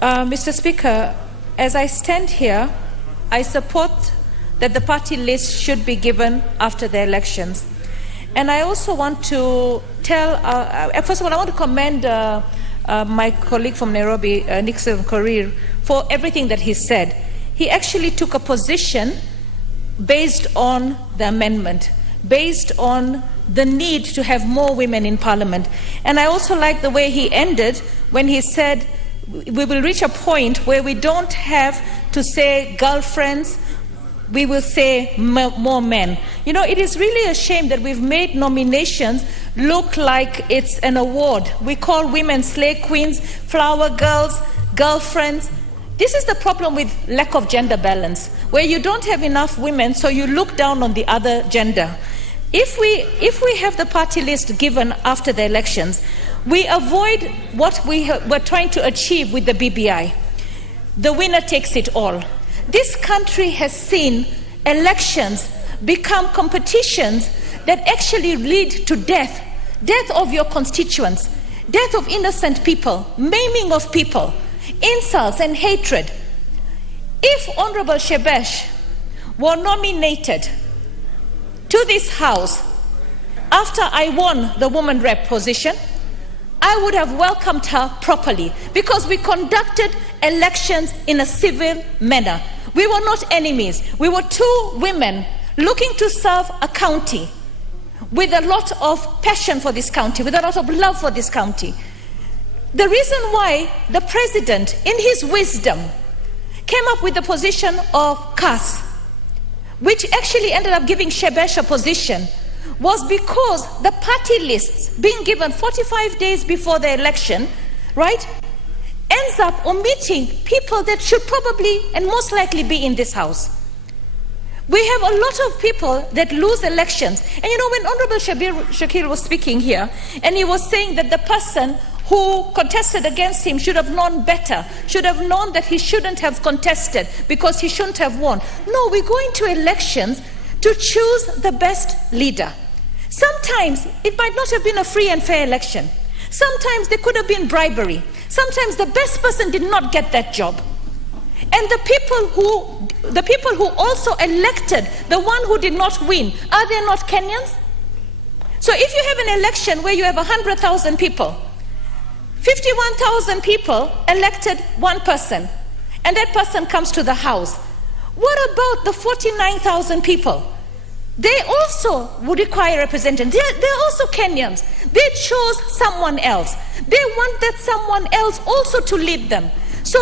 Mr. Speaker, as I stand here, I support that the party list should be given after the elections. And I also want to tell, first of all, I want to commend my colleague from Nairobi, Nixon Korir, for everything that he said. He actually took a position based on the amendment, based on the need to have more women in parliament. And I also like the way he ended when he said we will reach a point where we don't have to say girlfriends, we will say more men. You know, it is really a shame that we've made nominations look like it's an award. We call women slay queens, flower girls, girlfriends. This is the problem with lack of gender balance, where you don't have enough women, so you look down on the other gender. If we have the party list given after the elections, we avoid what we're trying to achieve with the BBI. The winner takes it all. This country has seen elections become competitions that actually lead to death of your constituents, death of innocent people, maiming of people, insults and hatred. If Honorable Shebesh were nominated to this House after I won the woman rep position, I would have welcomed her properly, because we conducted elections in a civil manner. We were not enemies. We were two women looking to serve a county with a lot of passion for this county, with a lot of love for this county. The reason why the president, in his wisdom, came up with the position of CAS, which actually ended up giving Shebesh a position, was because the party lists being given 45 days before the election, right, ends up omitting people that should probably and most likely be in this House. We have a lot of people that lose elections. And you know, when Honorable Shakir was speaking here, and he was saying that the person who contested against him should have known better, should have known that he shouldn't have contested because he shouldn't have won. No, we go into elections to choose the best leader. Sometimes it might not have been a free and fair election. Sometimes there could have been bribery. Sometimes the best person did not get that job. And the people who also elected the one who did not win, are they not Kenyans? So if you have an election where you have 100,000 people, 51,000 people elected one person, and that person comes to the House, what about the 49,000 people? They also would require representation. They're also Kenyans. They chose someone else. They want that someone else also to lead them. So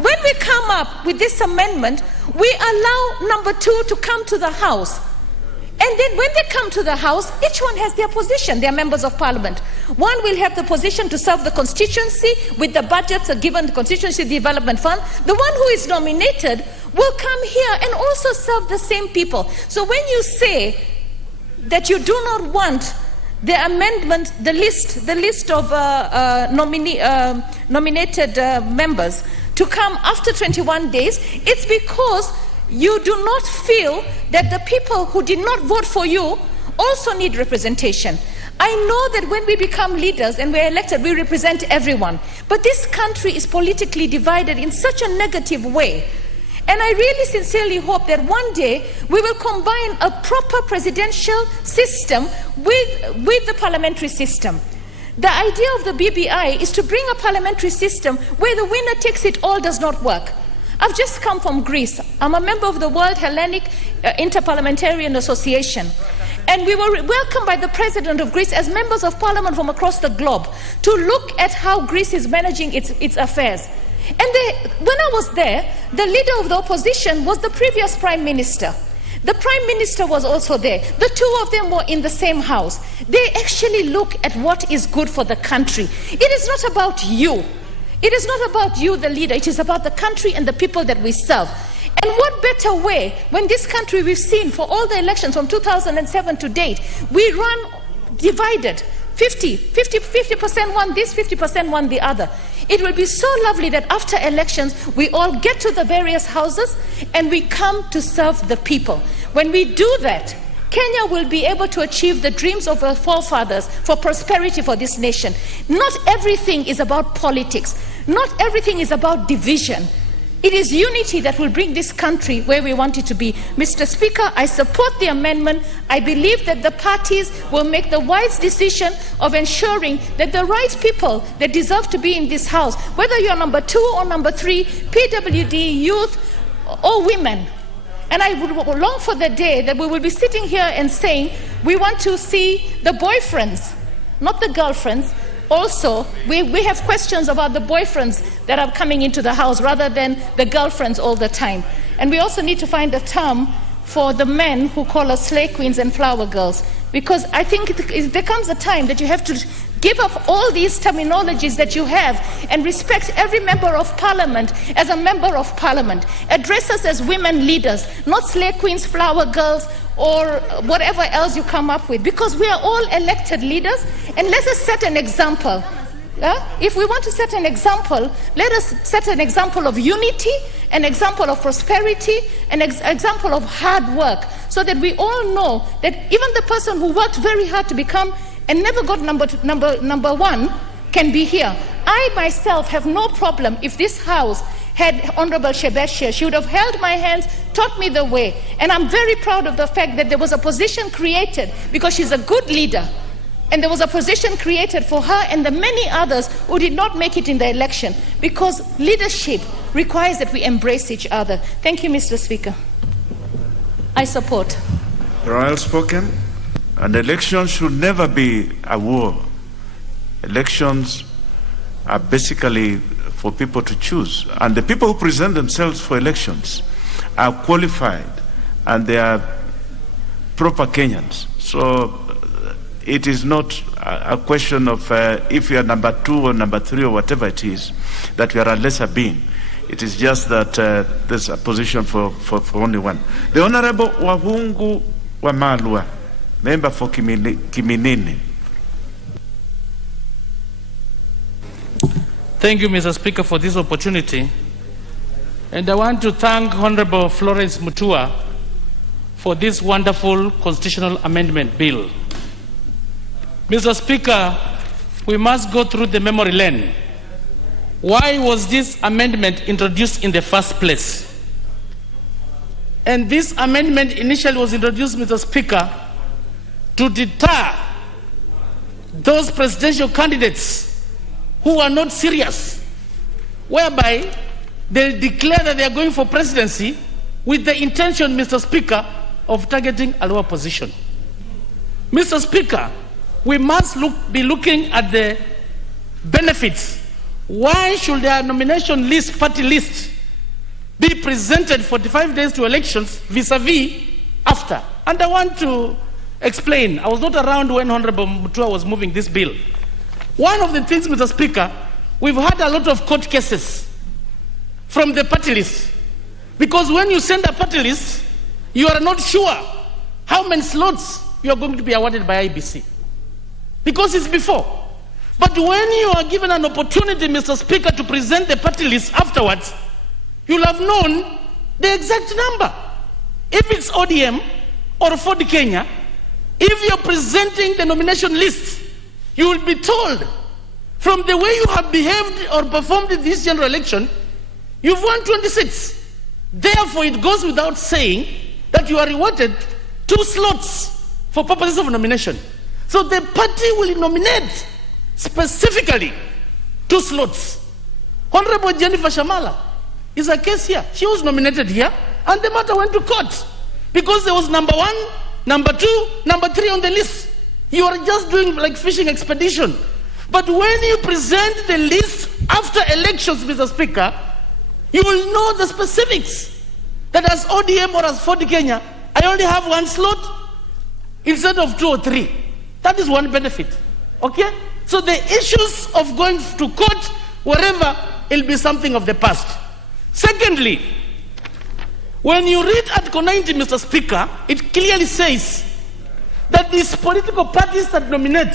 when we come up with this amendment, we allow number 2 to come to the House. And then when they come to the House, each one has their position. They are members of parliament. One will have the position to serve the constituency with the budgets given the constituency development fund. The one who is nominated will come here and also serve the same people. So when you say that you do not want the amendment, the list of nominated members to come after 21 days, it's because you do not feel that the people who did not vote for you also need representation. I know that when we become leaders and we're elected, we represent everyone. But this country is politically divided in such a negative way. And I really sincerely hope that one day we will combine a proper presidential system with the parliamentary system. The idea of the BBI is to bring a parliamentary system where the winner takes it all does not work. I've just come from Greece. I'm a member of the World Hellenic Interparliamentarian Association. And we were welcomed by the President of Greece as members of parliament from across the globe to look at how Greece is managing its affairs. And when I was there, the leader of the opposition was the previous Prime Minister. The Prime Minister was also there. The two of them were in the same house. They actually look at what is good for the country. It is not about you. It is not about you, the leader. It is about the country and the people that we serve. And what better way, when this country, we've seen for all the elections from 2007 to date, we run divided. 50% one this, 50% one the other. It will be so lovely that after elections, we all get to the various houses and we come to serve the people. When we do that, Kenya will be able to achieve the dreams of our forefathers for prosperity for this nation. Not everything is about politics. Not everything is about division. It is unity that will bring this country where we want it to be. Mr. Speaker, I support the amendment. I believe that the parties will make the wise decision of ensuring that the right people that deserve to be in this House, whether you're number 2 or number 3, PWD, youth, or women. And I would long for the day that we will be sitting here and saying, We want to see the boyfriends, not the girlfriends. Also, we have questions about the boyfriends that are coming into the house rather than the girlfriends all the time. And we also need to find a term for the men who call us slay queens and flower girls, because I think there comes a time that you have to give up all these terminologies that you have and respect every member of parliament as a member of parliament. Address us as women leaders, not slay queens, flower girls, or whatever else you come up with, because we are all elected leaders, and let us set an example. If we want to set an example, let us set an example of unity, an example of prosperity, an example of hard work, so that we all know that even the person who worked very hard to become and never got number one can be here. I myself have no problem if this house had Honorable Shebeshia. She would have held my hands, taught me the way, and I'm very proud of the fact that there was a position created because she's a good leader. And there was a position created for her and the many others who did not make it in the election, because leadership requires that we embrace each other. Thank you, Mr. Speaker. I support. Well spoken. An election should never be a war. Elections are basically for people to choose. And the people who present themselves for elections are qualified and they are proper Kenyans. So it is not a question of if you are number 2 or number 3 or whatever it is, that we are a lesser being. It is just that there's a position for only one. The Honorable Wahungu Wamalwa, member for Kiminini. Thank you, Mr. Speaker, for this opportunity. And I want to thank Honorable Florence Mutua for this wonderful constitutional amendment bill. Mr. Speaker, we must go through the memory lane. Why was this amendment introduced in the first place? And this amendment initially was introduced, Mr. Speaker, to deter those presidential candidates who are not serious, whereby they declare that they are going for presidency with the intention, Mr. Speaker, of targeting a lower position. Mr. Speaker, we must be looking at the benefits. Why should their nomination list, party list, be presented 45 days to elections vis-a-vis after? And I want to explain. I was not around when Honorable Mutua was moving this bill. One of the things, Mr. Speaker, we've had a lot of court cases from the party list. Because when you send a party list, you are not sure how many slots you are going to be awarded by Iebc. Because it's before. But when you are given an opportunity, Mr. Speaker, to present the party list afterwards, you'll have known the exact number. If it's ODM or Ford Kenya, if you're presenting the nomination list, you will be told, from the way you have behaved or performed in this general election, you've won 26. Therefore, it goes without saying that you are rewarded 2 slots for purposes of nomination. So the party will nominate specifically 2 slots. Honorable Jennifer Shamala is a case here. She was nominated here, and the matter went to court because there was number 1, number 2, number 3 on the list. You are just doing like fishing expedition. But when you present the list after elections, Mr. Speaker, you will know the specifics. That as ODM or as Ford Kenya, I only have 1 slot instead of 2 or 3. That is one benefit. Okay? So the issues of going to court, wherever, it'll be something of the past. Secondly, when you read Article 90, Mr. Speaker, it clearly says that these political parties that nominate,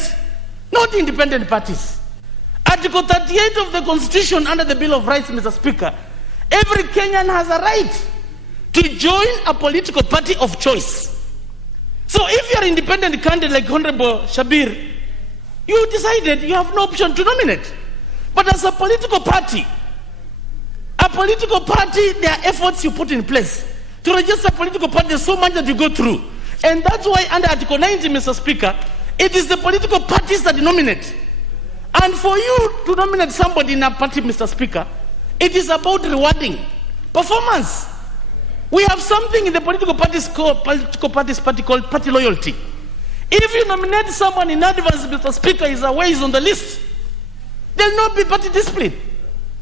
not independent parties. Article 38 of the Constitution under the Bill of Rights, Mr. Speaker, every Kenyan has a right to join a political party of choice. So if you're an independent candidate like Honorable Shabir, you decided you have no option to nominate. But as a political party, there are efforts you put in place. To register a political party, there's so much that you go through. And that's why under Article 90, Mr. Speaker, it is the political parties that nominate. And for you to nominate somebody in a party, Mr. Speaker, it is about rewarding performance. We have something in the political party called party loyalty. If you nominate someone in advance, Mr. Speaker, is away, is on the list, there will not be party discipline.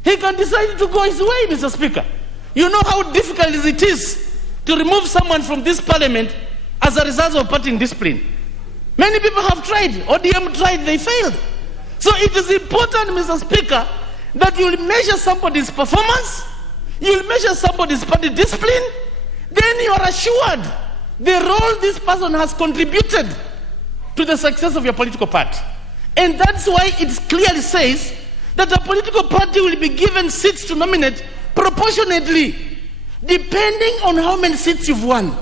He can decide to go his way, Mr. Speaker. You know how difficult it is to remove someone from this parliament as a result of party discipline. Many people have tried. ODM tried, they failed. So it is important, Mr. Speaker, that you will measure somebody's performance, you will measure somebody's party discipline, then you are assured the role this person has contributed to the success of your political party. And that's why it clearly says that a political party will be given seats to nominate proportionately, depending on how many seats you've won.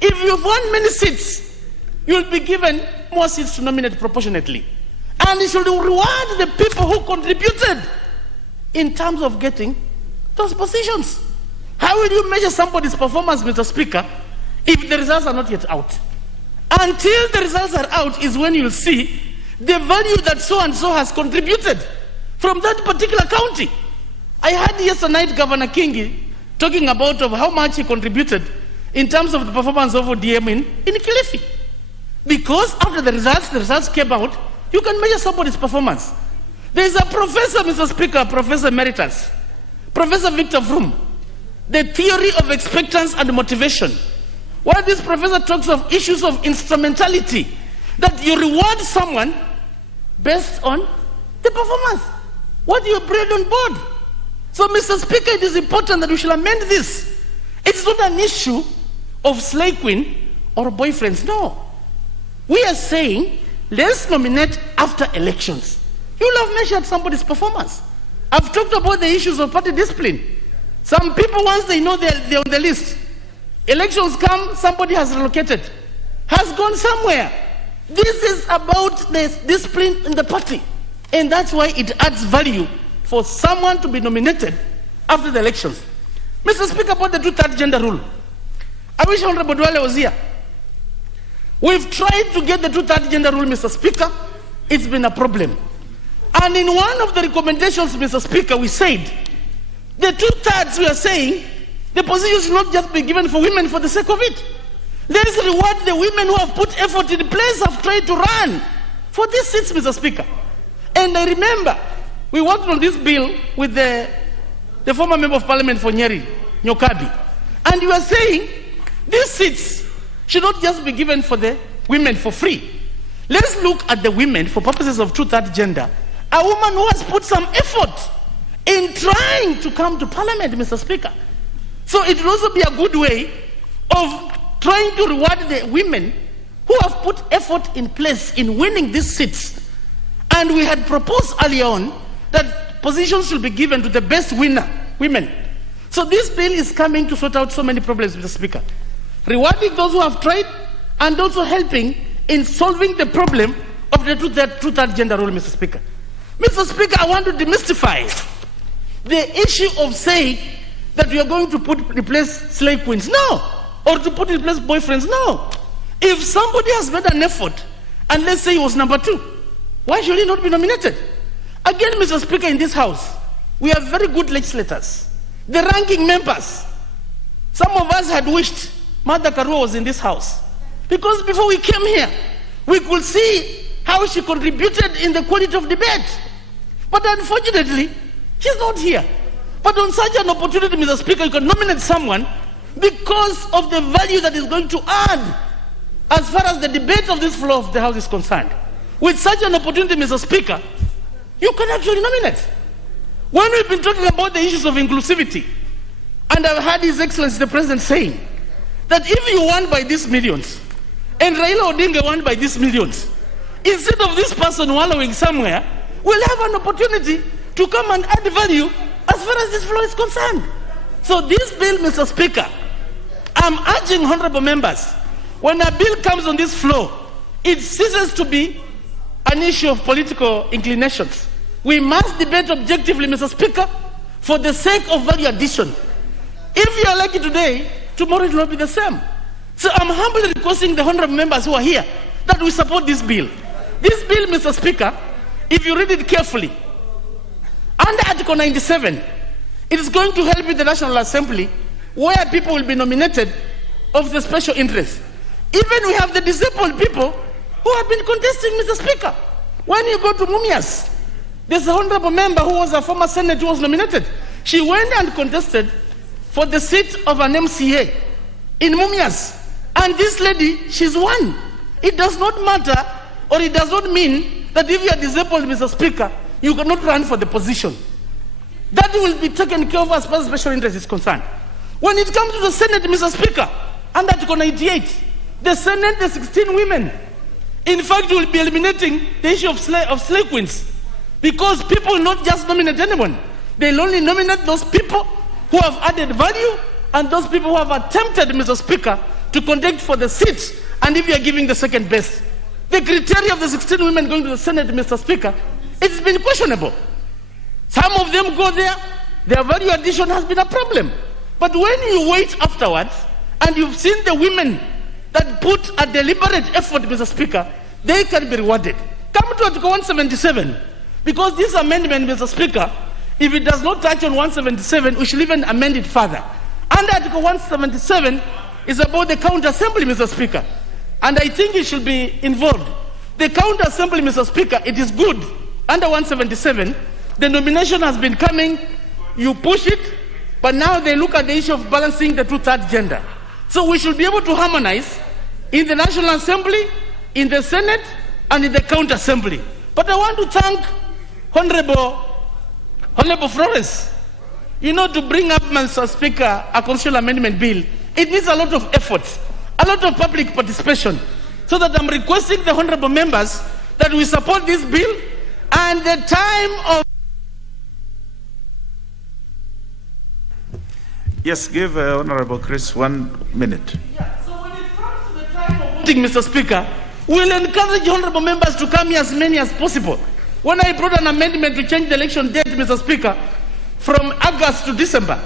If you've won many seats, you'll be given more seats to nominate proportionately. And it should reward the people who contributed in terms of getting those positions. How will you measure somebody's performance, Mr. Speaker, if the results are not yet out? Until the results are out is when you'll see the value that so-and-so has contributed from that particular county. I heard yesterday night Governor Kingi talking about of how much he contributed in terms of the performance of ODM in Kilifi. Because after the results came out, you can measure somebody's performance. There is a professor, Mr. Speaker, Professor Emeritus, Professor Victor Vroom, the theory of expectance and motivation, where this professor talks of issues of instrumentality, that you reward someone based on the performance, what you bring on board. So, Mr. Speaker, it is important that we should amend this. It's not an issue of slay queen or boyfriends, no. We are saying, let's nominate after elections. You'll have measured somebody's performance. I've talked about the issues of party discipline. Some people, once they know they're on the list, elections come, somebody has relocated, has gone somewhere. This is about the discipline in the party. And that's why it adds value for someone to be nominated after the elections. Mr. Speaker, about the 2/3 gender rule, I wish Honorable Dwale was here. We've tried to get the 2/3 gender rule, Mr. Speaker. It's been a problem. And in one of the recommendations, Mr. Speaker, we said, the 2/3 we are saying, the position should not just be given for women for the sake of it. Let's reward the women who have put effort in place, have tried to run for these seats, Mr. Speaker. And I remember, we worked on this bill with the former member of parliament for Nyeri, Nyokabi. And you are saying, these seats should not just be given for the women for free. Let's look at the women for purposes of 2/3 gender. A woman who has put some effort in trying to come to parliament, Mr. Speaker. So it will also be a good way of trying to reward the women who have put effort in place in winning these seats. And we had proposed earlier on that positions should be given to the best winner, women. So this bill is coming to sort out so many problems, Mr. Speaker. Rewarding those who have tried and also helping in solving the problem of the 2/3 gender rule, Mr. Speaker. Mr. Speaker, I want to demystify the issue of saying that we are going to replace slave queens. No. Or to put in place boyfriends. No. If somebody has made an effort, and let's say he was number 2, why should he not be nominated? Again, Mr. Speaker, in this house, we have very good legislators. The ranking members, some of us had wished Mother Karua was in this house. Because before we came here, we could see how she contributed in the quality of debate. But unfortunately, she's not here. But on such an opportunity, Mr. Speaker, you can nominate someone because of the value that is going to add as far as the debate of this floor of the House is concerned. With such an opportunity, Mr. Speaker, you can actually nominate. When we've been talking about the issues of inclusivity, and I've heard His Excellency the President saying that if you won by these millions, and Raila Odinga won by these millions, instead of this person wallowing somewhere, we'll have an opportunity to come and add value as far as this floor is concerned. So this bill, Mr. Speaker, I'm urging honorable members, when a bill comes on this floor, it ceases to be an issue of political inclinations. We must debate objectively, Mr. Speaker, for the sake of value addition. If you are lucky today, tomorrow it will not be the same. So I'm humbly requesting the honorable members who are here that we support this bill. This bill, Mr. Speaker, if you read it carefully, under Article 97, it is going to help with the National Assembly where people will be nominated of the special interest. Even we have the disabled people who have been contesting, Mr. Speaker. When you go to Mumias, there's an honorable member who was a former senator who was nominated. She went and contested for the seat of an MCA in Mumias. And this lady, she's won. It does not matter, or it does not mean that if you are disabled, Mr. Speaker, you cannot run for the position. That will be taken care of as far as special interest is concerned. When it comes to the Senate, Mr. Speaker, under Article 98, the Senate, the 16 women, in fact, will be eliminating the issue of slave queens, because people will not just nominate anyone. They'll only nominate those people who have added value and those people who have attempted, Mr. Speaker, to contest for the seat, and if you are giving the second best. The criteria of the 16 women going to the Senate, Mr. Speaker, it's been questionable. Some of them go there, their value addition has been a problem. But when you wait afterwards, and you've seen the women that put a deliberate effort, Mr. Speaker, they can be rewarded. Come to Article 177, because this amendment, Mr. Speaker, if it does not touch on 177, we should even amend it further. Under Article 177 is about the county assembly, Mr. Speaker, and I think it should be involved. The county assembly, Mr. Speaker, it is good. Under 177, the nomination has been coming, you push it, but now they look at the issue of balancing the two-thirds gender. So we should be able to harmonize in the National Assembly, in the Senate, and in the county assembly. But I want to thank Honorable Flores, to bring up, Mr. Speaker, a constitutional amendment bill. It needs a lot of effort, a lot of public participation, so that I'm requesting the honorable members that we support this bill, and the time of... Yes, give Honorable Chris 1 minute. voting, Mr. Speaker, we'll encourage honorable members to come here as many as possible. When I brought an amendment to change the election date, Mr. Speaker, from August to December,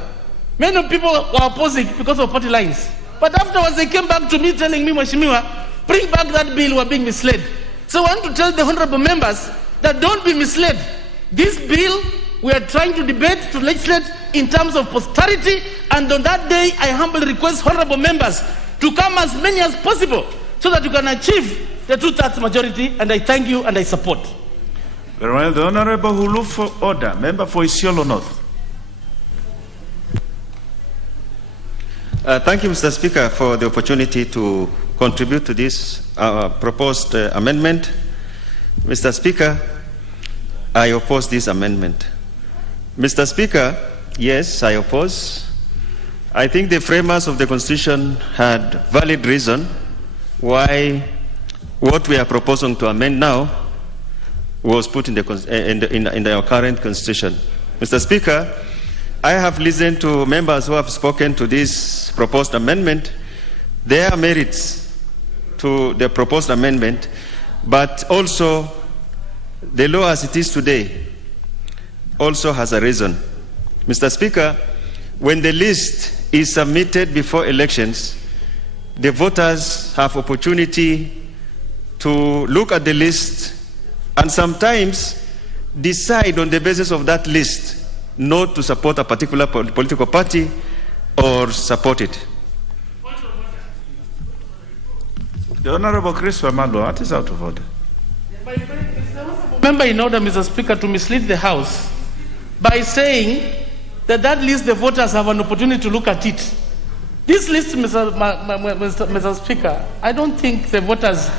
many people were opposing because of party lines. But afterwards, they came back to me telling me, Mheshimiwa, bring back that bill, we're being misled. So I want to tell the honorable members that don't be misled. This bill, we are trying to debate, to legislate in terms of posterity, and on that day, I humbly request honorable members to come as many as possible so that you can achieve the two-thirds majority, and I thank you and I support. Very well. The Honorable Uhuru for order, member for Isiolo North. Thank you, Mr. Speaker, for the opportunity to contribute to this proposed amendment. Mr. Speaker, I oppose this amendment. Mr. Speaker, yes, I oppose. I think the framers of the Constitution had valid reason why what we are proposing to amend now was put in the current Constitution. Mr. Speaker, I have listened to members who have spoken to this proposed amendment. There are merits to the proposed amendment, but also the law as it is today also has a reason. Mr. Speaker, when the list is submitted before elections, the voters have opportunity to look at the list and sometimes decide on the basis of that list not to support a particular political party or support it. The Honorable Chris Wamalo, that is out of order. Member in order, Mr. Speaker, to mislead the House by saying that that list the voters have an opportunity to look at it. This list, Mr. Speaker, I don't think the voters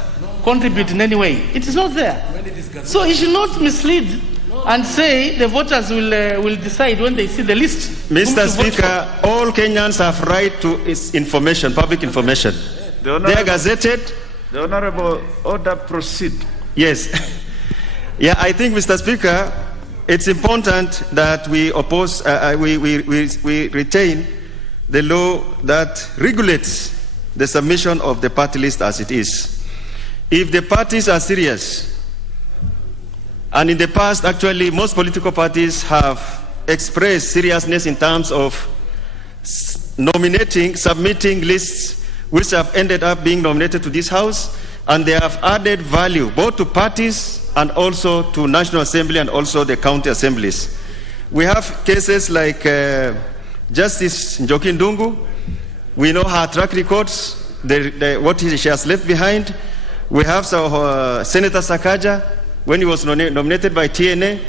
contribute in any way. It is not there. So it should not mislead and say the voters will decide when they see the list. Mr. Speaker, all Kenyans have right to information, public information. They are gazetted. The Honorable order proceed. Yes. Yeah, I think, Mr. Speaker, it's important that we oppose, we retain the law that regulates the submission of the party list as it is. If the parties are serious, and in the past, actually, most political parties have expressed seriousness in terms of submitting lists which have ended up being nominated to this House, and they have added value both to parties and also to National Assembly and also the county assemblies. We have cases like Justice Njoki Ndungu. We know her track records, what she has left behind, We have Senator Sakaja, when he was nominated by TNA,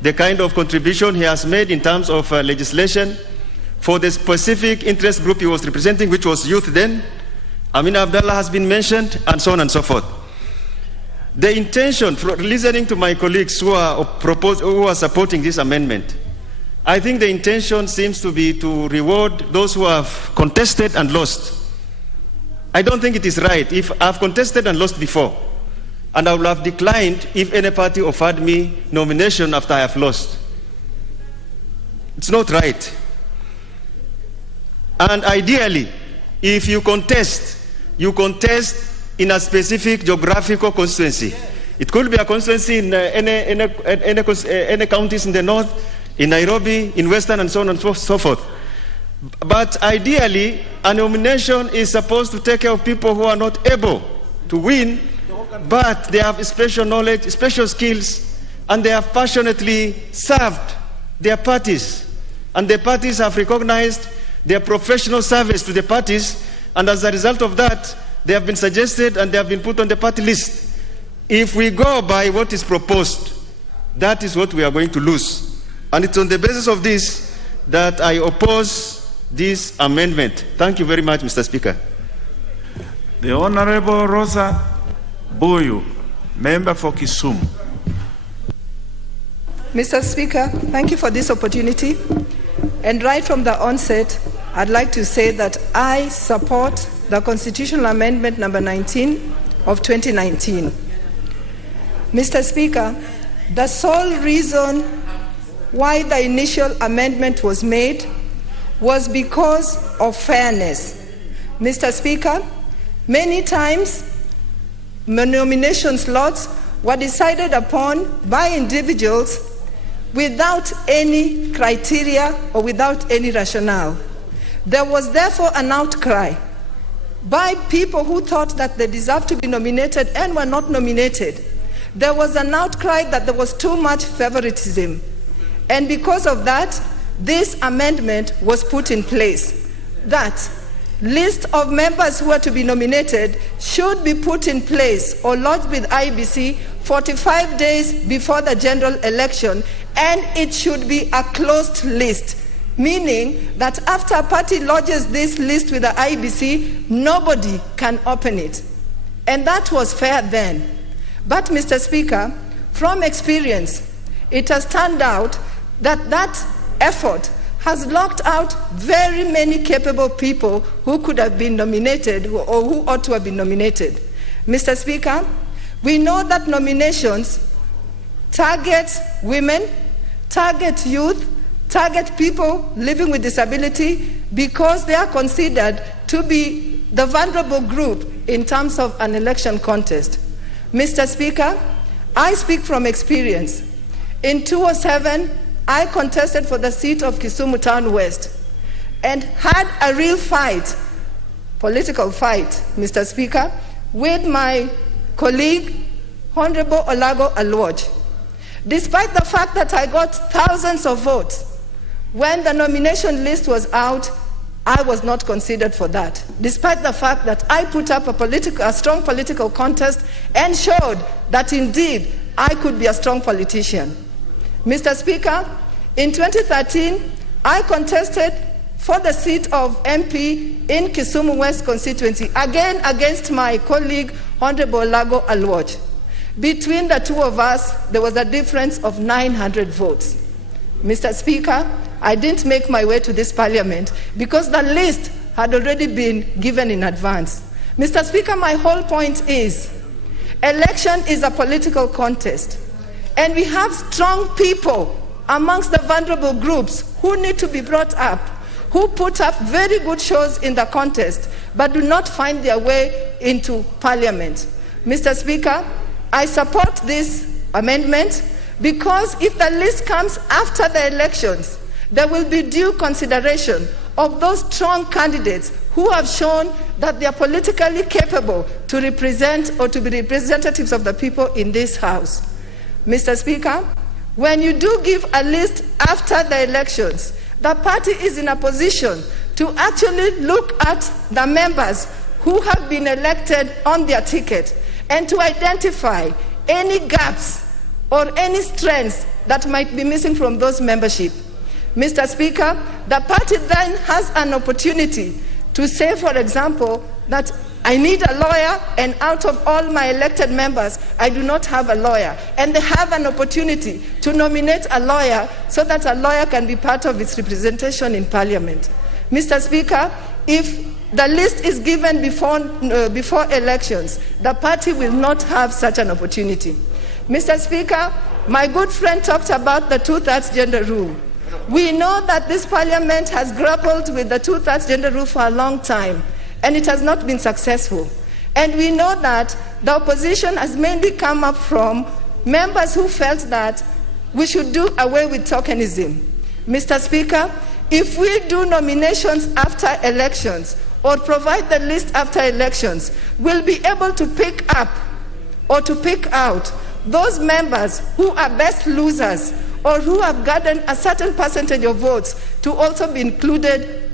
the kind of contribution he has made in terms of legislation for the specific interest group he was representing, which was youth then. Amin Abdallah has been mentioned, and so on and so forth. The intention, listening to my colleagues who are supporting this amendment, I think the intention seems to be to reward those who have contested and lost. I don't think it is right. If I've contested and lost before, and I would have declined if any party offered me nomination after I have lost. It's not right. And ideally, if you contest in a specific geographical constituency. It could be a constituency in any counties in the north, in Nairobi, in Western, and so on and so forth. But ideally, a nomination is supposed to take care of people who are not able to win, but they have special knowledge, special skills, and they have passionately served their parties. And the parties have recognized their professional service to the parties, and as a result of that, they have been suggested and they have been put on the party list. If we go by what is proposed, that is what we are going to lose. And it's on the basis of this that I oppose this amendment. Thank you very much, Mr. Speaker. The Honorable Rosa Boyu, member for Kisumu. Mr. Speaker, thank you for this opportunity. And right from the onset, I'd like to say that I support the Constitutional Amendment number 19 of 2019. Mr. Speaker, the sole reason why the initial amendment was made was because of fairness. Mr. Speaker, many times nomination slots were decided upon by individuals without any criteria or without any rationale. There was therefore an outcry by people who thought that they deserved to be nominated and were not nominated. There was an outcry that there was too much favoritism. And because of that, this amendment was put in place. That list of members who are to be nominated should be put in place or lodged with Iebc 45 days before the general election, and it should be a closed list, meaning that after a party lodges this list with the Iebc, nobody can open it. And that was fair then. But, Mr. Speaker, from experience, it has turned out that that effort has locked out very many capable people who could have been nominated or who ought to have been nominated. Mr. Speaker, we know that nominations target women, target youth, target people living with disability because they are considered to be the vulnerable group in terms of an election contest. Mr. Speaker, I speak from experience. In 2007, I contested for the seat of Kisumu Town West and had a real fight, political fight, Mr. Speaker, with my colleague, Honorable Olago Alwoj. Despite the fact that I got thousands of votes, when the nomination list was out, I was not considered for that, despite the fact that I put up a strong political contest and showed that indeed I could be a strong politician. Mr. Speaker, in 2013, I contested for the seat of MP in Kisumu West constituency, again against my colleague, Honorable Olago Alwoj. Between the two of us, there was a difference of 900 votes. Mr. Speaker, I didn't make my way to this parliament because the list had already been given in advance. Mr. Speaker, my whole point is, election is a political contest, and we have strong people amongst the vulnerable groups who need to be brought up, who put up very good shows in the contest, but do not find their way into parliament. Mr. Speaker, I support this amendment because if the list comes after the elections, there will be due consideration of those strong candidates who have shown that they are politically capable to represent or to be representatives of the people in this House. Mr. Speaker, when you do give a list after the elections, the party is in a position to actually look at the members who have been elected on their ticket and to identify any gaps or any strengths that might be missing from those membership. Mr. Speaker, the party then has an opportunity to say, for example, that I need a lawyer, and out of all my elected members, I do not have a lawyer. And they have an opportunity to nominate a lawyer so that a lawyer can be part of its representation in Parliament. Mr. Speaker, if the list is given before elections, the party will not have such an opportunity. Mr. Speaker, my good friend talked about the 2/3 gender rule. We know that this Parliament has grappled with the 2/3 gender rule for a long time, and it has not been successful. And we know that the opposition has mainly come up from members who felt that we should do away with tokenism. Mr. Speaker, if we do nominations after elections or provide the list after elections, we'll be able to pick up or to pick out those members who are best losers or who have gotten a certain percentage of votes to also be included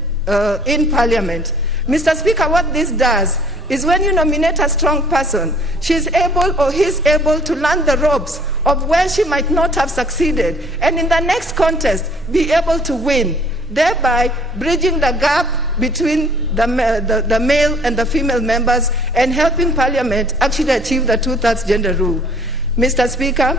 in Parliament. Mr. Speaker, what this does is when you nominate a strong person, she's able or he's able to learn the ropes of where she might not have succeeded, and in the next contest be able to win, thereby bridging the gap between the male and the female members and helping Parliament actually achieve the 2/3 gender rule. Mr. Speaker,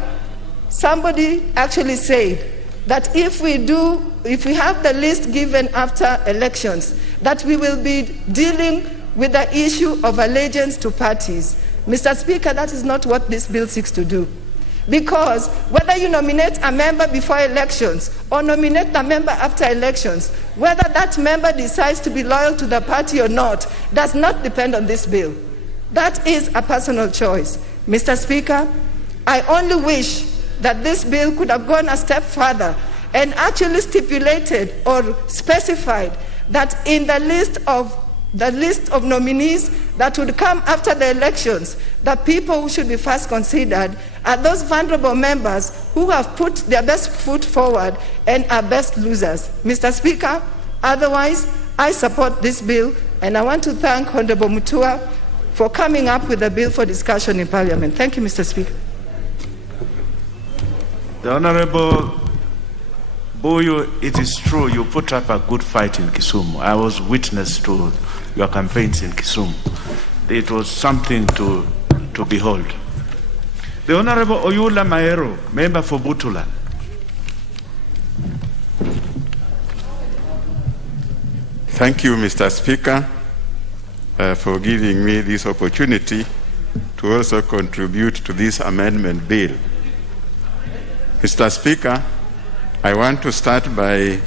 somebody actually said that if we have the list given after elections, that we will be dealing with the issue of allegiance to parties. Mr. Speaker, that is not what this bill seeks to do. Because whether you nominate a member before elections or nominate a member after elections, whether that member decides to be loyal to the party or not, does not depend on this bill. That is a personal choice. Mr. Speaker, I only wish that this bill could have gone a step further and actually stipulated or specified that in the list of nominees that would come after the elections, the people who should be first considered are those vulnerable members who have put their best foot forward and are best losers. Mr. Speaker, otherwise, I support this bill, and I want to thank Honorable Mutua for coming up with a bill for discussion in Parliament. Thank you, Mr. Speaker. The Honorable Boyo, it is true you put up a good fight in Kisumu. I was witness to your campaigns in Kisumu. It was something to behold. The Honorable Oyula Maero, member for Butula. Thank you, Mr. Speaker, for giving me this opportunity to also contribute to this amendment bill. Mr. Speaker, I want to start by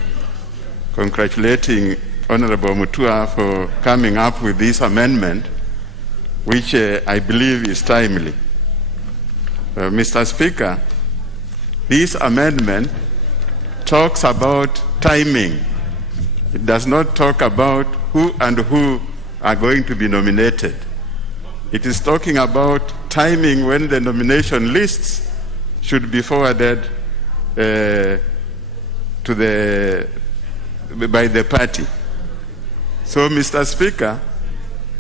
congratulating Honorable Mutua for coming up with this amendment, which I believe is timely. Mr. Speaker, this amendment talks about timing. It does not talk about who and who are going to be nominated. It is talking about timing when the nomination lists should be forwarded by the party. So, Mr. Speaker,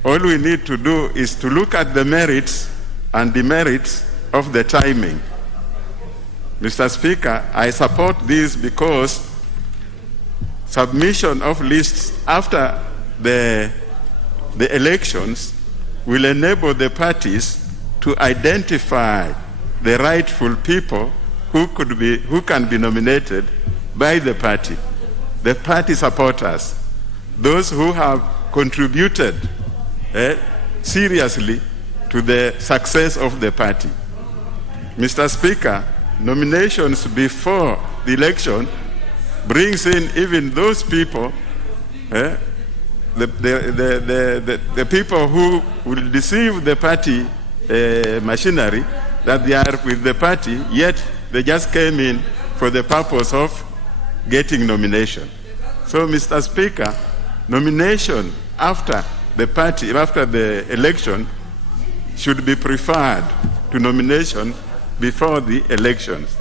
all we need to do is to look at the merits and demerits of the timing. Mr. Speaker, I support this because submission of lists after the elections will enable the parties to identify the rightful people who can be nominated by the party supporters, those who have contributed seriously to the success of the party. Mr. Speaker, nominations before the election brings in even those people, the people who will deceive the party machinery that they are with the party, yet they just came in for the purpose of getting nomination. So, Mr. Speaker, nomination after the election should be preferred to nomination before the elections.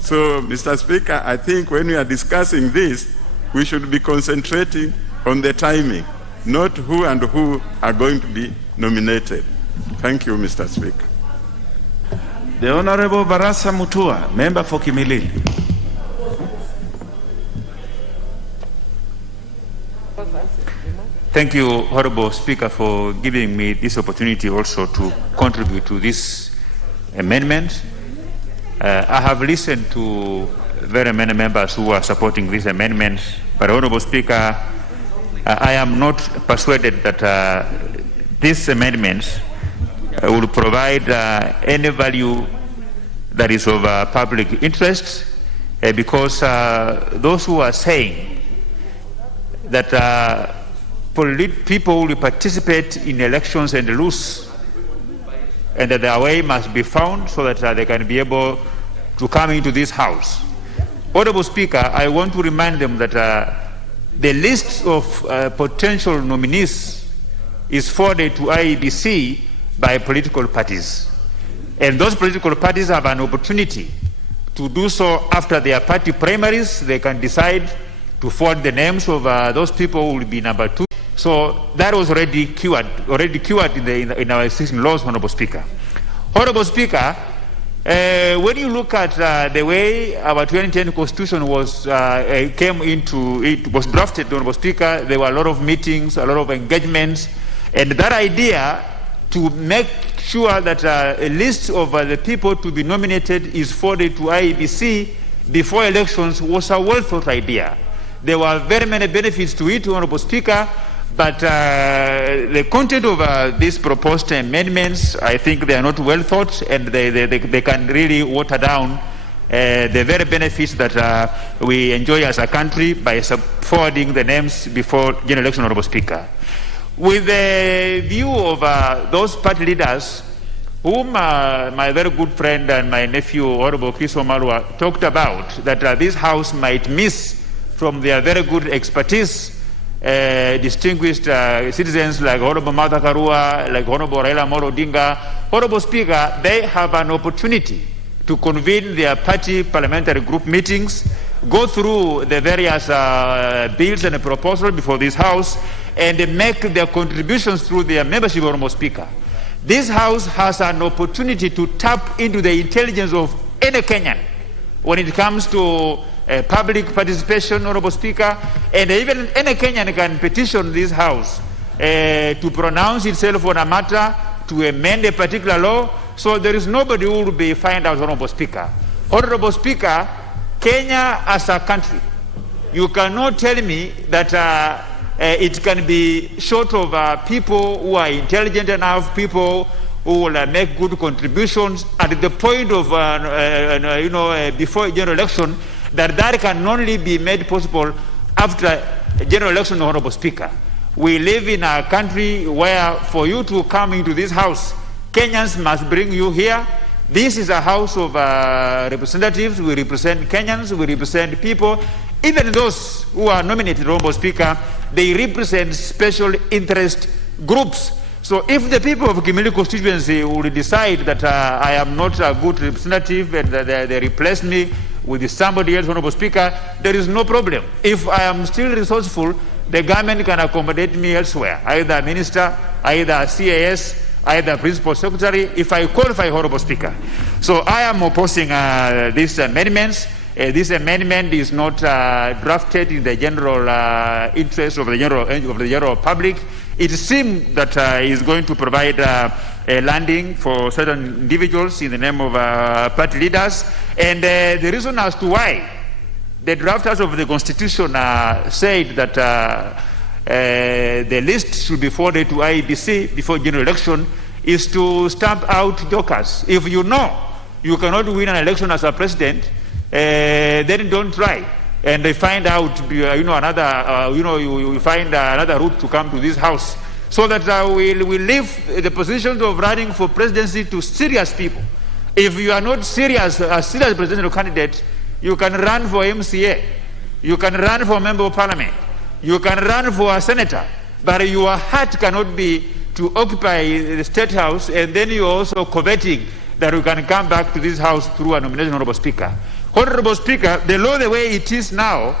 So, Mr. Speaker, I think when we are discussing this, we should be concentrating on the timing, not who and who are going to be nominated. Thank Thank you, Mr. Speaker. The Honorable Barasa Mutua, member for Kimilili. Thank you, Honorable Speaker, for giving me this opportunity also to contribute to this amendment. I have listened to very many members who are supporting this amendment, but Honorable Speaker, I am not persuaded that these amendments will provide any value that is of public interest, because those who are saying that people will participate in elections and lose, and that their way must be found so that they can be able to come into this house. Honorable Speaker, I want to remind them that the list of potential nominees is forwarded to Iebc by political parties. And those political parties have an opportunity to do so after their party primaries. They can decide to forward the names of those people who will be number 2. So that was already cured in our existing laws, Honorable Speaker. Honorable Speaker, when you look at the way our 2010 Constitution was was drafted, Honorable Speaker, there were a lot of meetings, a lot of engagements, and that idea to make sure that a list of the people to be nominated is forwarded to Iebc before elections was a well-thought idea. There were very many benefits to it, Honorable Speaker, but the content of these proposed amendments, I think they are not well thought, and they can really water down the very benefits that we enjoy as a country by forwarding the names before general election, Honorable Speaker. With the view of those party leaders, whom my very good friend and my nephew, Honorable Chris Omalwa, talked about, that this House might miss from their very good expertise, distinguished citizens like Honorable Martha Karua, like Honorable Raila odinga. Honorable Speaker, they have an opportunity to convene their party parliamentary group meetings, go through the various bills and proposals before this House, and make their contributions through their membership, Honorable Speaker. This House has an opportunity to tap into the intelligence of any Kenyan when it comes to public participation, Honorable Speaker, and even any Kenyan can petition this House to pronounce itself on a matter, to amend a particular law, so there is nobody who will be fined out, Honorable Speaker. Honorable Speaker, Kenya as a country, you cannot tell me that it can be short of people who are intelligent enough, people who will make good contributions at the point of, before general election, that can only be made possible after general election, Honorable Speaker. We live in a country where for you to come into this House, Kenyans must bring you here. This is a House of representatives. We represent Kenyans, we represent people. Even those who are nominated, Honorable Speaker, they represent special interest groups. So if the people of Kimilili constituency will decide that I am not a good representative and they replace me with somebody else, Honorable Speaker, there is no problem. If I am still resourceful, the government can accommodate me elsewhere, either minister, either CAS, either principal secretary, if I qualify, Honorable Speaker. So I am opposing these amendments. This amendment is not drafted in the general interest of the general public. It seems that it is going to provide a landing for certain individuals in the name of party leaders. And the reason as to why the drafters of the Constitution said that the list should be forwarded to Iebc before general election is to stamp out jokers. If you know you cannot win an election as a president, then don't try. And they find out, you find another route to come to this House, so that we leave the positions of running for presidency to serious people. If you are not serious, a serious presidential candidate, you can run for MCA, you can run for member of parliament, you can run for a senator, but your heart cannot be to occupy the State House, and then you are also coveting that you can come back to this House through a nomination, Honorable Speaker. Honorable Speaker, the law the way it is now,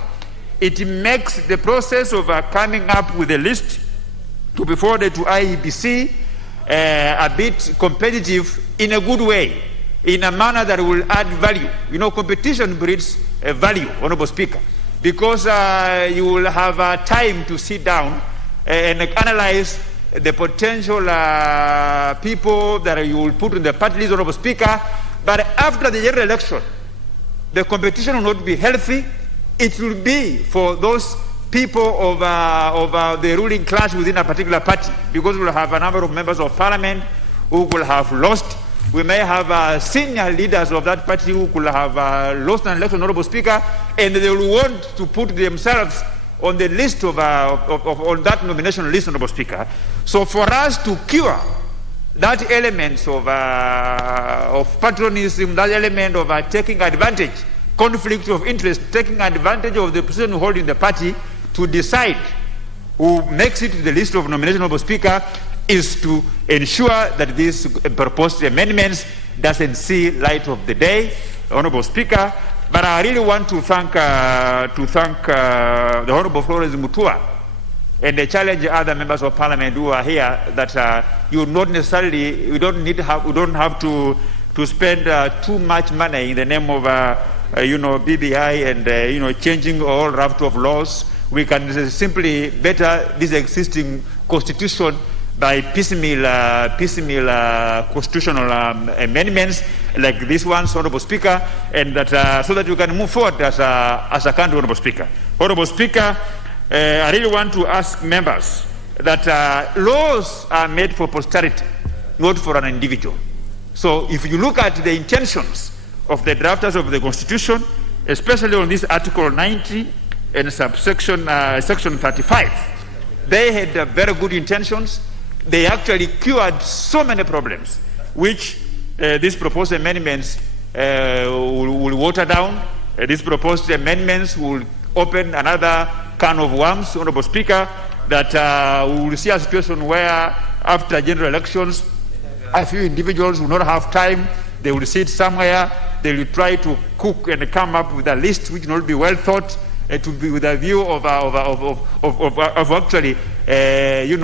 it makes the process of coming up with a list to be forwarded to Iebc a bit competitive in a good way, in a manner that will add value. You know, competition breeds value, Honorable Speaker, because you will have time to sit down and analyze the potential people that you will put in the party list, Honorable Speaker. But after the general election, the competition will not be healthy. It will be for those people of the ruling class within a particular party, because we'll have a number of members of parliament who will have lost. We may have senior leaders of that party who could have lost an election, Honorable Speaker, and they will want to put themselves on the list on that nomination list, Honorable Speaker. So for us to cure that element of patronism, that element of taking advantage, conflict of interest, taking advantage of the position you hold in the party to decide who makes it to the list of nomination, Honorable Speaker, is to ensure that these proposed amendments doesn't see light of the day, Honorable Speaker. But I really want to thank the Honorable Florence Mutua and challenge other members of Parliament who are here that you don't have to spend too much money in the name of BBI and changing all raft of laws. We can simply better this existing constitution by piecemeal constitutional amendments like this one, Honorable Speaker, and that so that we can move forward as a country, Honorable Speaker. Honorable Speaker, I really want to ask members that laws are made for posterity, not for an individual. So if you look at the intentions of the drafters of the Constitution, especially on this Article 90 and subsection Section 35, they had very good intentions. They actually cured so many problems, which these proposed amendments will water down. These proposed amendments will open another can of worms, Honorable Speaker, that we will see a situation where after general elections, a few individuals will not have time. They will sit somewhere. They will try to cook and come up with a list which will not be well thought, to be with a view of actually,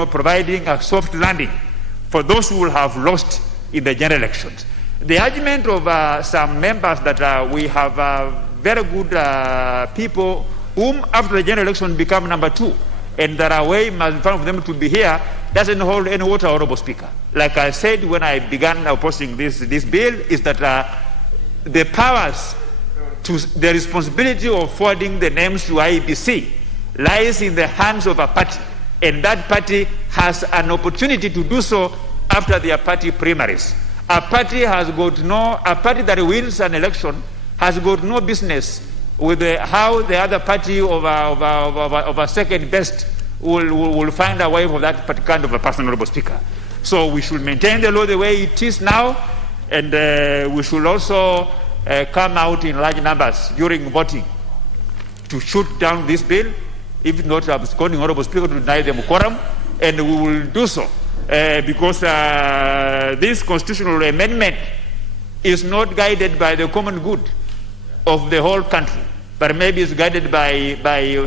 providing a soft landing for those who will have lost in the general elections. The argument of some members that we have very good people whom after the general election become number two, and there are way in front of them to be here, doesn't hold any water, Honorable Speaker. Like I said when I began opposing this bill, is that the powers to the responsibility of forwarding the names to Iebc lies in the hands of a party, and that party has an opportunity to do so after their party primaries. A party that wins an election has got no business with how the other party of a second best will find a way for that kind of a person, Honorable Speaker. So we should maintain the law the way it is now, and we should also come out in large numbers during voting to shoot down this bill, if not absconding, Honorable Speaker, to deny them quorum, and we will do so because this constitutional amendment is not guided by the common good of the whole country, but maybe it's guided by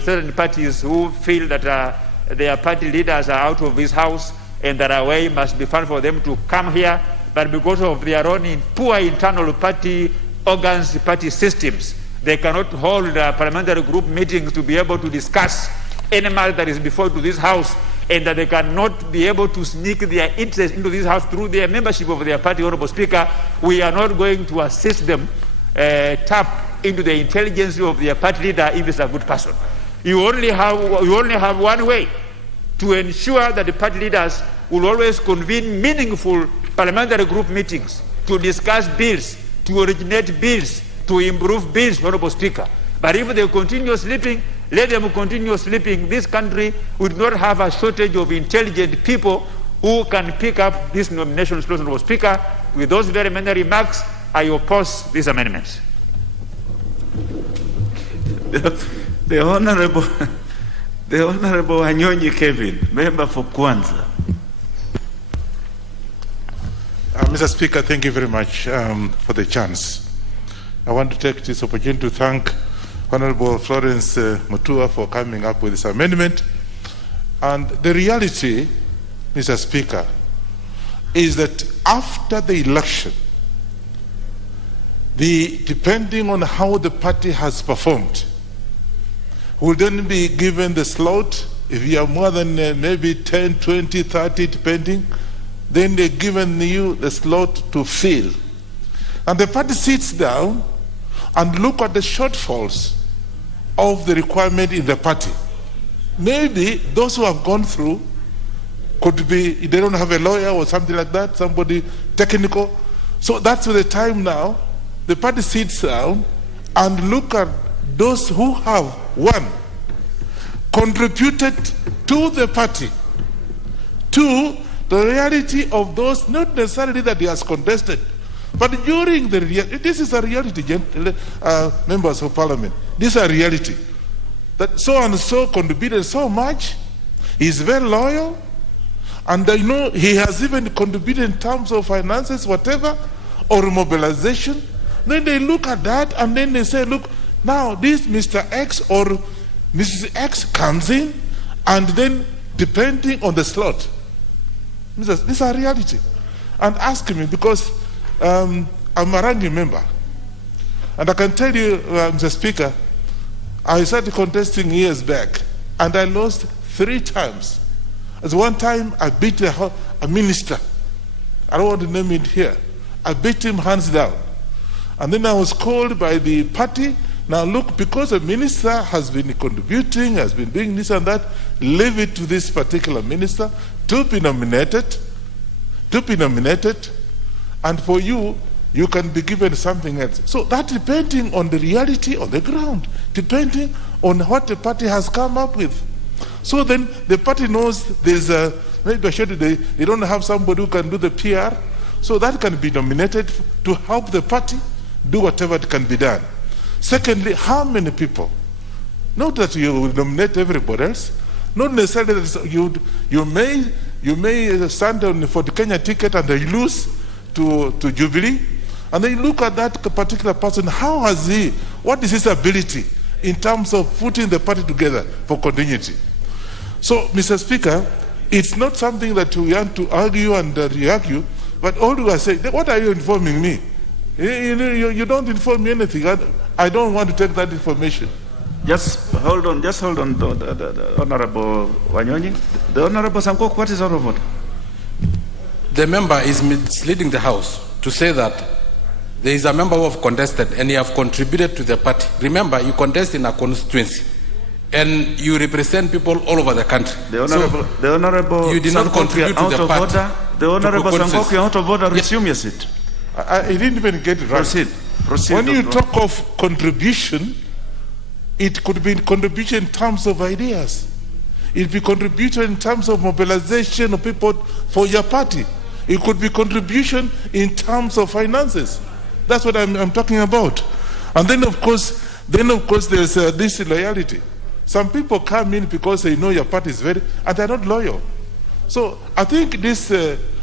certain parties who feel that their party leaders are out of this house and that a way must be found for them to come here, but because of their own poor internal party organs, party systems, they cannot hold parliamentary group meetings to be able to discuss any matter that is before to this house, and that they cannot be able to sneak their interest into this house through their membership of their party, Honorable Speaker. We are not going to assist them tap into the intelligence of their party leader if it's a good person. You only have one way to ensure that the party leaders will always convene meaningful parliamentary group meetings to discuss bills, to originate bills, to improve bills, Honorable Speaker. But if they continue sleeping, let them continue sleeping. This country would not have a shortage of intelligent people who can pick up these nominations, Honorable Speaker. With those very many remarks, I oppose these amendments. The Honorable Anyonyi Kevin, member for Kwanza. Mr. Speaker, thank you very much for the chance. I want to take this opportunity to thank Honorable Florence Mutua for coming up with this amendment. And the reality, Mr. Speaker, is that after the election, depending on how the party has performed, will then be given the slot. If you have more than maybe 10, 20, 30, depending, then they're given you the slot to fill. And the party sits down and look at the shortfalls of the requirement in the party. Maybe those who have gone through could be, they don't have a lawyer or something like that, somebody technical. So that's the time now, the party sits down and look at those who have, one, contributed to the party, two, the reality of those, not necessarily that he has contested, but during the this is a reality, members of parliament. This is a reality. That so and so contributed so much, he's very loyal, and I know he has even contributed in terms of finances, whatever, or mobilization. Then they look at that and then they say, look, now this Mr. X or Mrs. X comes in, and then depending on the slot, this is a reality. And ask me, because I'm a ranking member, and I can tell you, Mr. Speaker, I started contesting years back, and I lost 3 times. As one time, I beat a minister. I don't want to name it here. I beat him hands down. And then I was called by the party. Now look, because a minister has been contributing, has been doing this and that, leave it to this particular minister to be nominated, and for you, you can be given something else. So that depending on the reality on the ground, depending on what the party has come up with. So then the party knows there's a, maybe they don't have somebody who can do the PR, so that can be nominated to help the party do whatever it can be done. Secondly, how many people? Not that you will nominate everybody else, not necessarily that you may stand on for the Kenya ticket and they lose to Jubilee, and then you look at that particular person, how has he, what is his ability in terms of putting the party together for continuity? So, Mr. Speaker, it's not something that we want to argue and re-argue, but all we are saying, what are you informing me? You don't inform me anything. I don't want to take that information. Just hold on, the Honorable Wanyonyi. The Honorable Sankok, what is out of order? The member is misleading the House to say that there is a member who have contested and you have contributed to the party. Remember, you contest in a constituency and you represent people all over the country. The Honorable you did not contribute to the party. The Honorable Sankok, you are out of order. Resume your seat. I didn't even get it right. Proceed. When you talk of contribution, it could be contribution in terms of ideas. It could be contribution in terms of mobilization of people for your party. It could be contribution in terms of finances. That's what I'm talking about. And then of course there's this loyalty. Some people come in because they know your party is and they're not loyal. So I think this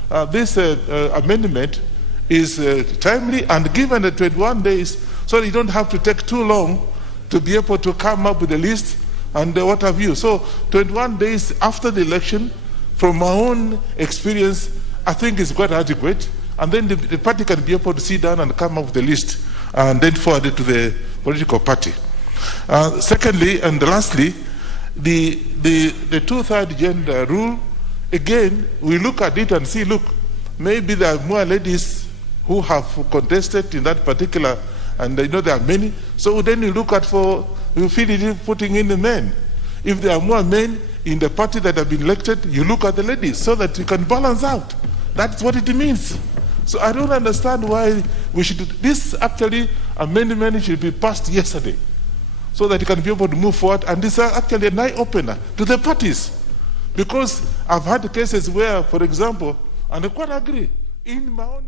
amendment is timely and given the 21 days, so you don't have to take too long to be able to come up with a list and what have you. So 21 days after the election, from my own experience, I think is quite adequate. And then the party can be able to sit down and come up with a list and then forward it to the political party. Secondly, and lastly, the 2/3 gender rule, again, we look at it and see, look, maybe there are more ladies who have contested in that particular, and I know there are many, so then you look at you feel it is putting in the men. If there are more men in the party that have been elected, you look at the ladies so that you can balance out. That's what it means. So I don't understand why we should, this actually amendment should be passed yesterday so that you can be able to move forward, and this is actually an eye-opener to the parties. Because I've had cases where, for example, and I quite agree, in my own